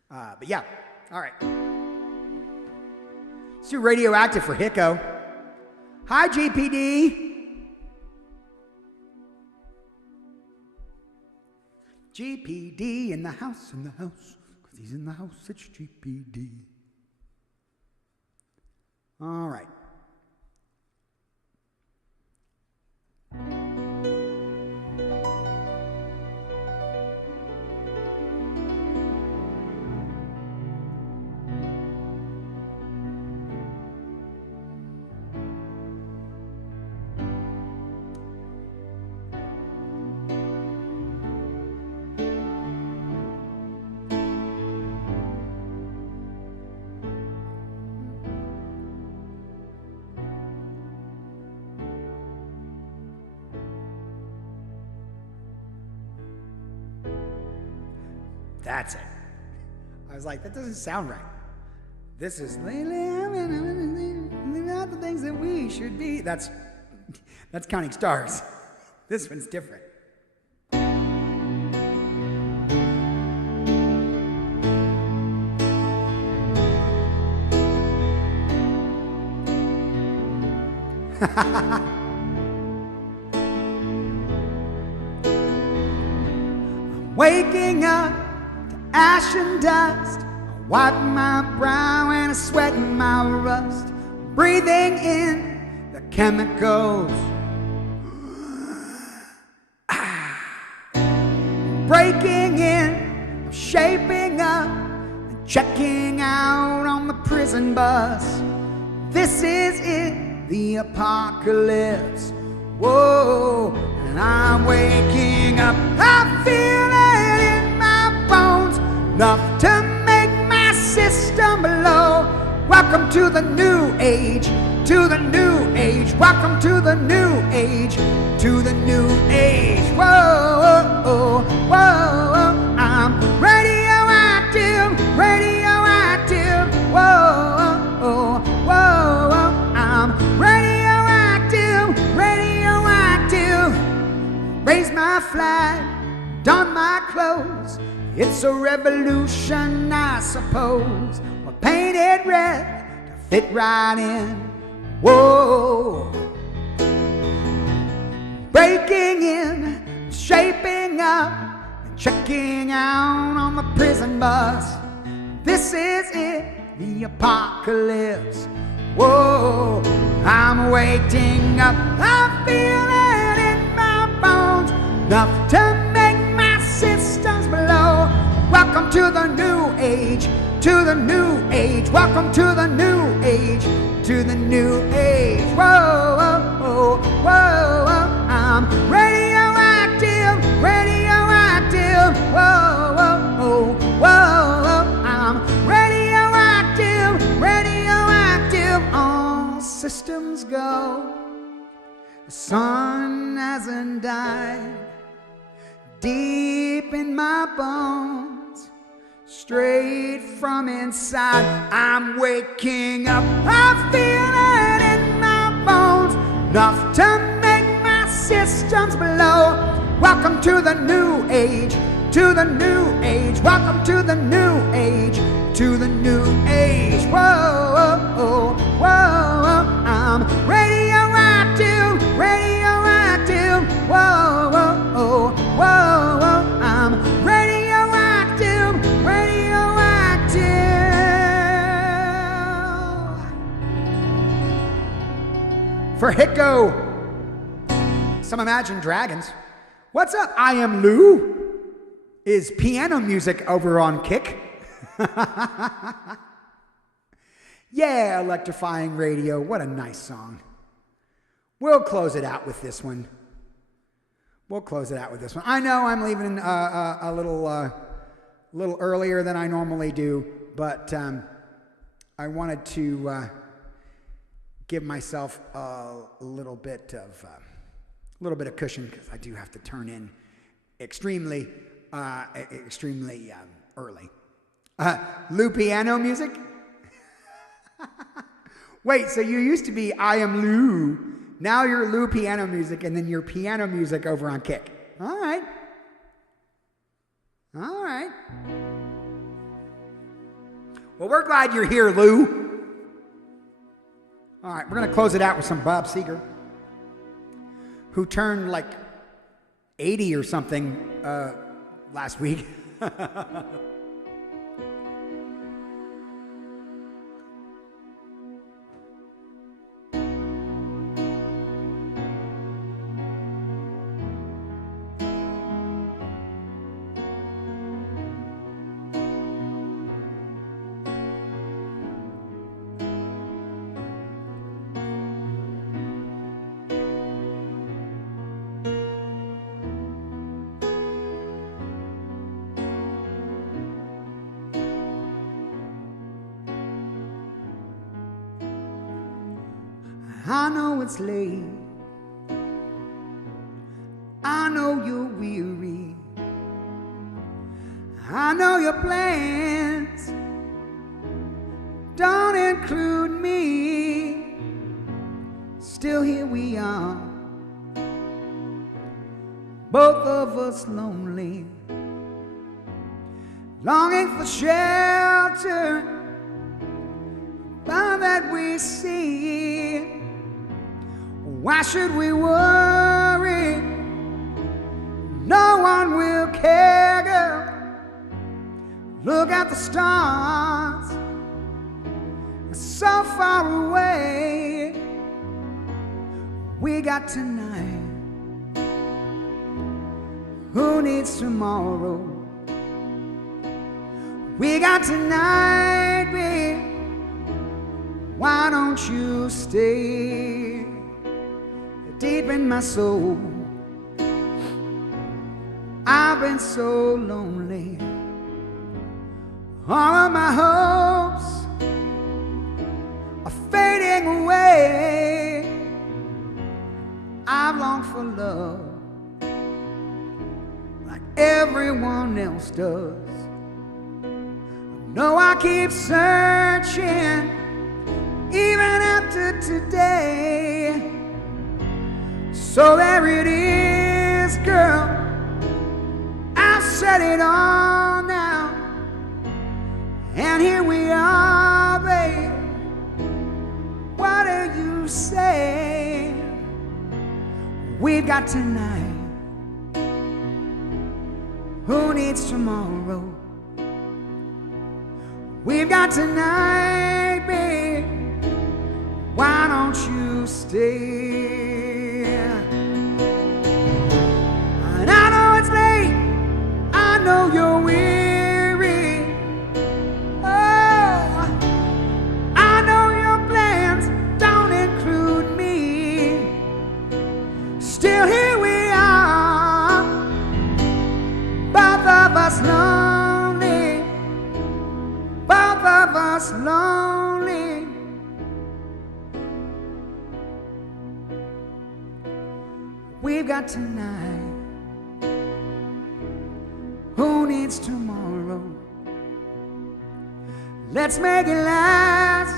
But yeah, all right. Let's do Radioactive for Hicko. Hi, GPD. GPD in the house, because he's in the house, it's GPD. All right. That's it. I was like, that doesn't sound right. This is not the things that we should be. That's Counting Stars. This one's different. Waking up to ash and dust, I wipe my brow and I sweat my rust, breathing in the chemicals, breaking in, shaping up, and checking out on the prison bus. This is it, the apocalypse. Whoa, and I'm waking up, I feel it in my bones, enough to make my system blow. Welcome to the new age, to the new age. Welcome to the new age, to the new age. Whoa, whoa, whoa, I'm radioactive, radioactive. Whoa, whoa, whoa, I'm radioactive, radioactive. Raise my flag, don my clothes. It's a revolution, I suppose. We're painted red to fit right in. Whoa. checking out on the prison bus. This is it, the apocalypse. Whoa, I'm waking up, I feel it in my bones, enough to make my systems blow. Welcome to the new age, to the new age. Welcome to the new age, to the new age. Whoa, whoa, whoa, whoa. I'm radioactive, radioactive. Whoa, whoa, whoa, whoa. I'm radioactive, radioactive. All systems go. The sun hasn't died. Deep in my bones, straight from inside, I'm waking up. I feel it in my bones, enough to make my systems blow. Welcome to the new age, to the new age. Welcome to the new age, to the new age. Whoa, whoa, whoa. I'm radioactive, radioactive. Whoa, whoa, whoa, whoa. I'm radioactive, radioactive. For Hicko, some Imagine Dragons. What's up? I am Lou. Is piano music over on Kick? Yeah, electrifying radio. What a nice song. We'll close it out with this one. I know I'm leaving a little earlier than I normally do, but I wanted to give myself a little bit of cushion because I do have to turn in extremely early. Lou piano music? Wait, so you used to be I am Lou. Now you're Lou piano music, and then your piano music over on Kick. All right. Well, we're glad you're here, Lou. All right, we're going to close it out with some Bob Seger, who turned like 80 or something last week. I know it's late. I know you're weary. I know your plans don't include me. Still here we are, both of us lonely, longing for shelter, all that we see. Why should we worry? No one will care, girl. Look at the stars, so far away. We got tonight. Who needs tomorrow? We got tonight, babe. Why don't you stay? Deep in my soul, I've been so lonely. All of my hopes are fading away. I've longed for love like everyone else does. No, I keep searching even after today. So there it is, girl. I've said it all now, and here we are, babe. What do you say? We've got tonight. Who needs tomorrow? We've got tonight, babe. Why don't you stay? And I know it's late. I know you're weary. Oh, I know your plans don't include me. Still here we are, both of us lonely, both of us lonely. We've got tonight. Who needs tomorrow? Let's make it last.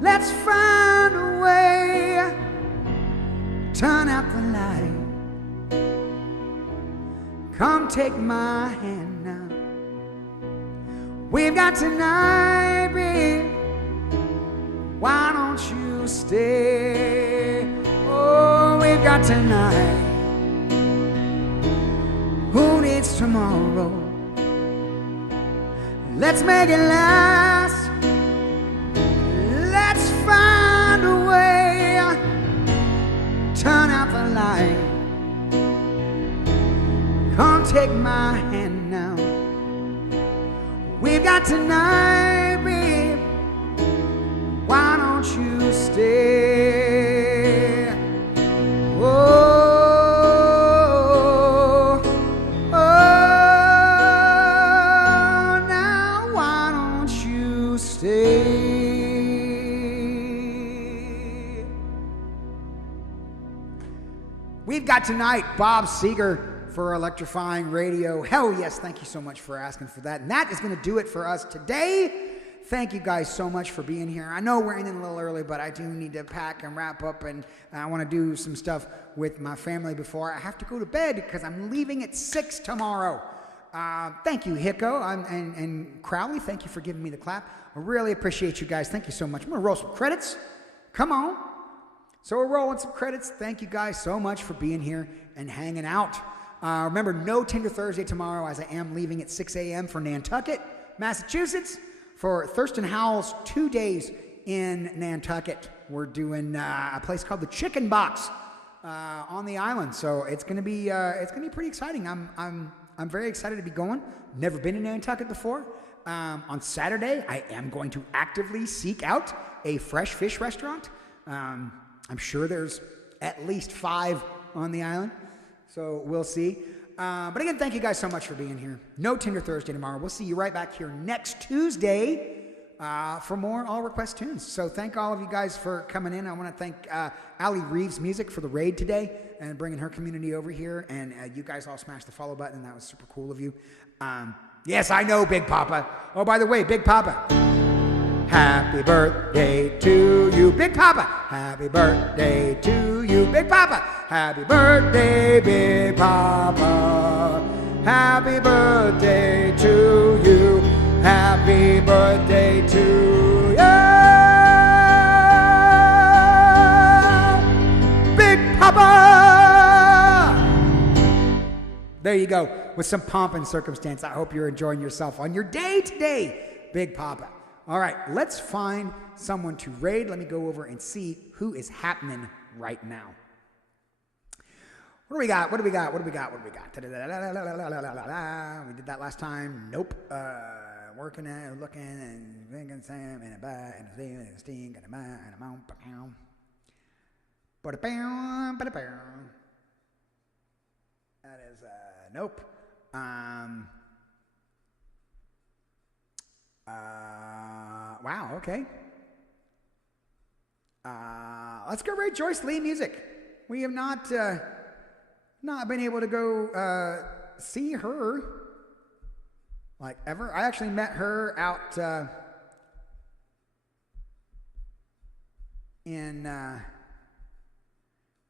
Let's find a way. Turn out the light. Come take my hand now. We've got tonight, babe. Why don't you stay? Oh, we've got tonight. Who needs tomorrow? Let's make it last. Let's find a way. Turn out the light. Come take my hand now. We've got tonight, babe. Why don't you stay? Oh, now why don't you stay? We've got tonight Bob Seger for Electrifying Radio. Hell yes, thank you so much for asking for that. And that is going to do it for us today. Thank you guys so much for being here. I know we're ending a little early, but I do need to pack and wrap up, and I want to do some stuff with my family before I have to go to bed because I'm leaving at 6 tomorrow. Thank you, Hicko and Crowley. Thank you for giving me the clap. I really appreciate you guys. Thank you so much. I'm going to roll some credits. Come on. So we're rolling some credits. Thank you guys so much for being here and hanging out. Remember, no Tinder Thursday tomorrow, as I am leaving at 6 a.m. for Nantucket, Massachusetts, for Thurston Howell's 2 days in Nantucket. We're doing a place called the Chicken Box on the island, so it's gonna be pretty exciting. I'm very excited to be going. Never been to Nantucket before. On Saturday, I am going to actively seek out a fresh fish restaurant. I'm sure there's at least 5 on the island. So we'll see. But again, thank you guys so much for being here. No Tinder Thursday tomorrow. We'll see you right back here next Tuesday for more All Request Tunes. So thank all of you guys for coming in. I want to thank Allie Reeves Music for the raid today and bringing her community over here. And you guys all smashed the follow button. That was super cool of you. Yes, I know, Big Papa. Oh, by the way, Big Papa. Happy birthday to you, Big Papa. Happy birthday to you, Big Papa. Happy birthday, Big Papa. Happy birthday to you. Happy birthday to you, Big Papa. There you go. With some pomp and circumstance. I hope you're enjoying yourself on your day today, Big Papa. All right, let's find someone to raid. Let me go over and see who is happening right now. What do we got? What do we got? What do we got? What do we got? We did that last time. Nope. Working at looking and thinking Sam and a buy and a steam and a sting and a buy and a mount. That is nope. Wow, okay. Let's go rate Joyce Lee music. We have not been able to go see her like ever. I actually met her out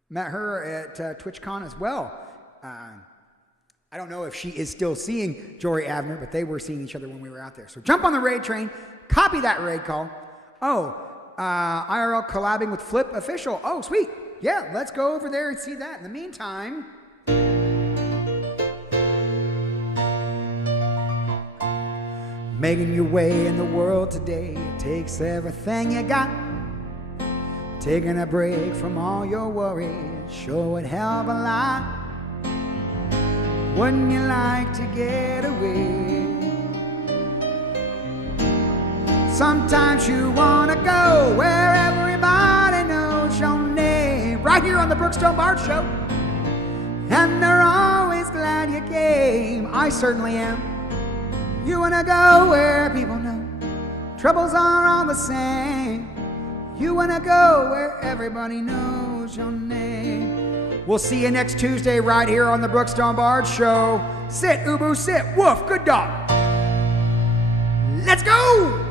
met her at TwitchCon as well. I don't know if she is still seeing Jory Abner, but they were seeing each other when we were out there. So jump on the raid train, copy that raid call. Oh, IRL collabing with Flip Official. Oh, sweet. Yeah, let's go over there and see that. In the meantime, Making your way in the world today takes everything you got. Taking a break from all your worries sure would help a lot. Wouldn't you like to get away? Sometimes you want to go where everybody knows your name. Right here on the Brookstone Bard Show. And they're always glad you came. I certainly am. You want to go where people know troubles are all the same. You want to go where everybody knows your name. We'll see you next Tuesday right here on the Brookstone Bard Show. Sit, Ubu, sit. Woof, good dog. Let's go!